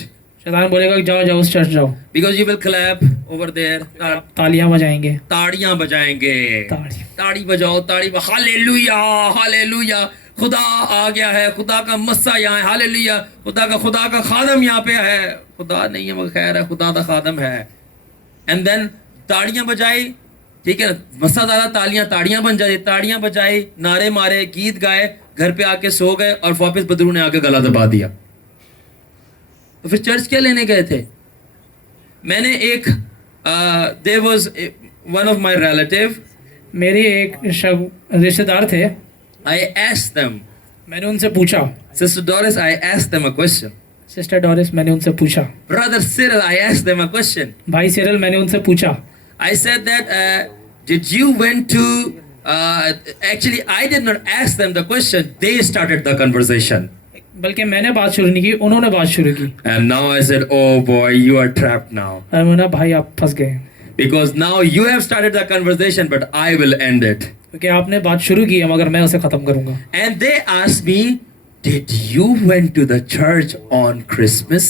शैतान बोलेगा कि जाओ जाओ उस चर्च जाओ, because you will clap over there. तालियां बजाएंगे। ताड़ियां बजाएंगे, ताड़ी ताड़ी बजाओ, ताड़ी हालेलुया हालेलुया, खुदा आ गया है, खुदा का मस्सा यहाँ है, हालेलुया, खुदा का खादम यहाँ पे है, खुदा नहीं है मगर खैर है, खुदा का खादम है। एंड देन ताड़ियां बजाई, ठीक है, मस्सा ज़्यादा ताड़ियां बन जाती, ताड़ियां बजाई, नारे मारे, गीत गाए, घर पे आके सो गए और वापस बदरू ने आके गला दबा दिया। तो फिर चर्च क्या लेने गए थे? मैंने एक there was one of my relative, मेरे एक रिश्तेदार थे, I asked them, मैंने उनसे पूछा, Sister Doris, I asked them a question. Sister Doris, मैंने उनसे पूछा, Brother Cyril, I asked them a question. भाई सिरल, मैंने उनसे पूछा, I said that, did you went to, actually I did not ask them the question, they started the conversation. बल्कि मैंने बात शुरू नहीं की, उन्होंने बात शुरू की। And now I said, oh boy, you are trapped now. और मैंने भाई आप फंस गए, Because now you have started the conversation, but I will end it. क्योंकि आपने बात शुरू की है मगर मैं उसे खत्म करूंगा। And they asked me, did you went to the church on Christmas?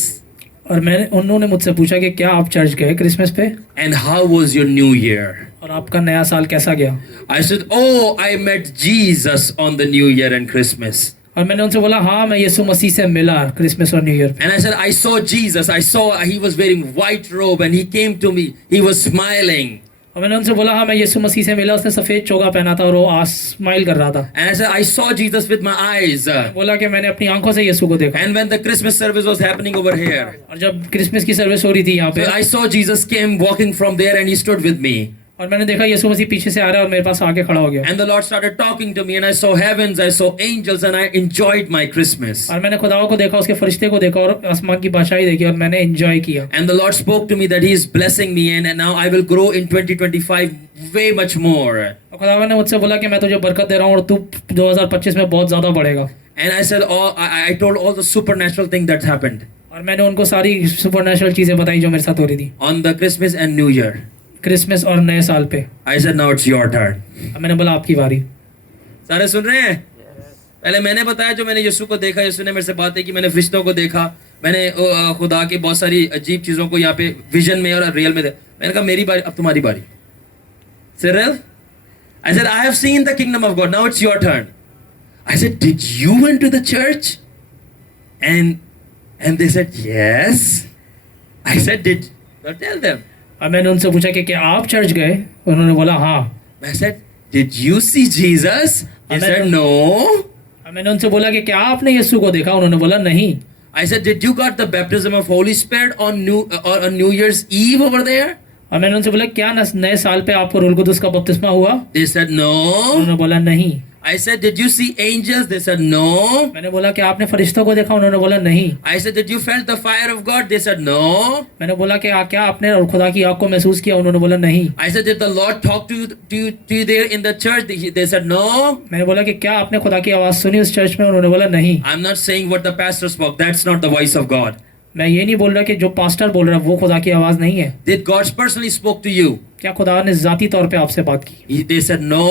और उन्होंने मुझसे पूछा कि क्या आप चर्च गए क्रिसमस पे, And how was your new year? और आपका नया साल कैसा गया? I said, oh, I met Jesus on the new year and Christmas. और मैंने उनसे बोला हाँ मैं यीशु मसीह से मिला क्रिसमस और न्यू ईयर पे। And I said, I saw Jesus. I saw he was wearing white robe and he came to me. He was smiling. और मैंने उनसे बोला हाँ मैं यीशु मसीह से मिला, उसने सफ़ेद चोगा पहना था और वो स्माइल कर रहा था। And I said, I saw Jesus with my eyes. बोला कि मैंने अपनी आंखों से यीशु को देखा। And when the Christmas service was happening over here, और जब क्रिसमस की सर्विस हो रही थी यहाँ पे, so I saw Jesus came walking from there and he stood with me. और मैंने देखा यीशु मसीह पीछे से आ रहा है और मेरे पास आके खड़ा हो गया। And the Lord started talking to me and I saw heavens, I saw angels and I enjoyed my Christmas. और मैंने खुदावा को देखा, उसके फरिश्ते को देखा और आसमान की बादशाही देखी और मैंने एंजॉय किया। And the Lord spoke to me that he is blessing me and now I will grow in 2025 way much more. और खुदावा ने मुझसे बोला कि मैं तुझे बरकत दे रहा हूँ और तू 2025 में बहुत ज़्यादा बढ़ेगा। And I said, I told all the supernatural thing that happened और मैंने उनको सारी सुपरनैचुरल चीज़ें बताई जो मेरे साथ हो रही थी on the Christmas and New Year. Christmas और नए साल पे। I said, now it's your turn. अब मैंने बोला आपकी बारी। सारे सुन रहे हैं? पहले मैंने बताया जो मैंने यीशु को देखा, यीशु ने मेरे से बातें की, मैंने फरिश्तों को देखा, मैंने खुदा की बहुत सारी अजीब चीज़ों को यहाँ पे विजन में और रियल में देखा। मैंने कहा मेरी बारी, अब तुम्हारी बारी। Cyril, I said, I have seen the kingdom of God. Now it's your turn. I said, did you went to the church? And they said, yes. I said, well, tell them. अब मैंने उनसे पूछा कि क्या आप church गए? उन्होंने बोला हाँ। I said, did you see Jesus? He said, no. अब मैंने उनसे बोला कि क्या आपने यीशु को देखा? उन्होंने बोला नहीं। I said, did you got the baptism of Holy Spirit on New Year's Eve over there? अब मैंने उनसे बोला क्या नए साल पे आपको रूल कुदुस का बपतिस्मा हुआ? They said, no. उन्होंने बोला नहीं। I said, did you see angels? They said, no. मैंने बोला कि आपने फरिश्तों को देखा? उन्होंने बोला नहीं। I said, did you felt the fire of God? They said, no. मैंने बोला कि क्या आपने खुदा की आग को महसूस किया? उन्होंने बोला नहीं। I said, did the Lord talk to you there in the church? They said, no. मैंने बोला कि क्या आपने खुदा की आवाज़ सुनी उस चर्च में? उन्होंने बोला नहीं। I'm not saying what the pastor spoke. That's not the voice of God. मैं ये नहीं बोल रहा कि जो पास्टर बोल रहा है वो खुदा की आवाज़ नहीं है। Did God personally spoke to you? क्या खुदा ने ज़ाती तौर पे आपसे बात की? They said, no.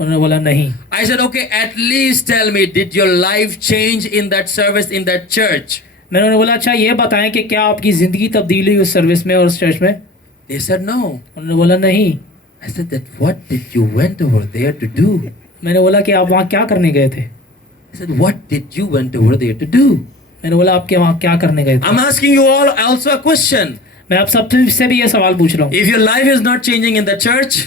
उन्होंने बोला नहीं। I said, okay, at least tell me, did your life change in that service in that church? मैंने उन्हें बोला अच्छा ये बताएं कि क्या आपकी ज़िंदगी तब्दील हुई उस सर्विस में और उस चर्च में? They said, no. उन्होंने बोला नहीं। I said, that what did you went over there to do? मैंने बोला कि आप वहाँ क्या करने गए थे? I said, what did you went over there to do? मैंने बोला आप वहाँ क्या करने गए थे? I'm asking you all also a question. मैं आप सबसे भी ये सवाल पूछ रहा हूँ। If your life is not changing in the church,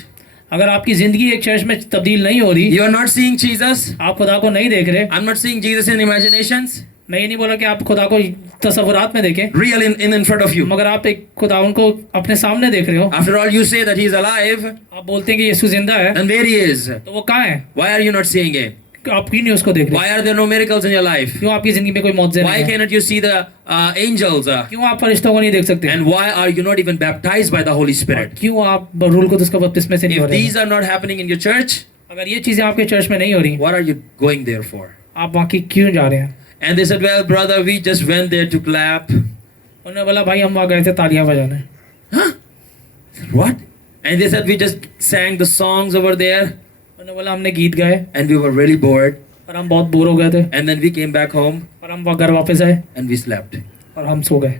अगर आपकी जिंदगी एक चर्च में तब्दील नहीं हो रही, you are not seeing Jesus. आप खुदा को नहीं देख रहे, I'm not seeing Jesus in imaginations. मैं ये नहीं बोला कि आप खुदा को तस्वुरात में देखें, real in front of you. मगर आप एक खुदावन को अपने सामने देख रहे हो, After all, you say that he is alive, आप बोलते हैं कि यीशु जिंदा है, and where he is. तो वो कहाँ है? Why are you not seeing it? आप क्यों नहीं उसको देख रहे? Why are there no miracles in your life? क्यों आपकी जिंदगी में कोई मौजूद Why नहीं है? cannot you see the angels? क्यों आप फरिश्तों को नहीं देख सकते? And why are you not even baptized by the Holy और Spirit? क्यों आप रूल को उसका बपतिस्मे से नहीं हो If रहे? these are not happening in your church, अगर ये चीजें आपके चर्च में नहीं हो रही, what are you going there for? आप वहाँ की क्यों जा रहे हैं? And they said, well, brother, we just went there to clap. उन्होंने बोला भाई हम वहाँ गए थे तालियां बजाने। Huh? I said, what? And they said, we just sang the songs over there, उन्होंने बोला हमने गीत गाए and we were really bored. और हम बहुत बोर हो गए थे And then we came back home, और हम घर वापस आए and we slept. और हम सो गए।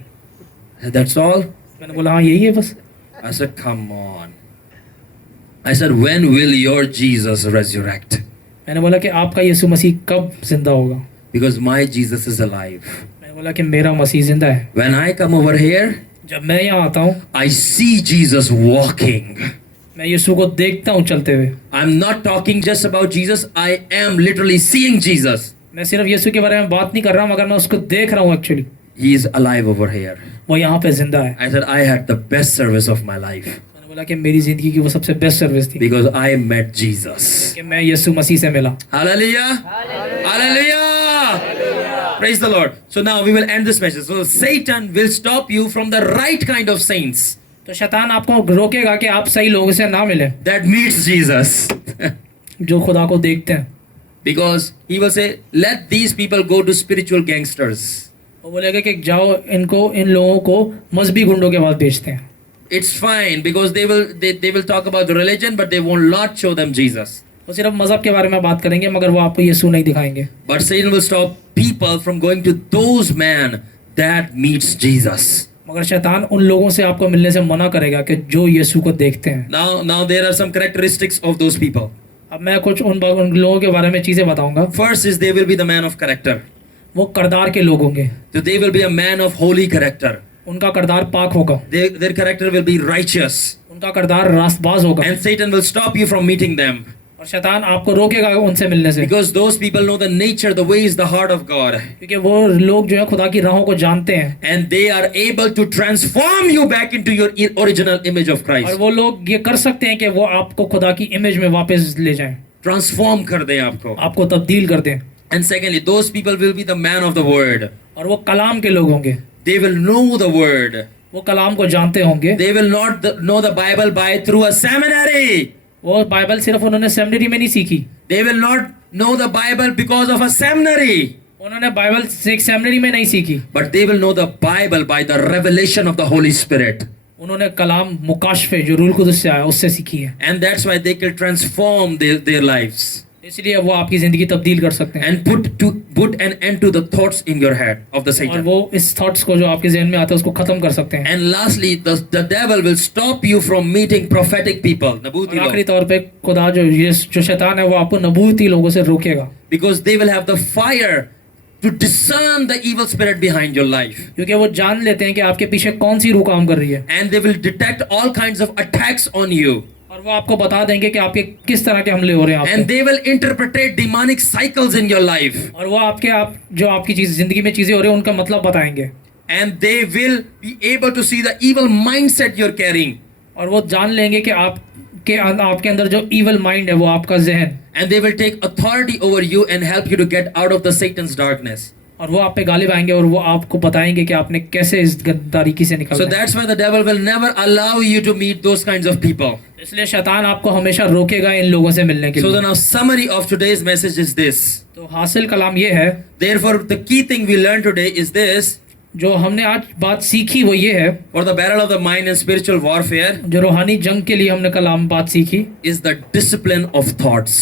I said, that's all? मैंने बोला हाँ यही है बस। I said, come on. I said, when will your Jesus resurrect? मैंने बोला कि आपका यीशु मसीह कब जिंदा होगा? Because my Jesus is alive. मैंने बोला कि मेरा मसीह जिंदा है। When I come over here, जब मैं यहाँ आता हूँ, I see Jesus walking. मैं यीशु को देखता हूँ चलते हुए। I'm not talking just about Jesus. I am literally seeing Jesus. मैं सिर्फ यीशु के बारे में बात नहीं कर रहा हूँ, मगर मैं उसको देख रहा हूँ actually. He is alive over here. वो यहाँ पे जिंदा है। I said, I had the best service of my life मैंने बोला कि मेरी जिंदगी की वो सबसे बेस्ट सर्विस थी because I met Jesus. कि मैं यीशु मसीह से मिला। Hallelujah. Hallelujah. Praise the Lord. So now we will end this message. So Satan will stop you from the right kind of saints तो शैतान आपको रोकेगा कि आप सही लोगों से ना मिले that meets Jesus. जो खुदा को देखते हैं। Because he will say, let these people go to spiritual gangsters. वो बोलेगा कि जाओ इन लोगों को मजहबी गुंडों के पास बेचते हैं। It's fine because they will talk about the religion, but they will not show them Jesus. वो सिर्फ मजहब के बारे में बात करेंगे, मगर वो आपको यीशु नहीं दिखाएंगे। But Satan will stop people from going to those men that meets Jesus. मगर शैतान उन लोगों से आपको मिलने से मना करेगा कि जो यीशु को देखते हैं। Now there are some characteristics of those people. अब मैं कुछ उन लोगों के बारे में चीजें बताऊंगा। First is they will be the man of character. वो करदार के लोग होंगे। So they will be a man of holy character. उनका करदार पाक होगा। Their character will be righteous. उनका करदार रास्तबाज होगा। And Satan will stop you from meeting them. और शैतान आपको रोकेगा उनसे मिलने से। Because those people know the nature, the ways, the heart of God. क्योंकि वो लोग जो है खुदा की राहों को जानते हैं। And they are able to transform you back into your original image of और Christ. वो लोग ये कर सकते हैं कि वो आपको खुदा की इमेज में वापस ले जाएं। Transform कर दें आपको. आपको तब्दील कर दें। And secondly, those people will be the man of the word. और वो कलाम के लोग होंगे। They will know the word. वो कलाम को जानते होंगे। They will not know the Bible by through a seminary. वो बाइबल सिर्फ उन्होंने सेमिनरी में नहीं सीखी। They will not know the Bible because of a seminary. उन्होंने बाइबल एक सेमिनरी में नहीं सीखी। But they will know the Bible by the revelation of the Holy Spirit. उन्होंने कलाम मुकाशफे जो रूल कुदस से आया उससे सीखी है। And that's why they can transform their lives. इसलिए वो आपकी जिंदगी तब्दील कर सकते हैं। And put an end to the thoughts in your head of the और Satan. वो इस थॉट्स को जो आपके जहन में आता है उसको खत्म कर सकते हैं। And lastly, the devil will stop you from meeting prophetic people. नबूती और आखिरी लोग. तौर पे खुदा जो शैतान है वो आपको नबूती लोगों से रोकेगा। Because they will have the fire to discern the evil spirit behind your life. क्योंकि वो जान लेते हैं कि आपके पीछे कौन सी रूह काम कर रही है। And they will detect all kinds of attacks on you. और वो आपको बता देंगे कि आपके किस तरह के हमले हो रहे हैं आप And they will interpret demonic cycles in your life. और वो जो आपकी चीज जिंदगी में चीजें हो रही है उनका मतलब बताएंगे। And they will be able to see the evil mindset you're carrying. और वो जान लेंगे कि आपके अंदर जो इवल माइंड है वो आपका जहन। And they will take authority over you and help you to get out of the Satan's darkness. और वो आप पे गालिब आएंगे और वो आपको बताएंगे कि आपने कैसे इस तारीकी से So निकलना है। that's why the devil will never allow you to meet those kinds of people. इसलिए शैतान आपको हमेशा रोकेगा इन लोगों से मिलने के So लिए। the now summary of today's message is this. तो हासिल कलाम ये है, Therefore, the key thing we learned today is this. जो हमने आज बात सीखी वो ये है, For the battle of the mind and spiritual warfare जो रूहानी जंग के लिए हमने कलाम बात सीखी is the discipline of thoughts.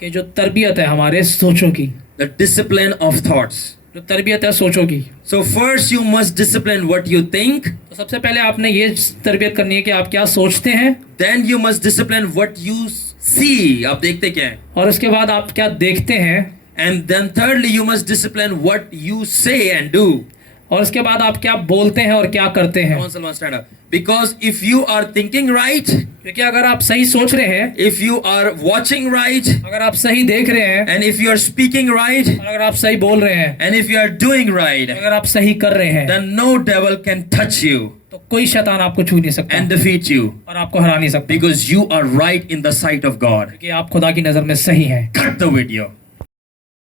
कि जो तरबियत है हमारे सोचों की, The discipline of thoughts. जो तरबियत है सोचों की। So first you must discipline what you think. तो सबसे पहले आपने ये तरबियत करनी है कि आप क्या सोचते हैं, Then you must discipline what you see. आप देखते क्या हैं? और उसके बाद आप क्या देखते हैं, And then thirdly you must discipline what you say and do. और उसके बाद आप क्या बोलते हैं और क्या करते हैं। Come on, Salman, stand up. Because if you are thinking right, क्योंकि अगर आप सही सोच रहे हैं, if you are watching right, अगर आप सही देख रहे हैं, and if you are speaking right, अगर आप सही बोल रहे हैं, and if you are doing right, अगर आप सही कर रहे हैं, then no devil can touch you तो कोई शैतान आपको छू नहीं सकता and defeat you, और आपको हरा नहीं सकता, because you are right in the sight of God. क्योंकि आप खुदा की नजर में सही हैं। Cut the video.